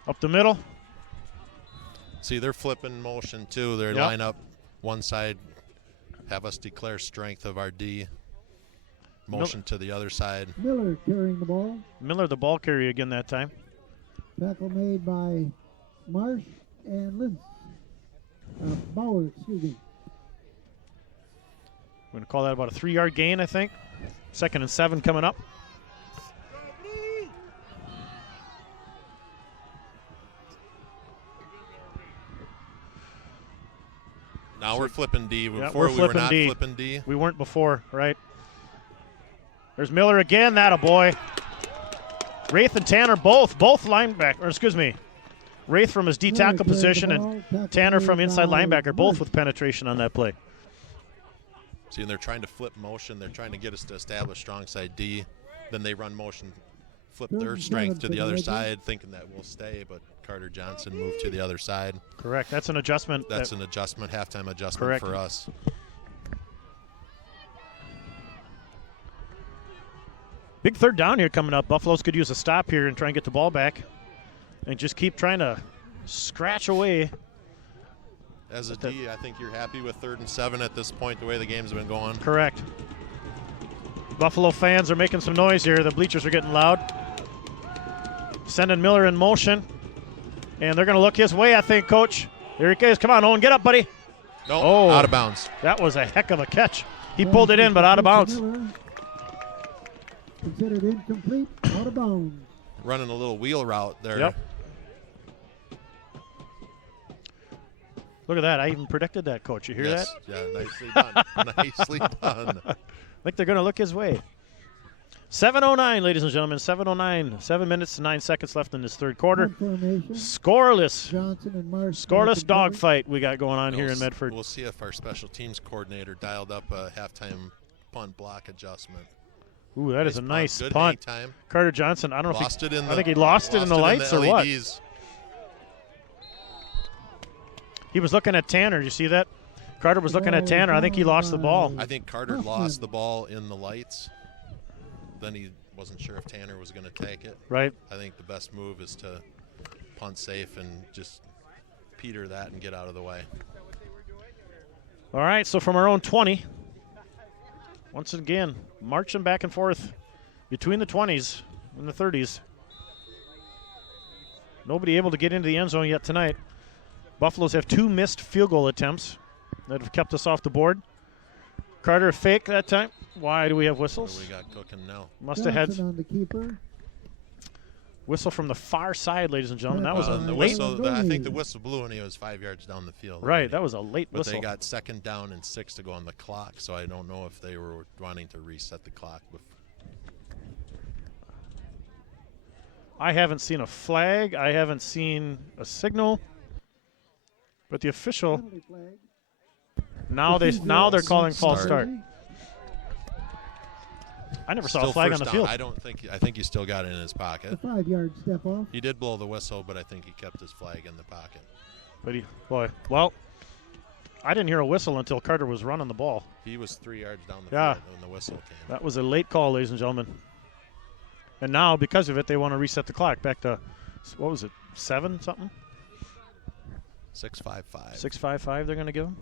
Up the middle. See, they're flipping motion, too. They line up one side, have us declare strength of our D. Motion to the other side. Miller carrying the ball. Miller, the ball carrier again that time. Tackle made by Marsh and Lintz. Bauer, excuse me. We're going to call that about a 3-yard gain, I think. 2nd and 7 coming up. Now we're flipping D. Before we were not flipping D. We weren't before, right? There's Miller again. That a boy. Wraith and Tanner both linebacker. Or excuse me, Wraith from his D tackle position and Tanner from inside linebacker, both with penetration on that play. See, and they're trying to flip motion. They're trying to get us to establish strong side D. Then they run motion, flip their strength to the other side, thinking that we'll stay, but Carter Johnson moved to the other side. Correct. That's an adjustment. That's an adjustment, halftime adjustment for us. Big third down here coming up. Buffaloes could use a stop here and try and get the ball back and just keep trying to scratch away. As a D, I think you're happy with 3rd and 7 at this point, the way the game's been going. Correct. Buffalo fans are making some noise here. The bleachers are getting loud. Sending Miller in motion. And they're going to look his way, I think, Coach. Here he goes. Come on, Owen, get up, buddy. No, out of bounds. That was a heck of a catch. He pulled it in, but out of bounds. Considered incomplete, out of bounds. Running a little wheel route there. Yep. Look at that. I even predicted that, Coach. You hear that? Yeah, nicely done. Nicely done. I think they're going to look his way. 7:09, ladies and gentlemen. 7:09. 7 minutes and 9 seconds left in this third quarter. Scoreless. Johnson and Marsh. Scoreless dogfight we got going on here in Medford. We'll see if our special teams coordinator dialed up a halftime punt block adjustment. Ooh, that is a nice Good punt. time. Carter Johnson, I don't know Lost if it in I think he lost it in the lights or what? LEDs. He was looking at Tanner. Did you see that? Carter was looking at Tanner. I think he lost the ball. I think Carter lost the ball in the lights. Then he wasn't sure if Tanner was going to take it. Right. I think the best move is to punt safe and just peter that and get out of the way. All right, so from our own 20, once again, marching back and forth between the 20s and the 30s. Nobody able to get into the end zone yet tonight. Buffaloes have 2 missed field goal attempts that have kept us off the board. Carter fake that time. Why do we have whistles? What do we got cooking now? Must have had on the keeper. whistle from the far side, ladies and gentlemen. That was a the late whistle. I think the whistle blew when he was 5 yards down the field. Right, that was a late but whistle. They got 2nd down and 6 to go on the clock, so I don't know if they were wanting to reset the clock. I haven't seen a flag. I haven't seen a signal. But the official now they're calling false start. I never saw a flag on the field. I think he still got it in his pocket. A 5-yard step off. He did blow the whistle, but I think he kept his flag in the pocket. But well, I didn't hear a whistle until Carter was running the ball. He was 3 yards down the field when the whistle came. That was a late call, ladies and gentlemen. And now, because of it, they want to reset the clock back to, what was it, 7 something? 6:55. 6:55 they're going to give him?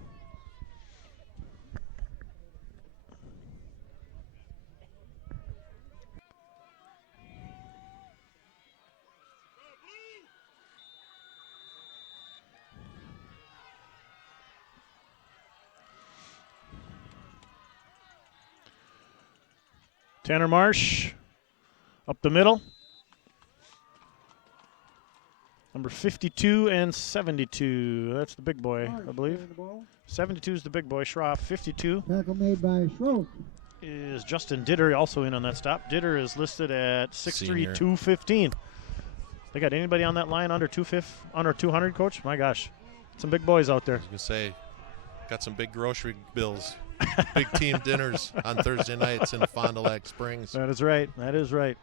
Tanner Marsh up the middle. Number 52 and 72. That's the big boy, I believe. 72 is the big boy, Schroff. 52 tackle made by Schroff is Justin Ditter, also in on that stop. Ditter is listed at 6'3", 215. They got anybody on that line under 200, Coach? My gosh, some big boys out there. I was going to say, got some big grocery bills. Big team dinners on Thursday nights in Fond du Lac Springs. That is right. That is right.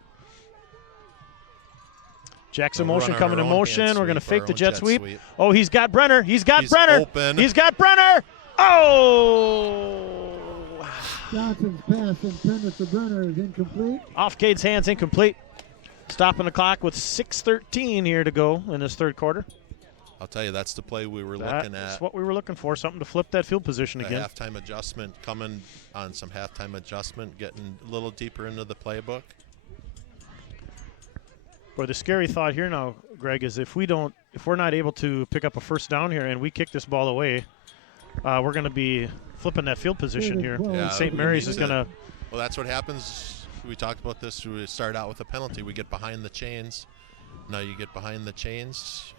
Jackson motion coming in motion. We're going to fake the jet sweep. Oh, he's got Brenner. He's got Brenner. Open. He's got Brenner. Oh! Johnson's pass intended for Brenner is incomplete. Off Cade's hands, incomplete. Stopping the clock with 6:13 here to go in this third quarter. I'll tell you, that's the play we were looking at. That's what we were looking for, something to flip that field position again. Halftime adjustment, coming on some halftime adjustment, getting a little deeper into the playbook. Boy, the scary thought here now, Greg, is if we're not able to pick up a first down here and we kick this ball away, we're going to be flipping that field position here. Yeah, St. Mary's is going to. Well, that's what happens. We talked about this. We start out with a penalty. We get behind the chains. Now you get behind the chains.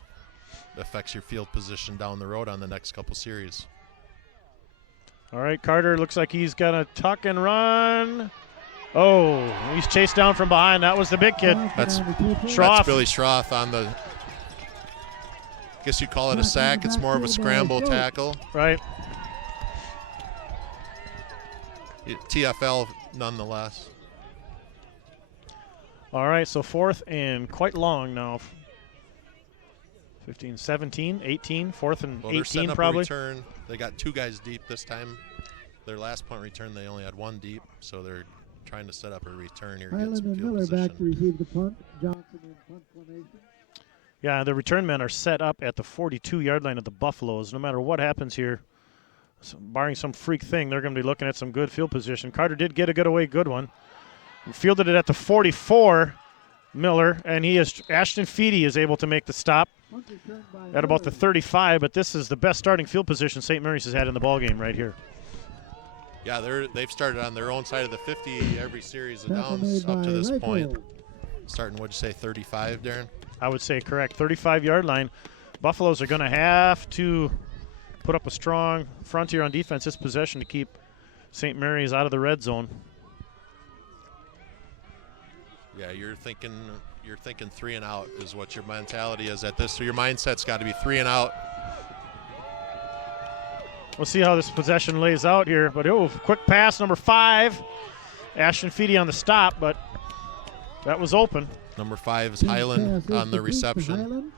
Affects your field position down the road on the next couple series. All right, Carter looks like he's going to tuck and run. Oh, he's chased down from behind. That was the big kid. That's Schroff. That's Billy Schroff on the, I guess you call it a sack. It's more of a scramble tackle. Right. TFL nonetheless. All right, so 4th and quite long now. 15, 17, 18, 4th and 18 probably. A return. They got 2 guys deep this time. Their last punt return, they only had 1 deep, so they're trying to set up a return here. Highland and Miller back to receive the punt. Johnson in punt formation. Yeah, the return men are set up at the 42-yard line of the Buffaloes. No matter what happens here, barring some freak thing, they're going to be looking at some good field position. Carter did get a good one. Fielded it at the 44, Miller, and Ashton Feedy is able to make the stop at about the 35, but this is the best starting field position St. Mary's has had in the ballgame right here. Yeah, they've started on their own side of the 50 every series of downs up to this point. Starting, what'd you say, 35, Darren? I would say correct, 35-yard line. Buffaloes are going to have to put up a strong front here on defense this possession to keep St. Mary's out of the red zone. Yeah, you're thinking 3 and out is what your mentality is at this. So your mindset's got to be 3 and out. We'll see how this possession lays out here. But quick pass, number 5. Ashton Feedy on the stop, but that was open. Number 5 is Highland on the reception.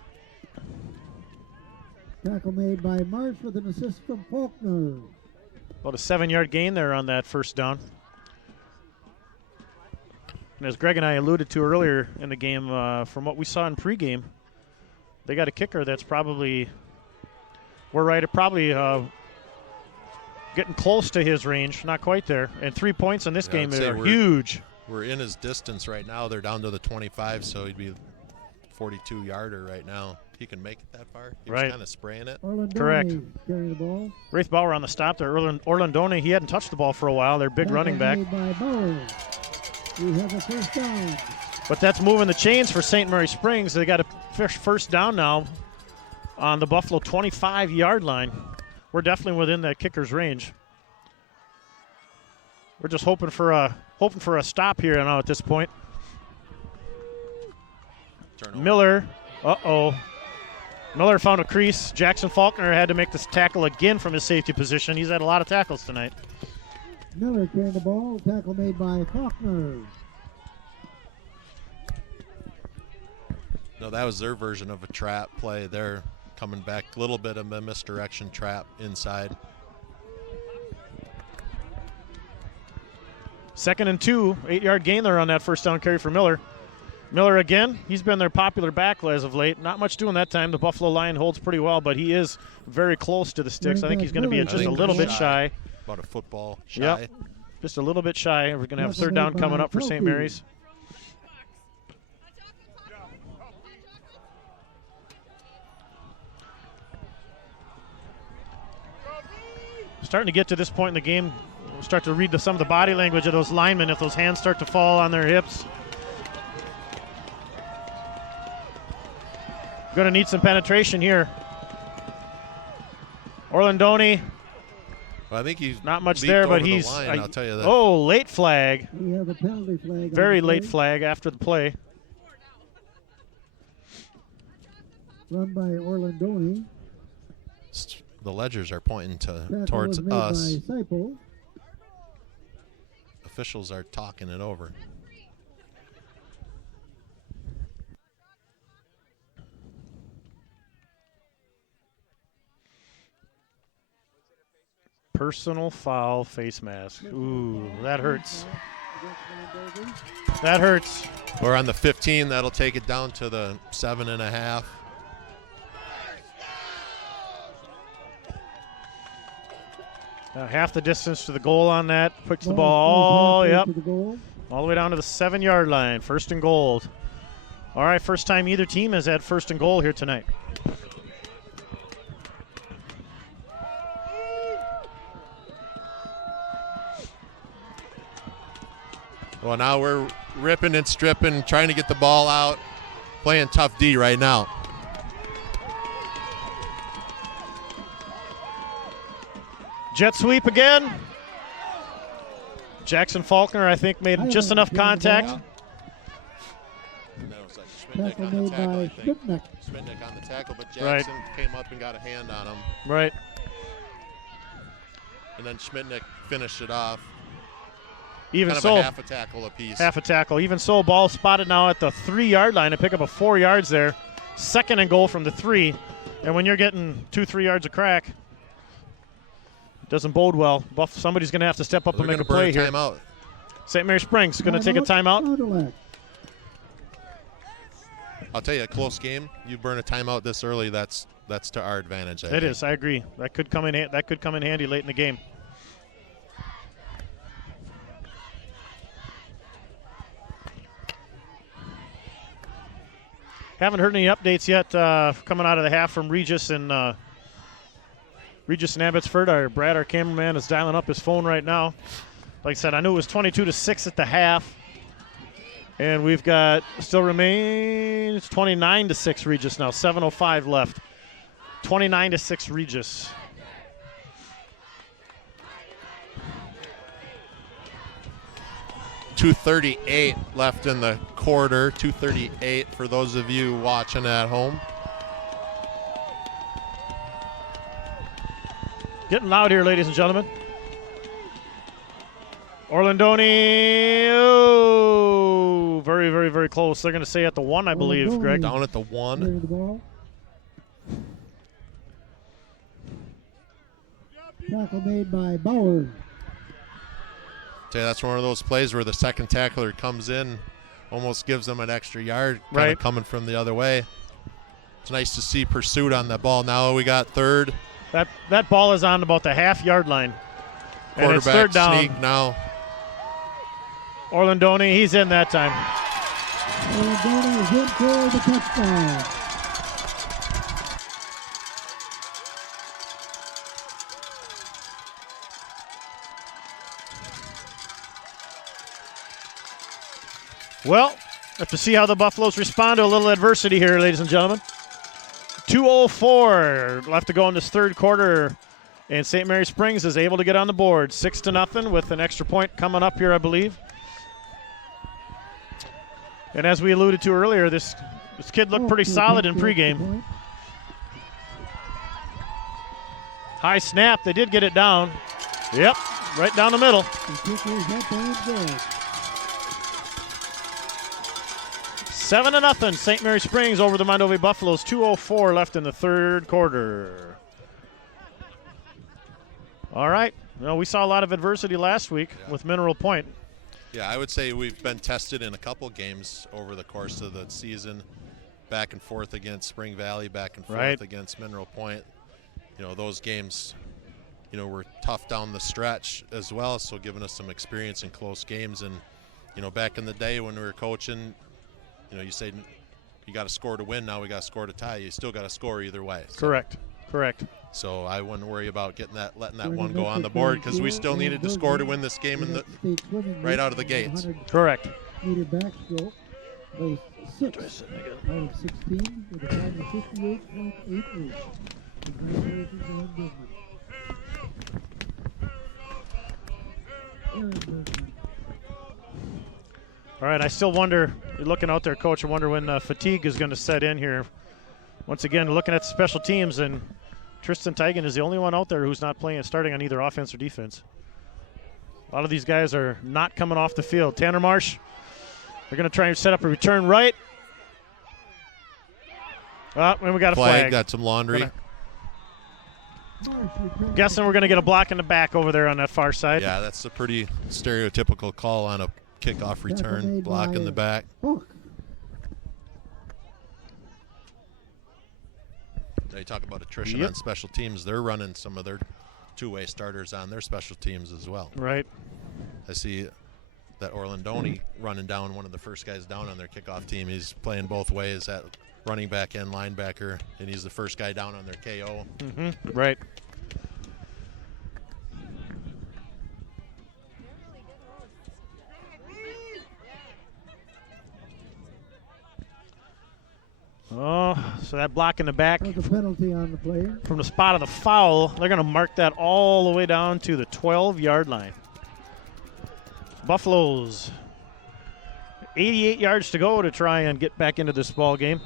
Tackle made by Marsh with an assist from Faulkner. About a 7-yard gain there on that first down. And as Greg and I alluded to earlier in the game, from what we saw in pregame, they got a kicker that's probably, getting close to his range, not quite there. And 3 points in this game are huge. We're in his distance right now. They're down to the 25, so he'd be 42-yarder right now. He can make it that far. He was kind of spraying it. Correct. Carrying the ball. Rafe Bauer on the stop there. Orlandone, he hadn't touched the ball for a while. Their big running back. By Bauer. We have a first down. But that's moving the chains for St. Mary Springs. They got a first down now on the Buffalo 25-yard line. We're definitely within that kicker's range. We're just hoping for a stop here now at this point. Turnover. Miller. Miller found a crease. Jackson Faulkner had to make this tackle again from his safety position. He's had a lot of tackles tonight. Miller carrying the ball. Tackle made by Faulkner. No, that was their version of a trap play. They're coming back. A little bit of a misdirection trap inside. 2nd and 2. 8-yard gain there on that first down carry for Miller. Miller again, he's been their popular back as of late. Not much doing that time. The Buffalo line holds pretty well, but he is very close to the sticks. I think he's going to be just a little bit shy. About a football shy. Yep, just a little bit shy. We're going to have 3rd down coming up for St. Mary's. Starting to get to this point in the game, we'll start to read some of the body language of those linemen if those hands start to fall on their hips. Going to need some penetration here. Orlandone. Well, I think he's not much there, but he's. I'll tell you that. Oh, late flag. We have a penalty flag. Very late flag after the play. Run by Orlandone. The ledgers are pointing towards us. Officials are talking it over. Personal foul face mask. Ooh, that hurts. That hurts. We're on the 15. That'll take it down to the 7.5. Half the distance to the goal on that. Puts the ball all the way down to the 7-yard line. 1st and goal. All right, first time either team has had 1st and goal here tonight. Well, now we're ripping and stripping, trying to get the ball out, playing tough D right now. Jet sweep again. Jackson Faulkner, I think, made just enough contact. And that was like Schmidnick on the tackle, I think. Schmidnick on the tackle, but Jackson came up and got a hand on him. Right. And then Schmidnick finished it off. Even kind so, of a half a tackle apiece. Half a tackle. Even so, ball spotted now at the 3-yard line to pick up a 4 yards there. 2nd and goal from the 3. And when you're getting 2-3 yards of crack, it doesn't bode well. Somebody's going to have to step up and make a play here. Timeout. St. Mary Springs going to take a timeout. I'll tell you, a close game. You burn a timeout this early. That's to our advantage. It is. I agree. That could come in. That could come in handy late in the game. Haven't heard any updates yet coming out of the half from Regis and Abbotsford. Our Brad, our cameraman, is dialing up his phone right now. Like I said, I knew it was 22-6 at the half, and we've got still remains 29-6 Regis now. 7:05 left. 29-6 Regis. 2:38 left in the quarter. 2:38 for those of you watching at home. Getting loud here, ladies and gentlemen. Orlandoni, oh, very, very, very close. They're going to say at the 1, I believe, Greg. Down at the 1. Tackle made by Bauer. Say that's one of those plays where the second tackler comes in, almost gives them an extra yard, kind of coming from the other way. It's nice to see pursuit on that ball. Now we got third. That ball is on about the half-yard line. And it's Quarterback third down. sneak now. Orlandoni, he's in that time. Orlandoni is in for the touchdown. Well, have to see how the Buffaloes respond to a little adversity here, ladies and gentlemen. 2:04 left to go in this third quarter, and St. Mary Springs is able to get on the board 6-0 with an extra point coming up here, I believe. And as we alluded to earlier, this kid looked pretty solid in pregame. High snap, they did get it down. Yep, right down the middle. 7-0, St. Mary Springs over the Mondovi Buffaloes. 2:04 left in the third quarter. All right. Well, we saw a lot of adversity last week with Mineral Point. Yeah, I would say we've been tested in a couple games over the course of the season, back and forth against Spring Valley, back and forth against Mineral Point. You know, those games, you know, were tough down the stretch as well, so giving us some experience in close games. And, you know, back in the day when we were coaching, you know, you say you got to score to win. Now we got to score to tie. You still got to score either way. So. Correct. So I wouldn't worry about letting that one go on the board, because we still needed to score to win this game right out of the gates. Correct. Meter backstroke, place 6 out of 16 with a time of 58.88. Congratulations on Goodman. Aaron Goodman. All right, I still wonder, you're looking out there, Coach, I wonder when fatigue is going to set in here. Once again, looking at the special teams, and Tristan Tigan is the only one out there who's not starting on either offense or defense. A lot of these guys are not coming off the field. Tanner Marsh, they're going to try and set up a return right. And we got a flag. Got some laundry. Guessing we're going to get a block in the back over there on that far side. Yeah, that's a pretty stereotypical call on a kickoff return, block in the back. They talk about attrition on special teams. They're running some of their two-way starters on their special teams as well. Right. I see that Orlandoni running down, one of the first guys down on their kickoff team. He's playing both ways at running back and linebacker, and he's the first guy down on their KO. Right. Oh, so that block in the back. There's a penalty on the play. From the spot of the foul, they're going to mark that all the way down to the 12-yard line. Buffaloes, 88 yards to go to try and get back into this ball game.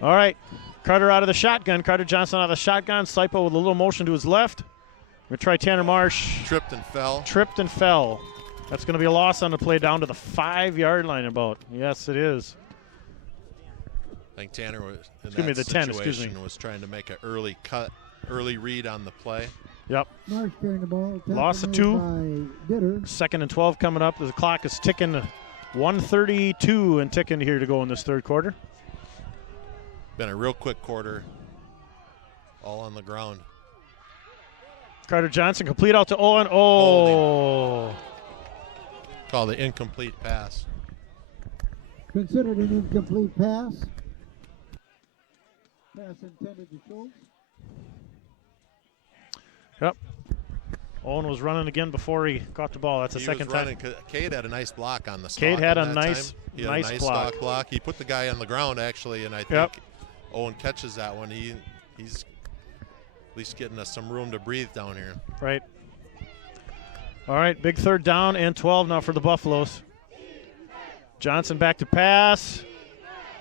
All right, Carter out of the shotgun. Carter Johnson out of the shotgun. Saipo with a little motion to his left. We're going to try Tanner Marsh. Tripped and fell. That's going to be a loss on the play down to the 5-yard line about. Yes, it is. I think Tanner was in that situation was trying to make an early read on the play. Yep. Marsh carrying the ball. Loss of 2. 2nd and 12 coming up. The clock is ticking. 1:32 and ticking here to go in this third quarter. Been a real quick quarter. All on the ground. Carter Johnson complete out to Owen. Oh. Called the incomplete pass. Considered an incomplete pass. Pass intended to Schultz. Yep. Owen was running again before he caught the ball. That's the second time. Cade had a nice block on the stalk. Cade had a nice block. He put the guy on the ground, actually, and I think Owen catches that one. He's at least getting us some room to breathe down here. Right. All right, big third down and 12 now for the Buffaloes. Johnson back to pass.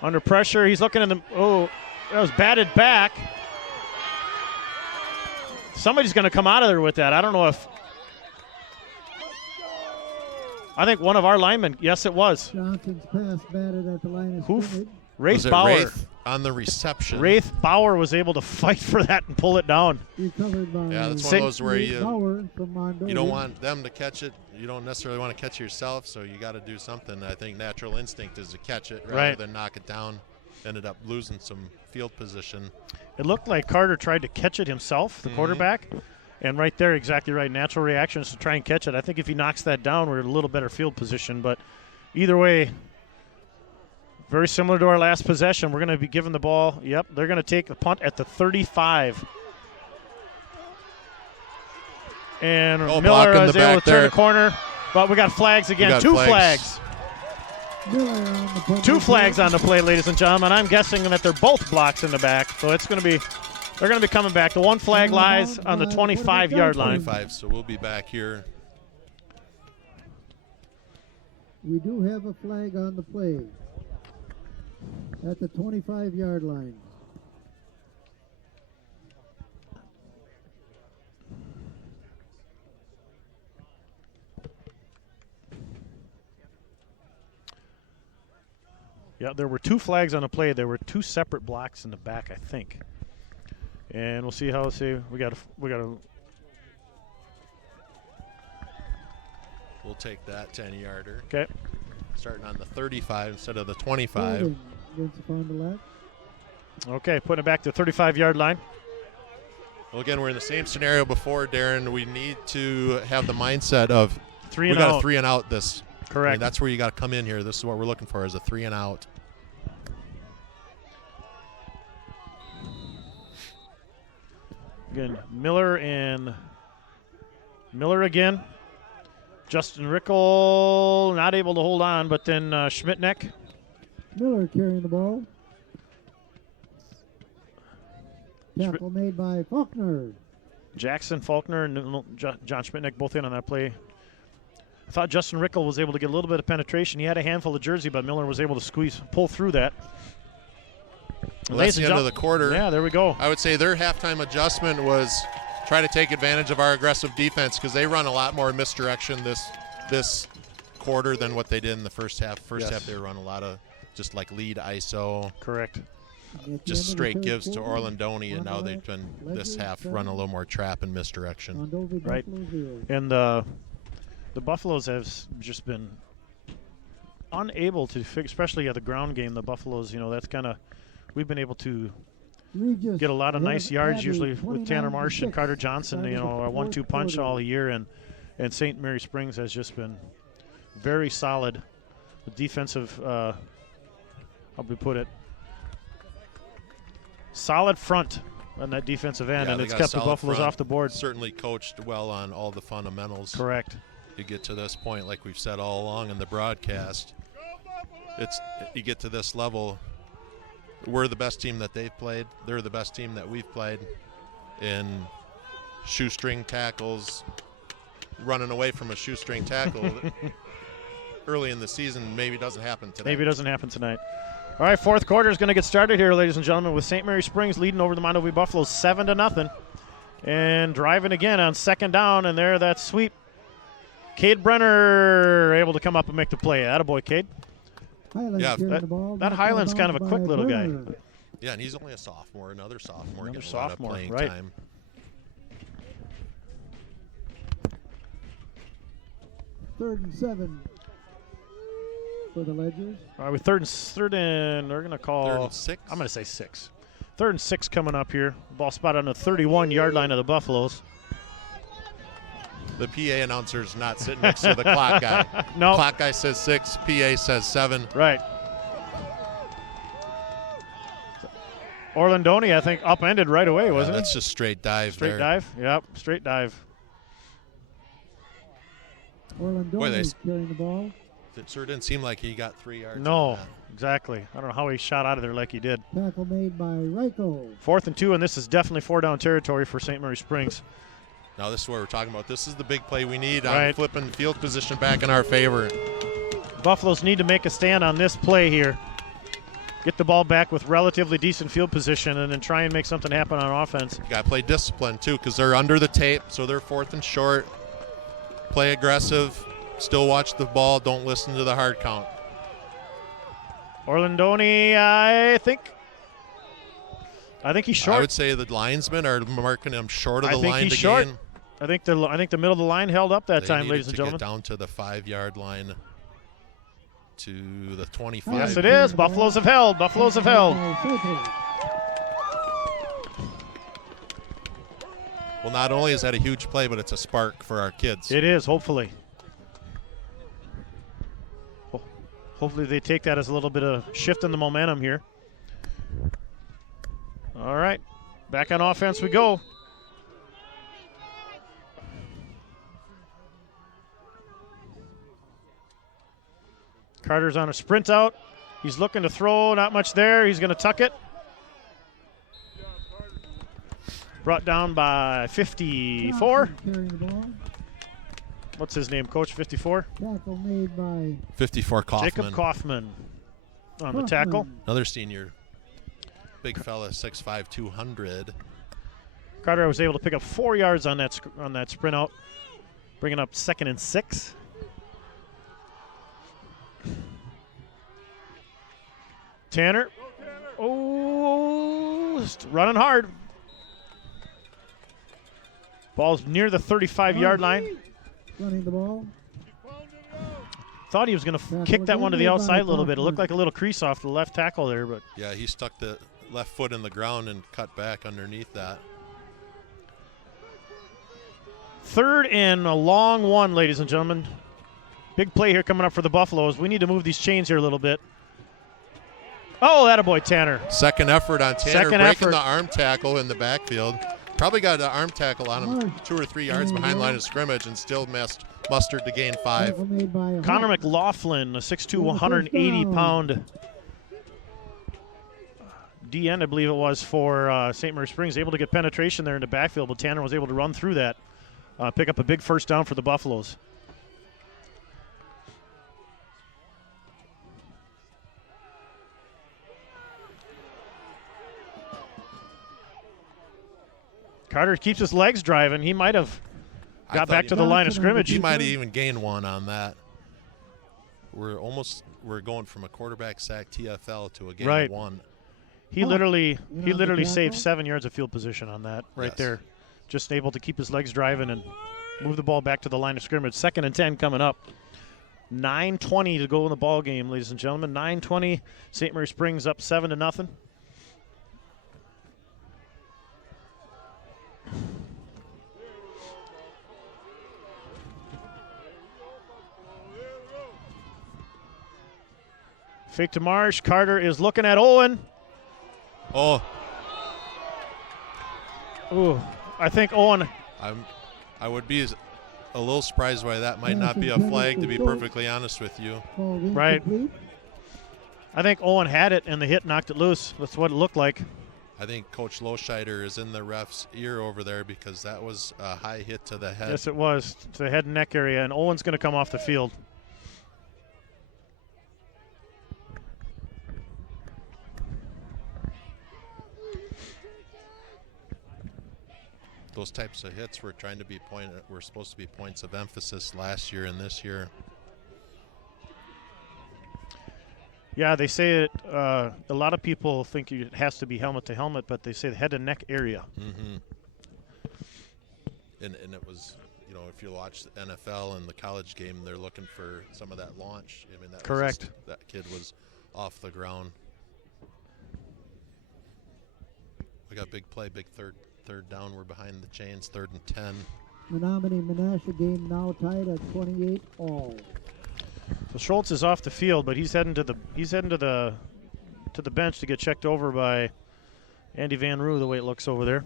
Under pressure. He's looking in the – oh, that was batted back. Somebody's going to come out of there with that. I don't know if – I think one of our linemen – yes, it was. Johnson's pass batted at the line of scrimmage. Rafe Bauer. Wraith on the reception. Rafe Bauer was able to fight for that and pull it down. Recovered by that's one of those where you don't want them to catch it. You don't necessarily want to catch it yourself, so you got to do something. I think natural instinct is to catch it rather than knock it down. Ended up losing some field position. It looked like Carter tried to catch it himself, the quarterback. And right there, exactly right. Natural reaction is to try and catch it. I think if he knocks that down, we're in a little better field position. But either way, very similar to our last possession. We're going to be given the ball. Yep, they're going to take the punt at the 35. And Miller is able to turn the corner. But we got flags again. Two flags. Two flags on the play, ladies and gentlemen. I'm guessing that they're both blocks in the back. So it's going to be – they're going to be coming back. The one flag lies on the 25-yard line. 25, so we'll be back here. We do have a flag on the play at the 25-yard line. Yeah, there were two flags on the play. There were two separate blocks in the back, I think. And we'll see how we got to. We'll take that 10-yarder. Okay. Starting on the 35 instead of the 25. Okay, putting it back to the 35-yard line. Well, again, we're in the same scenario before, Darren. We need to have the mindset of we got a 3 and out this. Correct. I mean, that's where you got to come in here. This is what we're looking for, is a 3 and out. Again, Miller again. Justin Rickle not able to hold on, but then Schmidtneck. Miller carrying the ball. Tackle made by Faulkner. Jackson Faulkner and John Schmidtneck both in on that play. I thought Justin Rickle was able to get a little bit of penetration. He had a handful of jersey, but Miller was able to pull through that. Well, that's the end of the quarter. Yeah, there we go. I would say their halftime adjustment was try to take advantage of our aggressive defense because they run a lot more misdirection this quarter than what they did in the first half. First half they run a lot of just like lead ISO. Correct. Just straight gives to Orlandoni, and now they've been this half run a little more trap and misdirection. Right. And the Buffaloes have just been unable to figure, especially at the ground game, the Buffaloes, that's kind of, we've been able to get a lot of nice yards usually with Tanner Marsh and Carter Johnson, a 1-2 punch all year, and St. Mary Springs has just been very solid. The defensive, how we put it, solid front on that defensive end, and it's kept the Buffaloes off the board. Certainly coached well on all the fundamentals. Correct. You get to this point, like we've said all along in the broadcast, you get to this level, we're the best team that they've played. They're the best team that we've played in shoestring tackles, running away from a shoestring tackle early in the season. Maybe doesn't happen today. Maybe it doesn't happen tonight. All right, fourth quarter is going to get started here, ladies and gentlemen, with St. Mary Springs leading over the Mondovi Buffaloes 7-0, and driving again on second down, and there that sweep. Cade Brenner able to come up and make the play. Attaboy, Cade. That Highland's kind of a quick little guy. Yeah, and he's only a sophomore. Another sophomore getting a lot of sophomore, playing right. time. Third and 7 for the Ledgers. All right, with third and they're going to call. 3rd and 6? I'm going to say 6. 3rd and 6 coming up here. Ball spotted on the 31-yard line of the Buffaloes. The PA announcer's not sitting next to the clock guy. No. Clock guy says 6, PA says 7. Right. Orlandoni, I think, upended right away, wasn't it? That's just straight dive. Straight dive? Yep, straight dive. Orlandoni carrying the ball. It sure didn't seem like he got 3 yards. No, exactly. I don't know how he shot out of there like he did. Tackle made by Ryko. 4th and 2, and this is definitely 4-down territory for St. Mary Springs. Now this is what we're talking about. This is the big play we need on Right. flipping field position back in our favor. Buffaloes need to make a stand on this play here. Get the ball back with relatively decent field position and then try and make something happen on offense. Got to play discipline, too, because they're under the tape, so they're 4th and short. Play aggressive. Still watch the ball. Don't listen to the hard count. Orlandoni, I think he's short. I would say the linesmen are marking him short of the line he's to short. gain. I think the middle of the line held up that They time, needed ladies and to gentlemen. get down to the 5-yard line to the 25. Yes, it is. Buffaloes have held. Buffaloes have held. Well, not only is that a huge play, but it's a spark for our kids. It is, hopefully. Hopefully they take that as a little bit of shift in the momentum here. All right, back on offense we go. Carter's on a sprint out. He's looking to throw, not much there. He's going to tuck it. Brought down by 54. Carrying the ball. What's his name, Coach? 54? Tackle made by 54 Kaufman. Jacob Kaufman on the tackle. Another senior. Big fella, 6'5", 200. Carter was able to pick up 4 yards on that sprint out, bringing up 2nd and 6. Tanner. Oh, running hard. Ball's near the 35-yard line. running the ball. Thought he was going to kick that one to the outside a little bit. It looked like a little crease off the left tackle there, but yeah, he stuck the left foot in the ground and cut back underneath that. 3rd and a long one, ladies and gentlemen. Big play here coming up for the Buffaloes. We need to move these chains here a little bit. Oh, attaboy, Tanner. Second effort on Tanner, Second breaking effort. the arm tackle in the backfield. Probably got an arm tackle on him 2 or 3 yards behind line of scrimmage and still mustered to gain 5. Connor McLaughlin, a 6'2", 180-pound DN, I believe it was, for St. Mary Springs, able to get penetration there in the backfield, but Tanner was able to run through that, pick up a big first down for the Buffaloes. Carter keeps his legs driving. He might have got back to the line of scrimmage. He might have even gained one on that. We're going from a quarterback sack TFL to a game of 1. He literally saved 7 yards of field position on that right there. Just able to keep his legs driving and move the ball back to the line of scrimmage. 2nd and 10 coming up. 9:20 to go in the ball game, ladies and gentlemen. 9:20. St. Mary Springs up 7-0. Fake to Marsh. Carter is looking at Owen. Oh. Ooh, I think Owen. I would be a little surprised why that might not be a flag, to be perfectly honest with you. Right. I think Owen had it, and the hit knocked it loose. That's what it looked like. I think Coach Loscheider is in the ref's ear over there because that was a high hit to the head. Yes, it was, to the head and neck area, and Owen's going to come off the field. Those types of hits were supposed to be points of emphasis last year and this year. Yeah, they say it. A lot of people think it has to be helmet to helmet, but they say the head and neck area. Mm-hmm. And it was, if you watch the NFL and the college game, they're looking for some of that launch. I mean, correct. That kid was off the ground. We got big play, big third down. We're behind the chains, 3rd and 10. Menominee Menasha game now tied at 28-all. So Schultz is off the field, but he's heading to the bench to get checked over by Andy Van Roo, the way it looks over there.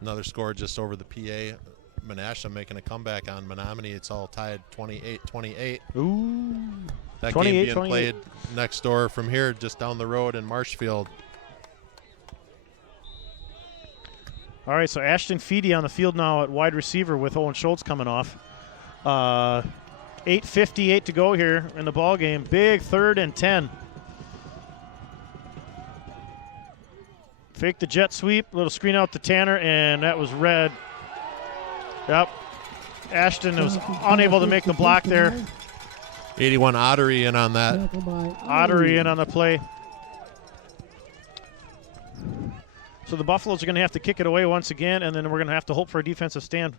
Another score just over the PA. Menasha making a comeback on Menominee. It's all tied 28-28. Ooh. That game being played next door from here, just down the road in Marshfield. All right, so Ashton Feedy on the field now at wide receiver with Owen Schultz coming off. 8:58 to go here in the ball game. Big 3rd and 10. Fake the jet sweep, little screen out to Tanner, and that was red. Yep. Ashton was unable to make the block there. 81 Ottery in on that. Ottery in on the play. So the Buffaloes are going to have to kick it away once again, and then we're going to have to hope for a defensive stand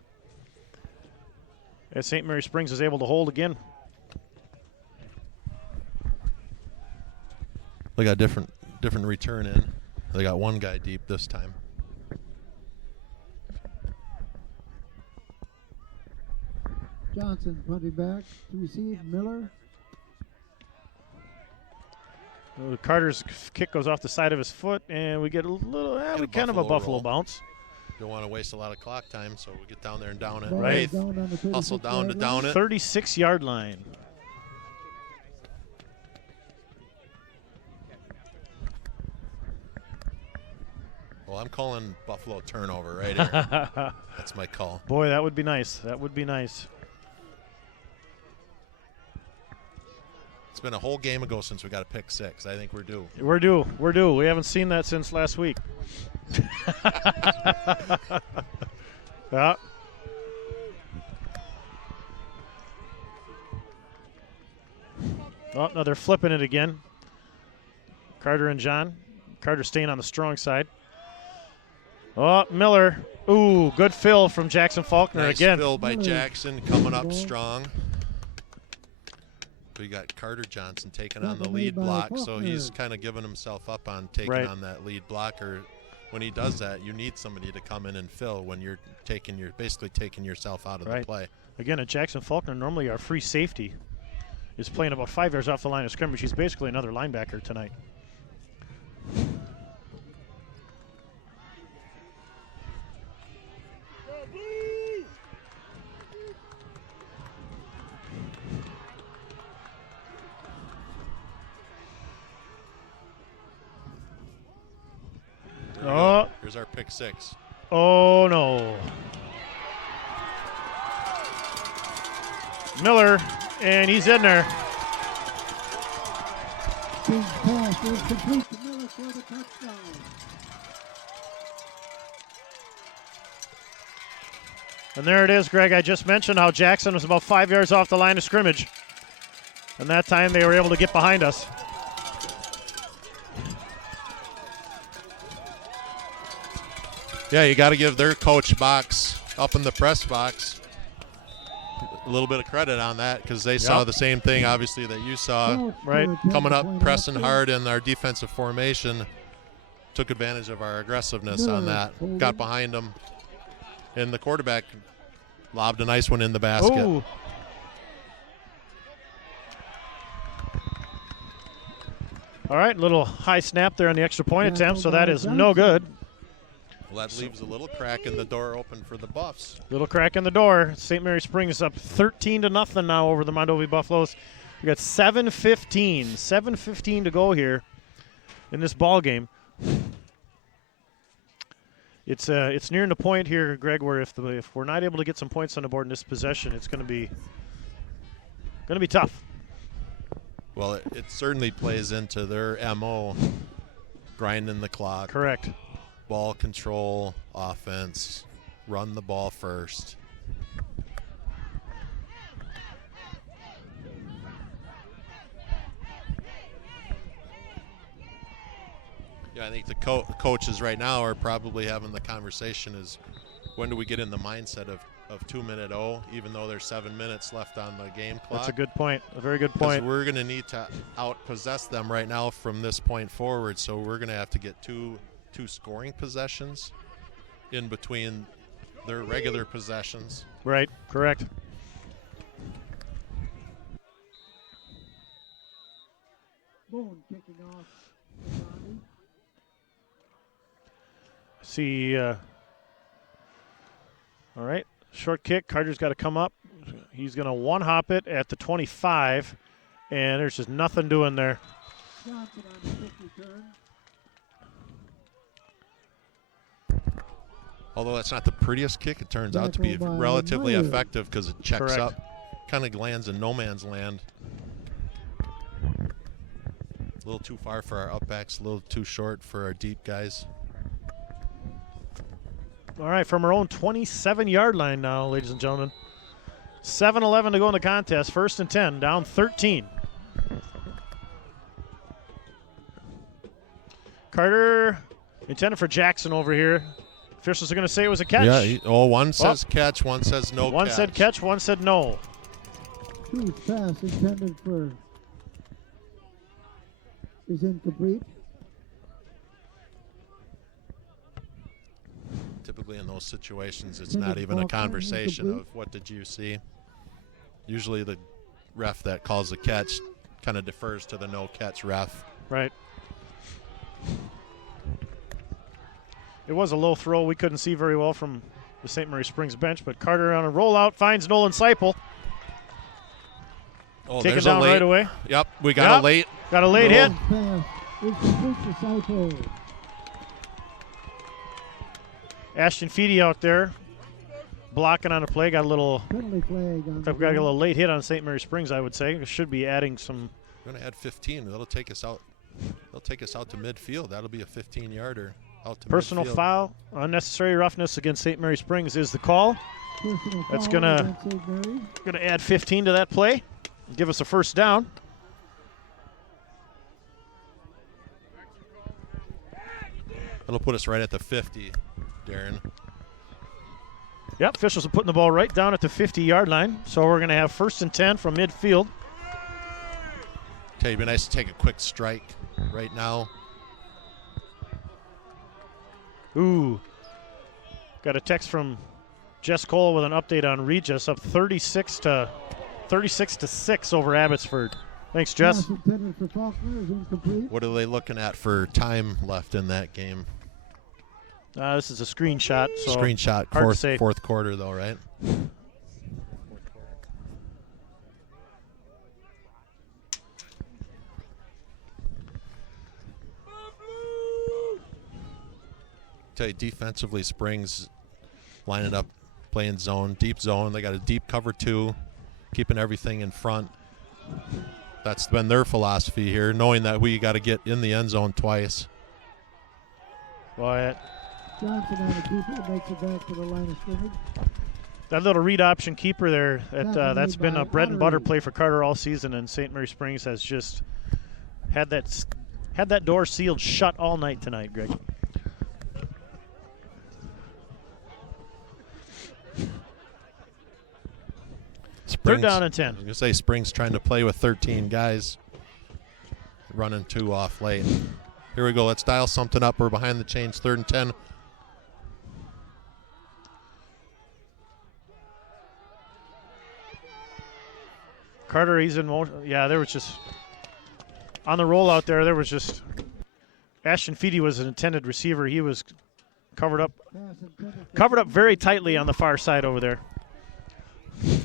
as St. Mary Springs is able to hold again. They got different return in. They got one guy deep this time. Johnson punting back to receive. Miller. Carter's kick goes off the side of his foot, and we get a little, kind of a Buffalo bounce. Don't want to waste a lot of clock time, so we get down there and down it. Right. Hustle down to down it. 36-yard line. Well, I'm calling Buffalo turnover right here. That's my call. Boy, that would be nice. That would be nice. It's been a whole game ago since we got a pick 6. I think we're due. We're due. We're due. We haven't seen that since last week. Yeah. Oh, no, they're flipping it again. Carter and John. Carter staying on the strong side. Oh, Miller. Ooh, good fill from Jackson Faulkner nice again. Fill by Jackson coming up strong. We got Carter Johnson taking on the lead block, so he's kind of giving himself up on taking on that lead blocker. When he does that, you need somebody to come in and fill when you're basically taking yourself out of the play. Again, at Jackson Faulkner, normally our free safety is playing about 5 yards off the line of scrimmage. He's basically another linebacker tonight. Oh, here's our pick 6. Oh no. Miller, and he's in there. Big pass is complete to Miller for the touchdown. And there it is, Greg. I just mentioned how Jackson was about 5 yards off the line of scrimmage. And that time they were able to get behind us. Yeah, you got to give their coach box up in the press box a little bit of credit on that, because they saw the same thing, obviously, that you saw. Right. Coming up, pressing hard in our defensive formation. Took advantage of our aggressiveness on that. Got behind them. And the quarterback lobbed a nice one in the basket. Ooh. All right, little high snap there on the extra point attempt, so that is no good. Well, that leaves a little crack in the door open for the Buffs. Little crack in the door. St. Mary Springs up 13-0 now over the Mondovi Buffaloes. We got 7:15 to go here in this ball game. It's nearing the point here, Greg, where if we're not able to get some points on the board in this possession, it's going to be tough. Well, it certainly plays into their MO, grinding the clock. Correct. Ball control, offense, run the ball first. Yeah, I think the coaches right now are probably having the conversation is, when do we get in the mindset of 2-minute-0, even though there's 7 minutes left on the game clock? That's a good point. A very good point. We're going to need to out-possess them right now from this point forward, so we're going to have to get two scoring possessions in between their regular possessions. Right, correct. Bone kicking off. See, all right, short kick. Carter's got to come up. He's going to one-hop it at the 25, and there's just nothing doing there. Johnson on the kick return. Although that's not the prettiest kick, it turns out to be relatively effective because it checks Correct. up, kind of lands in no man's land. A little too far for our upbacks, a little too short for our deep guys. All right, from our own 27-yard line now, ladies and gentlemen. 7:11 to go in the contest. 1st and 10, down 13. Carter intended for Jackson over here. Officials are going to say it was a catch. Yeah, one says catch, one says no catch. One said catch, one said no. Whose pass intended for is incomplete. Typically in those situations, it's not even a conversation of what did you see. Usually the ref that calls the catch kind of defers to the no catch ref. Right. It was a low throw. We couldn't see very well from the St. Mary Springs bench, but Carter on a rollout finds Nolan Seipel. Oh, Taken down right away. Yep, we got a late. Got a late hit. Pass is complete to Seipel. Ashton Feedy out there blocking on a play. Got a little Penalty flag on the got a little late hit on St. Mary Springs, I would say. Should be adding some. We're going to add 15. That'll take us out. They'll take us out to midfield. That'll be a 15-yarder out to Personal midfield. foul, unnecessary roughness against St. Mary Springs is the call. personal That's foul gonna against St. Mary. add 15 to that play. Give us a first down. That'll put us right at the 50, Darren. Yep, officials are putting the ball right down at the 50-yard line. So we're going to have 1st and 10 from midfield. Tell you, it'd be nice to take a quick strike right now. Ooh. Got a text from Jess Cole with an update on Regis, up 36 to 6 over Abbotsford. Thanks, Jess. Pass intended for Faulkner is incomplete. What are they looking at for time left in that game? This is a screenshot. So Screenshot, hard to say. fourth quarter, though, right? Tell you, defensively, Springs lining up, playing zone, deep zone. They got a deep cover 2, keeping everything in front. That's been their philosophy here, knowing that we got to get in the end zone twice. Wyatt. Johnson on the keeper makes it back to the line of scrimmage. That little read option keeper there, that's been a bread and butter Pottery. play for Carter all season, and St. Mary Springs has just had that door sealed shut all night tonight, Greg. Springs, 3rd down and 10. I was going to say Springs trying to play with 13 guys, running 2 off late. Here we go. Let's dial something up. We're behind the chains, 3rd and 10. Carter, he's in motion. Yeah, there was just on the rollout there was just Ashton Feedy was an intended receiver. He was covered up very tightly on the far side over there.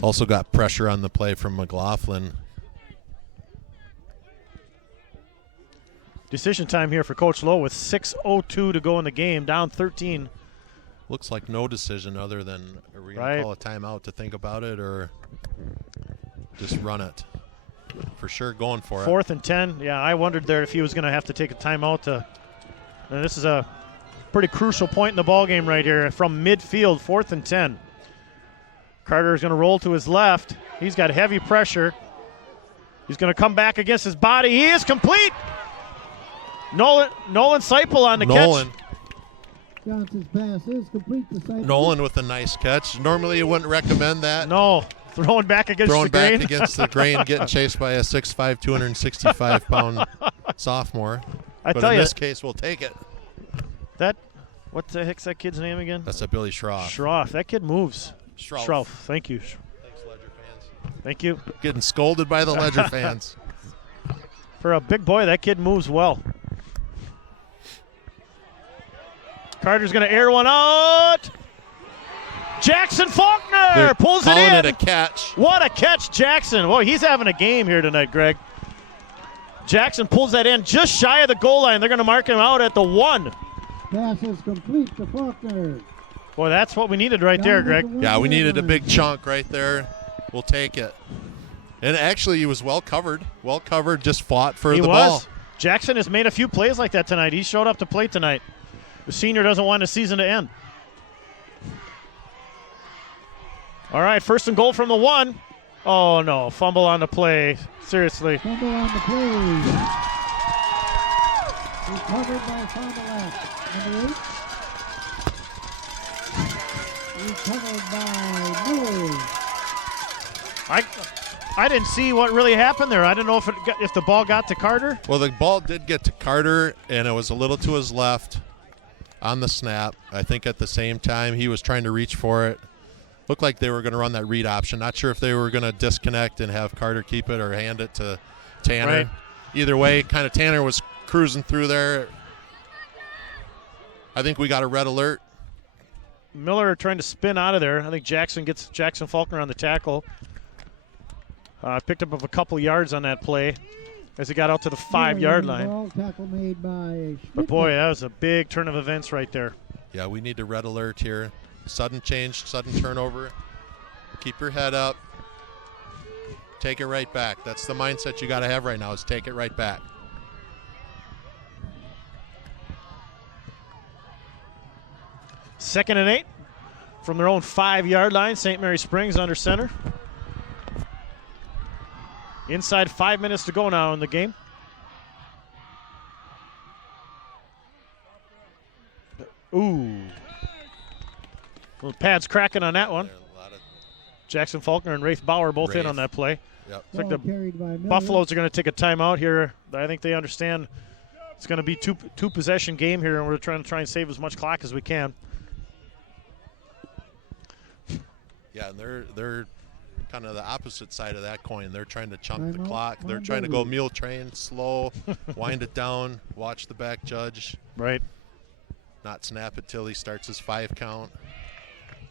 Also got pressure on the play from McLaughlin. Decision time here for Coach Lowe with 6:02 to go in the game, down 13. Looks like no decision other than are we going to call a timeout to think about it or just run it? For sure going for it. 4th and 10. Yeah, I wondered there if he was going to have to take a timeout to. And this is a pretty crucial point in the ball game right here from midfield, 4th and 10. Carter is going to roll to his left. He's got heavy pressure. He's going to come back against his body. He is complete. Nolan Seipel on the catch. Johnson's pass is complete to Seipel. Nolan with a nice catch. Normally you wouldn't recommend that. No, throwing back against the grain. Against the grain, getting chased by a 6'5", 265-pound sophomore. But in this case, we'll take it. What the heck's that kid's name again? That's Billy Schroff. Schroff. That kid moves. Schroff. Thank you. Thanks, Ledger fans. Thank you. Getting scolded by the Ledger fans. For a big boy, that kid moves well. Carter's going to air one out. Jackson Faulkner pulls it in. Calling it a catch. What a catch, Jackson. Boy, he's having a game here tonight, Greg. Jackson pulls that in just shy of the goal line. They're going to mark him out at the 1. Pass is complete to Faulkner. Boy, that's what we needed right there, Greg. Yeah, we needed a big chunk right there. We'll take it. And actually, he was well covered. Well covered, just fought for the ball. Jackson has made a few plays like that tonight. He showed up to play tonight. The senior doesn't want the season to end. All right, first and goal from the 1. Oh, no, fumble on the play. Seriously. Fumble on the play. Recovered by Fond du Lac. Number 8. Recovered by Miller. I didn't see what really happened there. I don't know if the ball got to Carter. Well, the ball did get to Carter, and it was a little to his left on the snap. I think at the same time he was trying to reach for it. Looked like they were going to run that read option. Not sure if they were going to disconnect and have Carter keep it or hand it to Tanner. Right. Either way, kind of Tanner was cruising through there. I think we got a red alert. Miller trying to spin out of there. I think Jackson gets Jackson Faulkner on the tackle. Picked up a couple yards on that play as he got out to the 5-yard line. Tackle made by but boy, that was a big turn of events right there. Yeah, we need a red alert here. Sudden change, sudden turnover. Keep your head up. Take it right back. That's the mindset you got to have right now, is take it right back. Second and 8 from their own 5-yard line. St. Mary Springs under center. Inside 5 minutes to go now in the game. Ooh. Well, pads cracking on that one. Jackson Faulkner and Rafe Bauer both in on that play. Yep. Looks like the Buffaloes are going to take a timeout here. I think they understand it's going to be two possession game here, and we're trying to save as much clock as we can. Yeah, and they're kind of the opposite side of that coin. They're trying to chunk the clock. They're trying to go mule train, slow, wind it down, watch the back judge. Right. Not snap it till he starts his 5 count.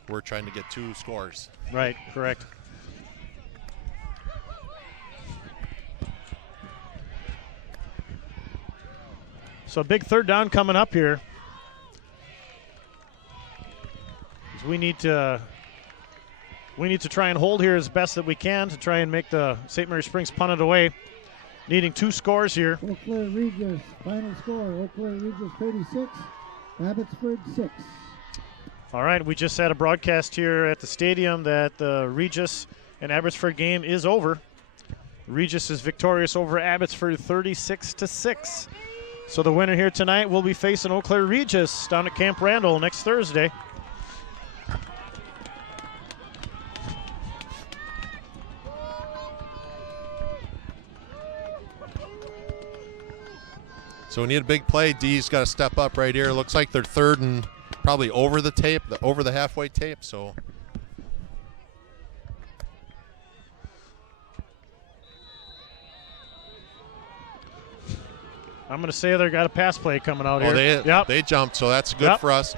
We're trying to get 2 scores. Right, correct. So a big third down coming up here. We need to try and hold here as best that we can to try and make the St. Mary Springs punt it away. Needing 2 scores here. Eau Claire Regis, final score, Eau Claire Regis 36, Abbotsford 6. All right, we just had a broadcast here at the stadium that the Regis and Abbotsford game is over. Regis is victorious over Abbotsford 36-6. So the winner here tonight will be facing Eau Claire Regis down at Camp Randall next Thursday. So we need a big play. D's got to step up right here. Looks like they're third and probably over the tape, over the halfway tape. So I'm going to say they got a pass play coming out here. They jumped, so that's good for us.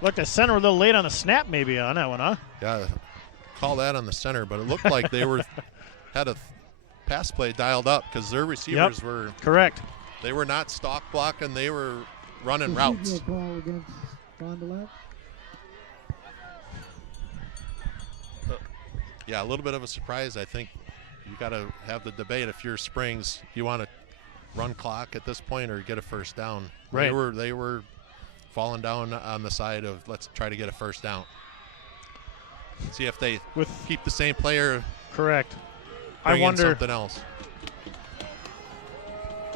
Look, the center a little late on the snap maybe on that one, huh? Yeah, call that on the center, but it looked like they had a pass play dialed up because their receivers were correct. They were not stock blocking. They were running routes. Call against Fond du Lac. Yeah, a little bit of a surprise. I think you got to have the debate. If you're Springs, you want to run clock at this point or get a first down. Right. They were falling down on the side of let's try to get a first down. See if they keep the same player. Correct. I wonder something else.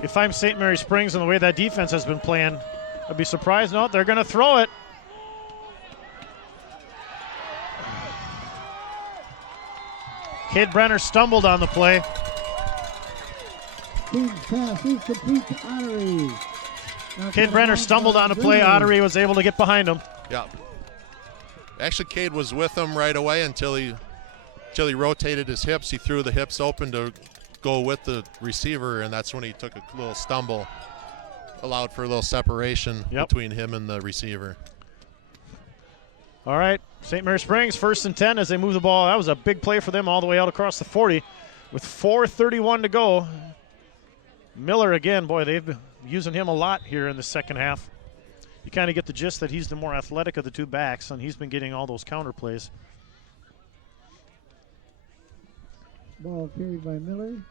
If I'm St. Mary Springs and the way that defense has been playing, I'd be surprised. No, they're going to throw it. Cade Brenner stumbled on the play. Cade Brenner stumbled on the play. Ottery was able to get behind him. Yeah. Actually, Cade was with him right away until he rotated his hips. He threw the hips open to go with the receiver, and that's when he took a little stumble, allowed for a little separation between him and the receiver. All right, St. Mary Springs, 1st and 10 as they move the ball. That was a big play for them all the way out across the 40 with 4:31 to go. Miller again, boy, they've been using him a lot here in the second half. you kind of get the gist that he's the more athletic of the two backs, and he's been getting all those counter plays. Ball carried by Miller.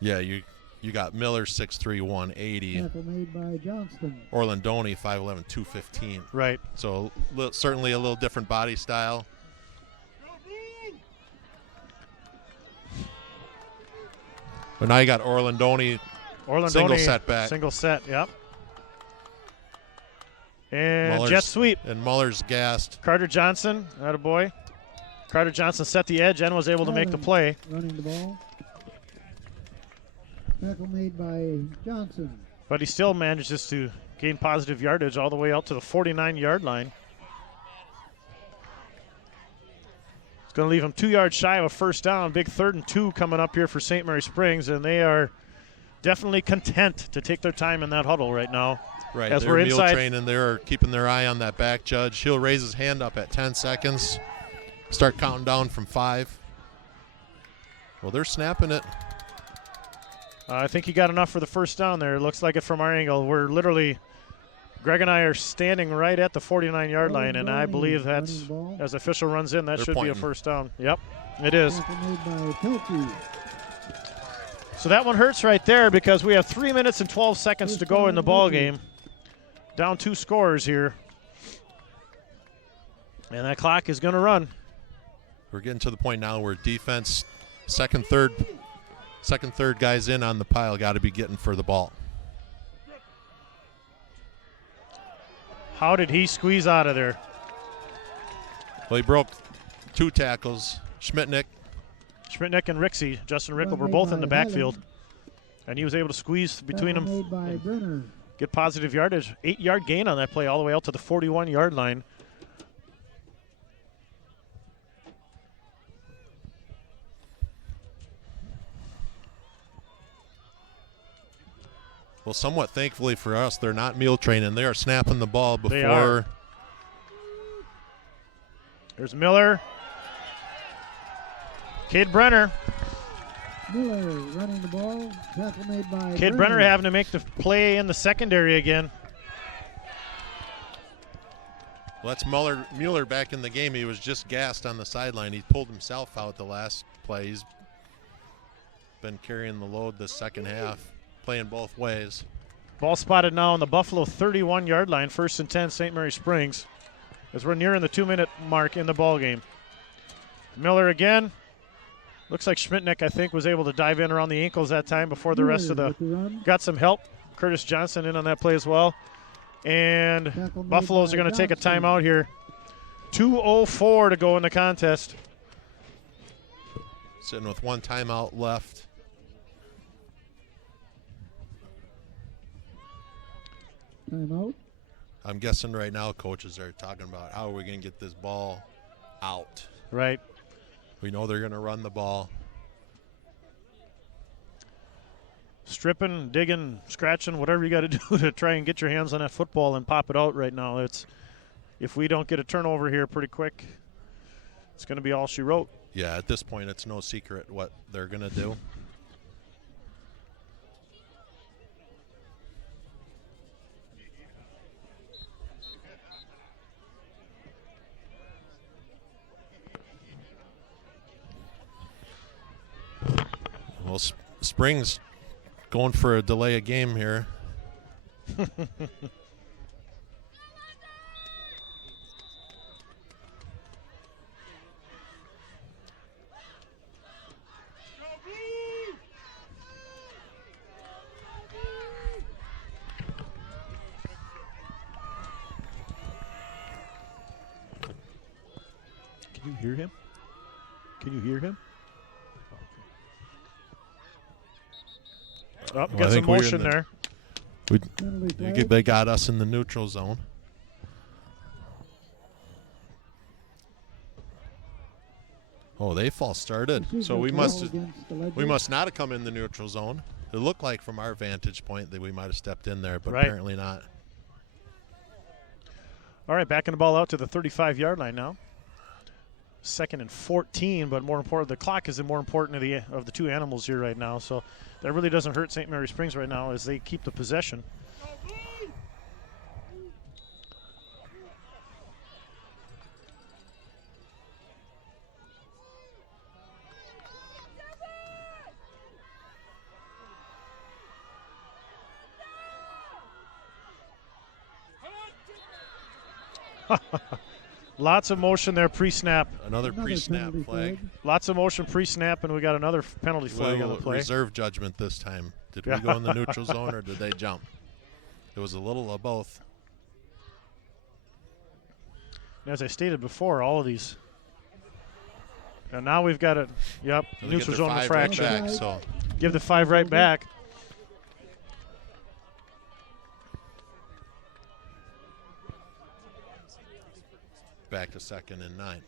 Yeah, you got Miller 6'3", 180. Tackle made by Johnston. Orlandoni 5'11", 215. Right. So certainly a little different body style. But now you got Orlandoni single set back. Single set, yep. And Muller's, jet sweep. And Muller's gassed. Carter Johnson, attaboy. Carter Johnson set the edge and was able to make the play. Running the ball. Tackle made by Johnson. But he still manages to gain positive yardage all the way out to the 49-yard line. It's going to leave him 2 yards shy of a first down. Big 3rd and 2 coming up here for St. Mary Springs, and they are definitely content to take their time in that huddle right now. Right, as they're we're meal inside. training. They're keeping their eye on that back judge. He'll raise his hand up at 10 seconds. Start counting down from 5. Well, they're snapping it. I think he got enough for the first down there. It looks like it from our angle. We're literally, Greg and I are standing right at the 49-yard line, and I believe that's, as official runs in, that should be a first down. Yep, it is. So that one hurts right there because we have 3 minutes and 12 seconds to go in the ball game. Down 2 scores here. And that clock is going to run. We're getting to the point now where defense, second, third guys in on the pile got to be getting for the ball. How did he squeeze out of there? Well, he broke 2 tackles. Schmitnick and Rixey, Justin Rickle, were both in the backfield. And he was able to squeeze between them. Get positive yardage. 8-yard gain on that play all the way out to the 41-yard line. Well, somewhat thankfully for us, they're not meal training. They are snapping the ball before. They are. There's Miller. Cade Brenner. Miller running the ball. Tackle made by Cade Brenner having to make the play in the secondary again. Well, that's Mueller back in the game. He was just gassed on the sideline. He pulled himself out the last play. He's been carrying the load this second half, playing both ways. Ball spotted now on the Buffalo 31-yard line, 1st and 10, St. Mary Springs, as we're nearing the 2-minute mark in the ball game. Miller again. Looks like Schmitnick, I think, was able to dive in around the ankles that time before the rest of the got some help. Curtis Johnson in on that play as well. And Buffaloes are going to take a timeout here. 2:04 to go in the contest. Sitting with 1 timeout left. Timeout. I'm guessing right now coaches are talking about how are we going to get this ball out. Right. We know they're going to run the ball. Stripping, digging, scratching, whatever you got to do to try and get your hands on that football and pop it out right now. If we don't get a turnover here pretty quick, it's going to be all she wrote. Yeah, at this point, it's no secret what they're going to do. Well, Springs going for a delay of game here. Can you hear him? Can you hear him? Oh, got some motion there. They got us in the neutral zone. Oh, they false started. So we must not have come in the neutral zone. It looked like from our vantage point that we might have stepped in there, but apparently not. All right, backing the ball out to the 35-yard line now. 2nd and 14, but more important, the clock is the more important of the two animals here right now. So that really doesn't hurt St. Mary Springs right now as they keep the possession. Lots of motion there pre-snap. Another pre-snap flag. Lots of motion pre-snap, and we got another penalty flag on the play. Reserve judgment this time. Did we go in the neutral zone or did they jump? It was a little of both. As I stated before, all of these. And now we've got it. Yep, neutral zone infraction. Right back, so. Give the 5 right back. Back to 2nd and 9.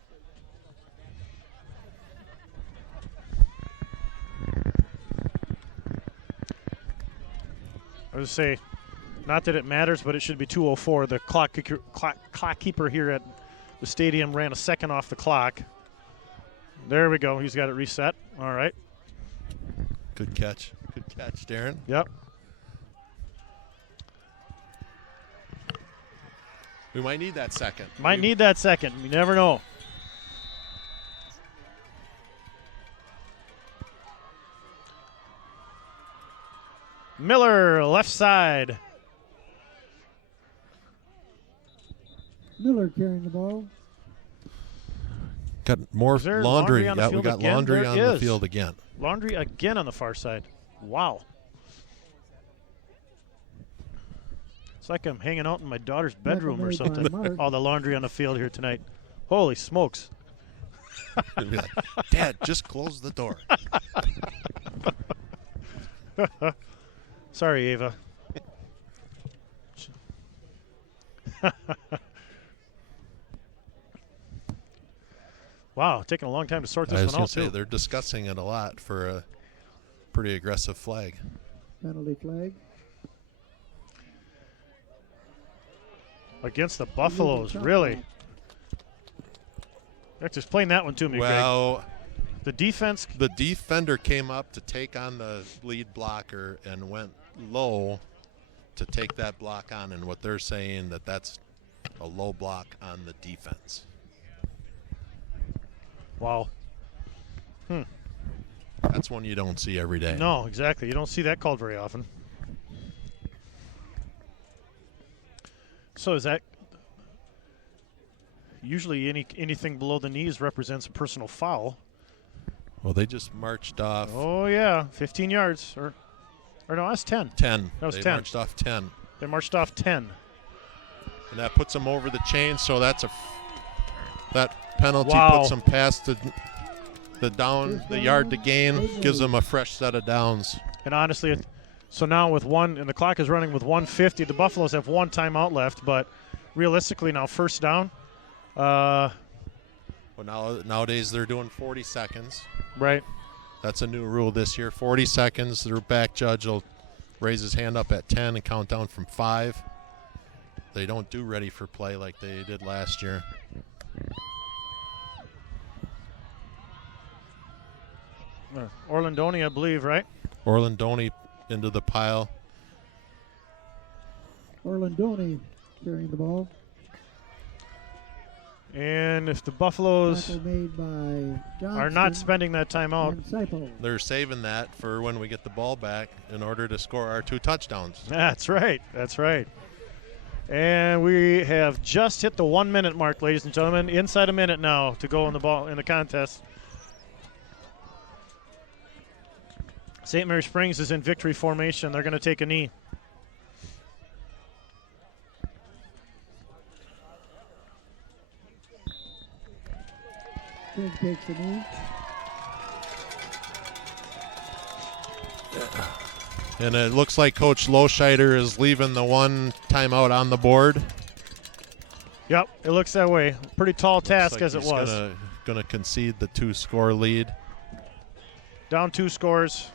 I was say, not that it matters, but it should be 2:04. The clock keeper here at the stadium ran a second off the clock. There we go. He's got it reset. All right. Good catch. Good catch, Darren. Yep. We might need that second. Might need that second. You never know. Miller, left side. Miller carrying the ball. Got more laundry. On the we got again? laundry there on is. the field again. Laundry again on the far side. Wow. It's like I'm hanging out in my daughter's bedroom or something. All the laundry on the field here tonight. Holy smokes. Be like, Dad, just close the door. Sorry, Ava. Wow, taking a long time to sort this one out, too. They're discussing it a lot for a pretty aggressive flag. Penalty flag. Against the Buffaloes, really? Just explain that one to me, well, Greg. The defense? The defender came up to take on the lead blocker and went low to take that block on, and what they're saying that's a low block on the defense. Wow. That's one you don't see every day. No, exactly. You don't see that called very often. So is that usually anything below the knees represents a personal foul? Well, they just marched off. Oh yeah, 15 yards or no, that's 10. 10. That was they 10. Marched off 10. They marched off 10. And that puts them over the chain, so that penalty Wow. puts them past the yard to gain, gives them a fresh set of downs. And honestly, so now with one, and the clock is running with 1:50, the Buffaloes have one timeout left, but realistically now first down. Well, nowadays they're doing 40 seconds. Right. That's a new rule this year. 40 seconds. Their back judge will raise his hand up at 10 and count down from 5. They don't do ready for play like they did last year. Orlandoni, I believe, right? Orlandoni into the pile. Orlandoni carrying the ball. And if the Buffaloes made by are not spending that timeout, they're saving that for when we get the ball back in order to score our 2 touchdowns. That's right. That's right. And we have just hit the 1 minute mark, ladies and gentlemen. Inside a minute now to go in the contest. St. Mary Springs is in victory formation. They're going to take a knee. King takes the knee. And it looks like Coach Loscheider is leaving the one timeout on the board. Yep, it looks that way. Pretty tall task as it was. Going to concede the 2-score lead. Down 2 scores.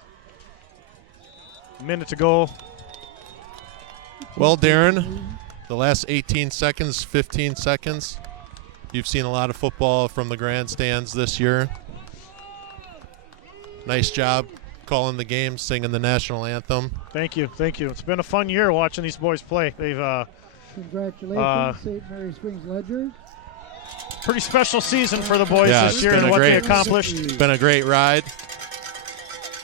Minute to go. Well, Darren, the last 18 seconds, 15 seconds, you've seen a lot of football from the grandstands this year. Nice job calling the game, singing the national anthem. Thank you, thank you. It's been a fun year watching these boys play. They've Congratulations, St. Mary Springs Ledger. Pretty special season for the boys Yeah, this year and what they accomplished. It's been a great ride.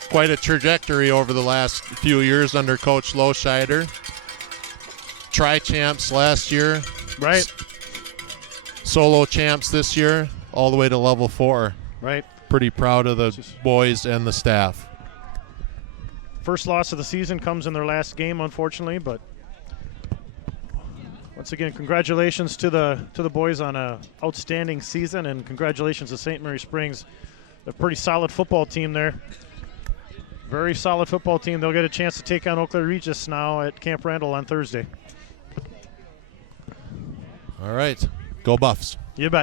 Quite a trajectory over the last few years under Coach Loscheider. Tri-champs last year. Right. Solo champs this year, all the way to level 4. Right. Pretty proud of the boys and the staff. First loss of the season comes in their last game, unfortunately, but once again, congratulations to the boys on a outstanding season, and congratulations to St. Mary Springs, a pretty solid football team there. Very solid football team. They'll get a chance to take on Eau Claire Regis now at Camp Randall on Thursday. All right. Go Buffs. You bet.